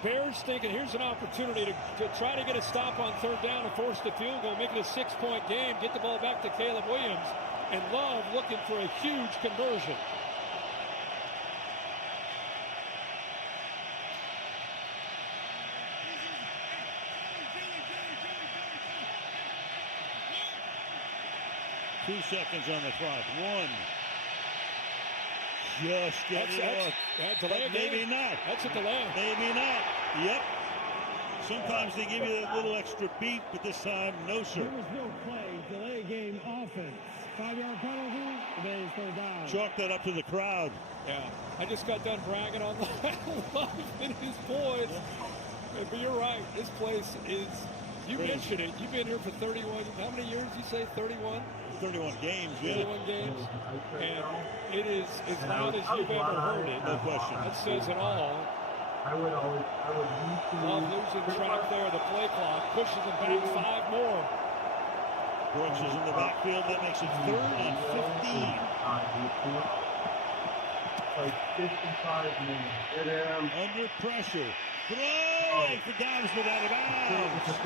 Bears thinking here's an opportunity to try to get a stop on 3rd down and force the field goal, make it a 6-point game, get the ball back to Caleb Williams, and Love looking for a huge conversion. Two seconds on the clock. 1. Just getting it. Maybe not. That's a delay. Maybe not. Yep. Sometimes they give you that little extra beat, but this time, no, sir. There was no play. Delay game offense. 5-yard penalty. Today's 3rd down. Chalk that up to the crowd. Yeah. I just got done bragging on Love and his boys. But you're right. This place is, you mentioned it. You've been here for 31, how many years you say? 31? 31 games, yeah. 31 games. And it is as loud as you've ever heard it. No question. That says it all. Love losing track there. The play clock pushes him back 5 more. Brooks is in the backfield. That makes it 3rd and 15. Like 55 minutes. Under pressure. Throw for Dobbs, but out of bounds.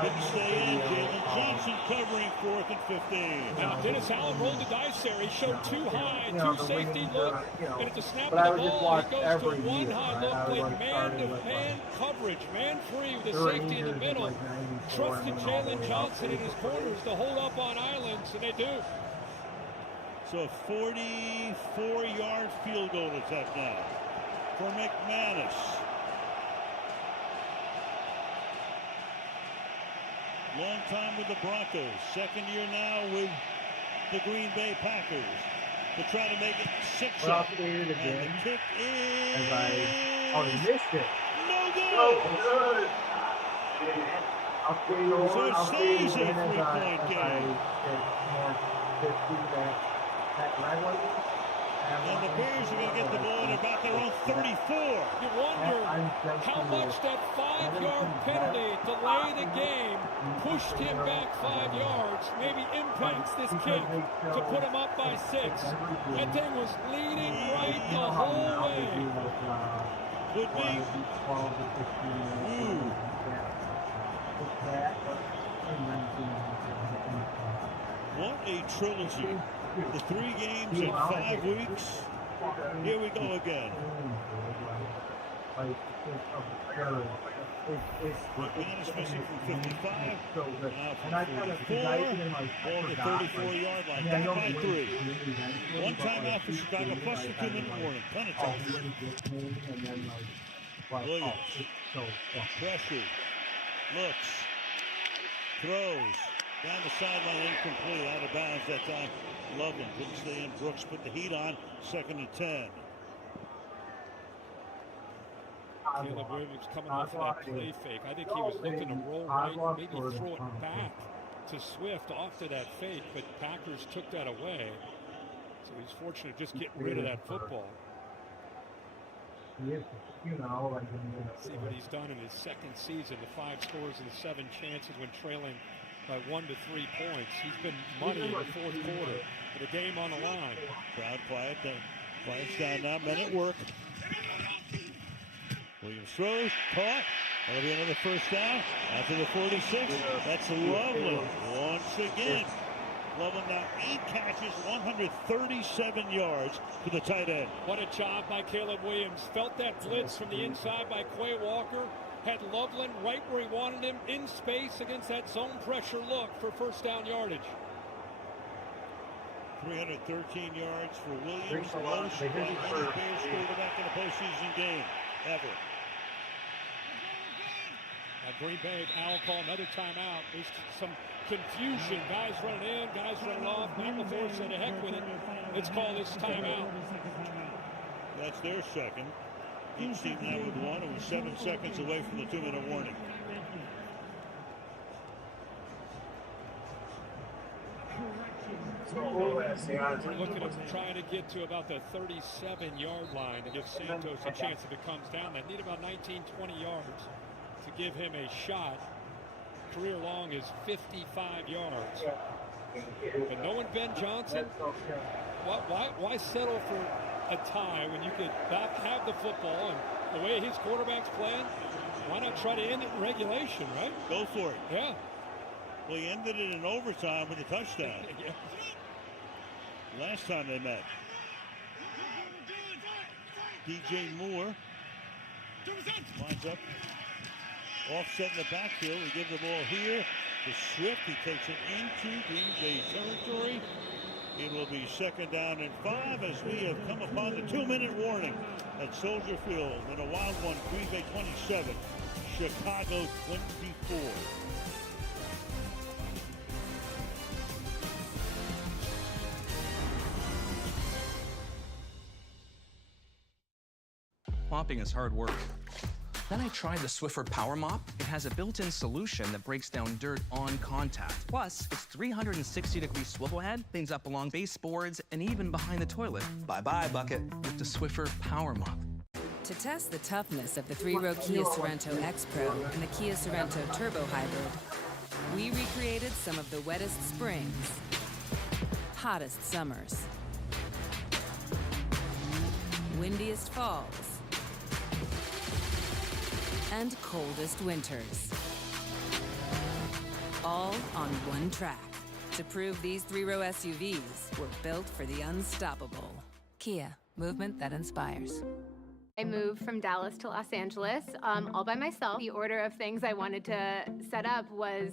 Couldn't stay in. Jalen Johnson covering 4th and 15. Now, Dennis Allen rolled the dice there. He showed 2 high, 2 safety look, and at the snap of the ball, he goes to 1 high look, played man-to-man coverage, man-free with the safety in the middle. Trusted Jalen Johnson in his corners to hold up on islands, and they do. So a 44-yard field goal attempt now for McManus. Long time with the Broncos. 2nd year now with the Green Bay Packers. To try to make it 6 up. And the kick is... he missed it. No good! No good! So it stays a 3-point game. And the Bears are going to get the ball at about their own 34. You wonder how much that 5-yard penalty delay the game pushed him back 5 yards, maybe impacts this kick to put him up by 6. That thing was leading right the whole way. Could be. What a trilogy. The 3 games in 5 weeks. Here we go again. McManus missing from 55. Now from 44. Ball to 34-yard line. Down by 3. 1 timeout for Chicago plus the 2-minute warning. Penalty. Williams. Pressure. Looks. Throws. Down the sideline, incomplete, out of bounds that time. Loveland couldn't stay in. Brooks put the heat on. 2nd and 10. Caleb Williams coming off that play fake. I think he was looking to roll right, maybe throw it back to Swift off to that fake, but Packers took that away. So he's fortunate to just get rid of that football. See what he's done in his 2nd season, the 5 scores and 7 chances when trailing by 1 to 3 points. He's been money in the 4th quarter with a game on the line. Crowd quiet. Quiet's down now. Men at work. Williams throws. Caught. That'll be another 1st down. After the 46. That's Loveland once again. Loveland now 8 catches, 137 yards to the tight end. What a job by Caleb Williams. Felt that blitz from the inside by Quay Walker. had Loveland right where he wanted him, in space against that zone pressure look for first down yardage. 313 yards for Williams, the most by any Bears quarterback in a postseason game ever. Green Bay, Al call another timeout. There's some confusion. Guys running in, guys running off. Matt LaFleur said, to heck with it. Let's call this timeout. That's their second. Each team now with one. It was 7 seconds away from the 2-minute warning. We're looking at trying to get to about the 37-yard line to give Santos a chance if it comes down. They need about 19, 20 yards to give him a shot. Career long is 55 yards. But knowing Ben Johnson, why settle for a tie when you could not have the football? And the way his quarterback's playing, why not try to end it in regulation, right? Go for it. Yeah. Well, he ended it in overtime with a touchdown. Yeah. Last time they met. DJ Moore lines up. Offset in the backfield. We give the ball here to Swift. He takes it into Green Bay territory. It will be 2nd down and 5 as we have come upon the 2-minute warning at Soldier Field in a wild one. Green Bay 27, Chicago 24. Mopping is hard work. Then I tried the Swiffer Power Mop. It has a built-in solution that breaks down dirt on contact. Plus, its 360-degree swivel head cleans up along baseboards and even behind the toilet. Bye-bye, bucket, with the Swiffer Power Mop. To test the toughness of the 3-row Kia Sorento X Pro and the Kia Sorento Turbo Hybrid, we recreated some of the wettest springs, hottest summers, windiest falls, and coldest winters. All on one track to prove these 3-row SUVs were built for the unstoppable. Kia, movement that inspires. I moved from Dallas to Los Angeles all by myself. The order of things I wanted to set up was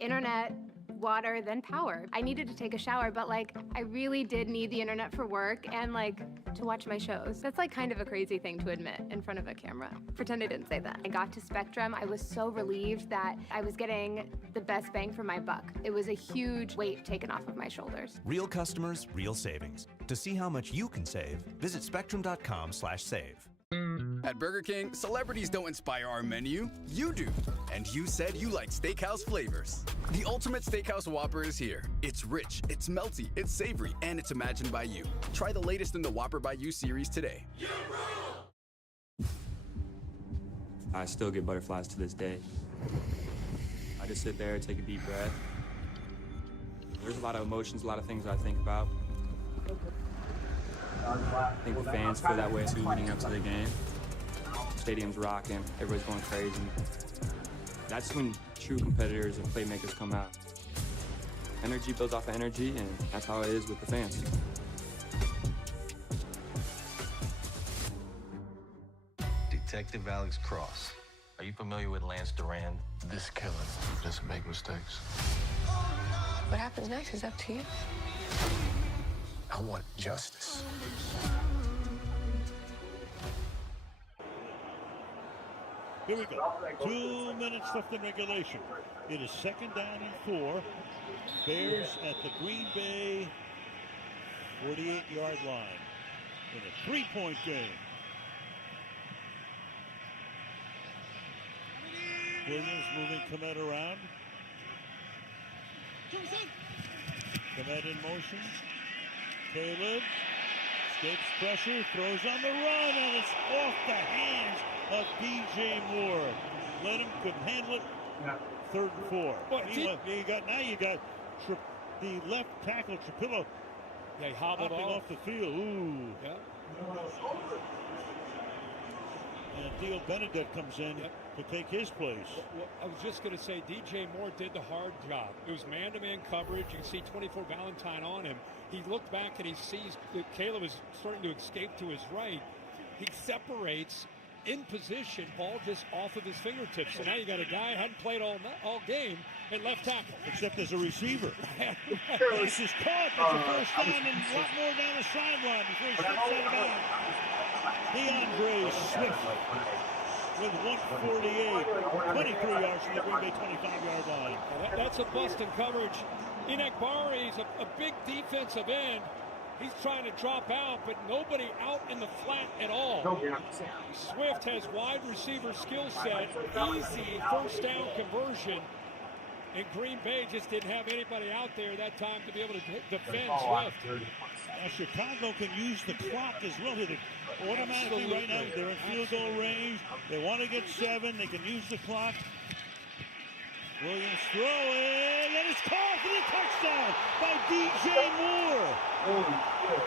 internet, water, then power. I needed to take a shower, but I really did need the internet for work and to watch my shows. That's kind of a crazy thing to admit in front of a camera. Pretend I didn't say that. I got to Spectrum. I was so relieved that I was getting the best bang for my buck. It was a huge weight taken off of my shoulders. Real customers, real savings. To see how much you can save, visit spectrum.com/save. At Burger King, celebrities don't inspire our menu, you do. And you said you like steakhouse flavors. The ultimate steakhouse Whopper is here. It's rich, it's melty, it's savory, and it's imagined by you. Try the latest in the Whopper by You series today. I still get butterflies to this day. I just sit there, take a deep breath. There's a lot of emotions, a lot of things I think about. I think the fans feel that way too leading up to the game. Stadium's rocking, everybody's going crazy. That's when true competitors and playmakers come out. Energy builds off of energy, and that's how it is with the fans. Detective Alex Cross. Are you familiar with Lance Duran? This killer doesn't make mistakes. What happens next is up to you. I want justice. Here we go. 2 minutes left in regulation. It is 2nd down and 4. Bears at the Green Bay 48-yard line in a 3-point game. Williams moving Komet around. Komet in motion. Caleb escapes pressure, throws on the run, and it's off the hands of DJ Moore. Lenham couldn't handle it. 3rd and 4. You got the left tackle Trapillo. They hobbled off the field. Ooh. Yeah. And Theo Benedict comes in to take his place. Well, I was just going to say, DJ Moore did the hard job. It was man-to-man coverage. You can see 24 Valentine on him. He looked back and he sees that Caleb is starting to escape to his right. He separates, in position, ball just off of his fingertips. So now you got a guy who hadn't played all game at left tackle. Except as a receiver. This is caught. That's a first down and a lot more down the sideline before he steps out of bounds. DeAndre Swift with 148, 23 yards from the Green Bay 25-yard line. That's a bust in coverage. Inekbari's a big defensive end. He's trying to drop out, but nobody out in the flat at all. Swift has wide receiver skill set, easy first down conversion. And Green Bay just didn't have anybody out there that time to be able to defend Swift. Now Chicago can use the clock as well. Automatically right now, they're in field goal range. They want to get 7. They can use the clock. Williams throwing, and it's caught for the touchdown by DJ Moore. Holy shit.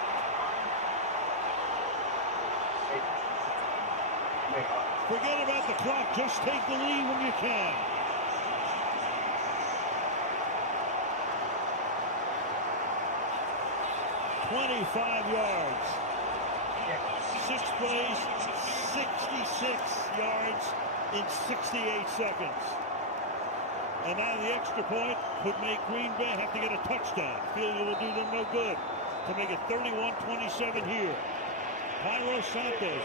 Forget about the clock. Just take the lead when you can. $25 yards. 6 plays, 66 yards in 68 seconds. And now the extra point could make Green Bay have to get a touchdown. Field goal will do them no good to make it 31-27 here. Cairo Santos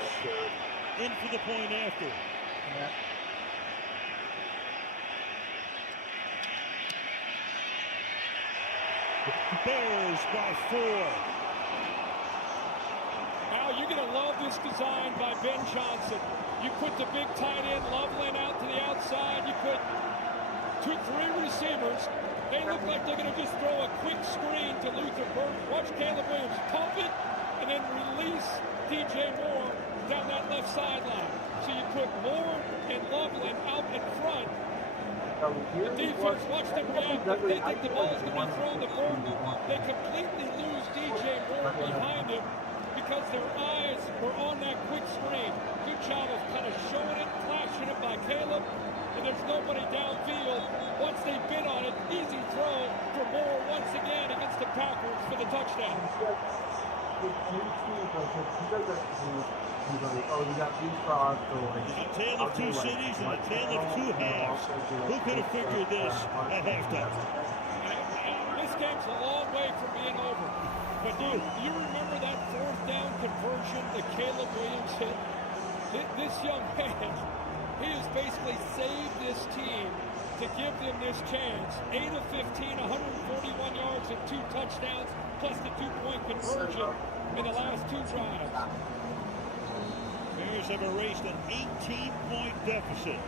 in for the point after. Bears by 4. Now you're going to love this design by Ben Johnson. You put the big tight end Loveland out to the outside. You put 3 receivers. They look like they're going to just throw a quick screen to Luther Burton. Watch Caleb Williams pump it and then release DJ Moore down that left sideline. So you put Moore and Loveland out in front. The defense, watch them react. They think the ball is going to be thrown to Burton. They completely lose DJ Moore behind him because their eyes were on that quick screen. Good job of kind of showing it, flashing it by Caleb. And there's nobody downfield. Once they bid on it, easy throw for Moore once again against the Packers for the touchdown. A tale of 2 cities and a tale of 2 halves. Who could have figured this at halftime? This game's a long way from being over. But dude, you remember that 4th down conversion that Caleb Williams hit? This young man, he has basically saved this team to give them this chance. 8 of 15, 141 yards and 2 touchdowns, plus the 2-point conversion in the last 2 drives. Bears have erased an 18-point deficit.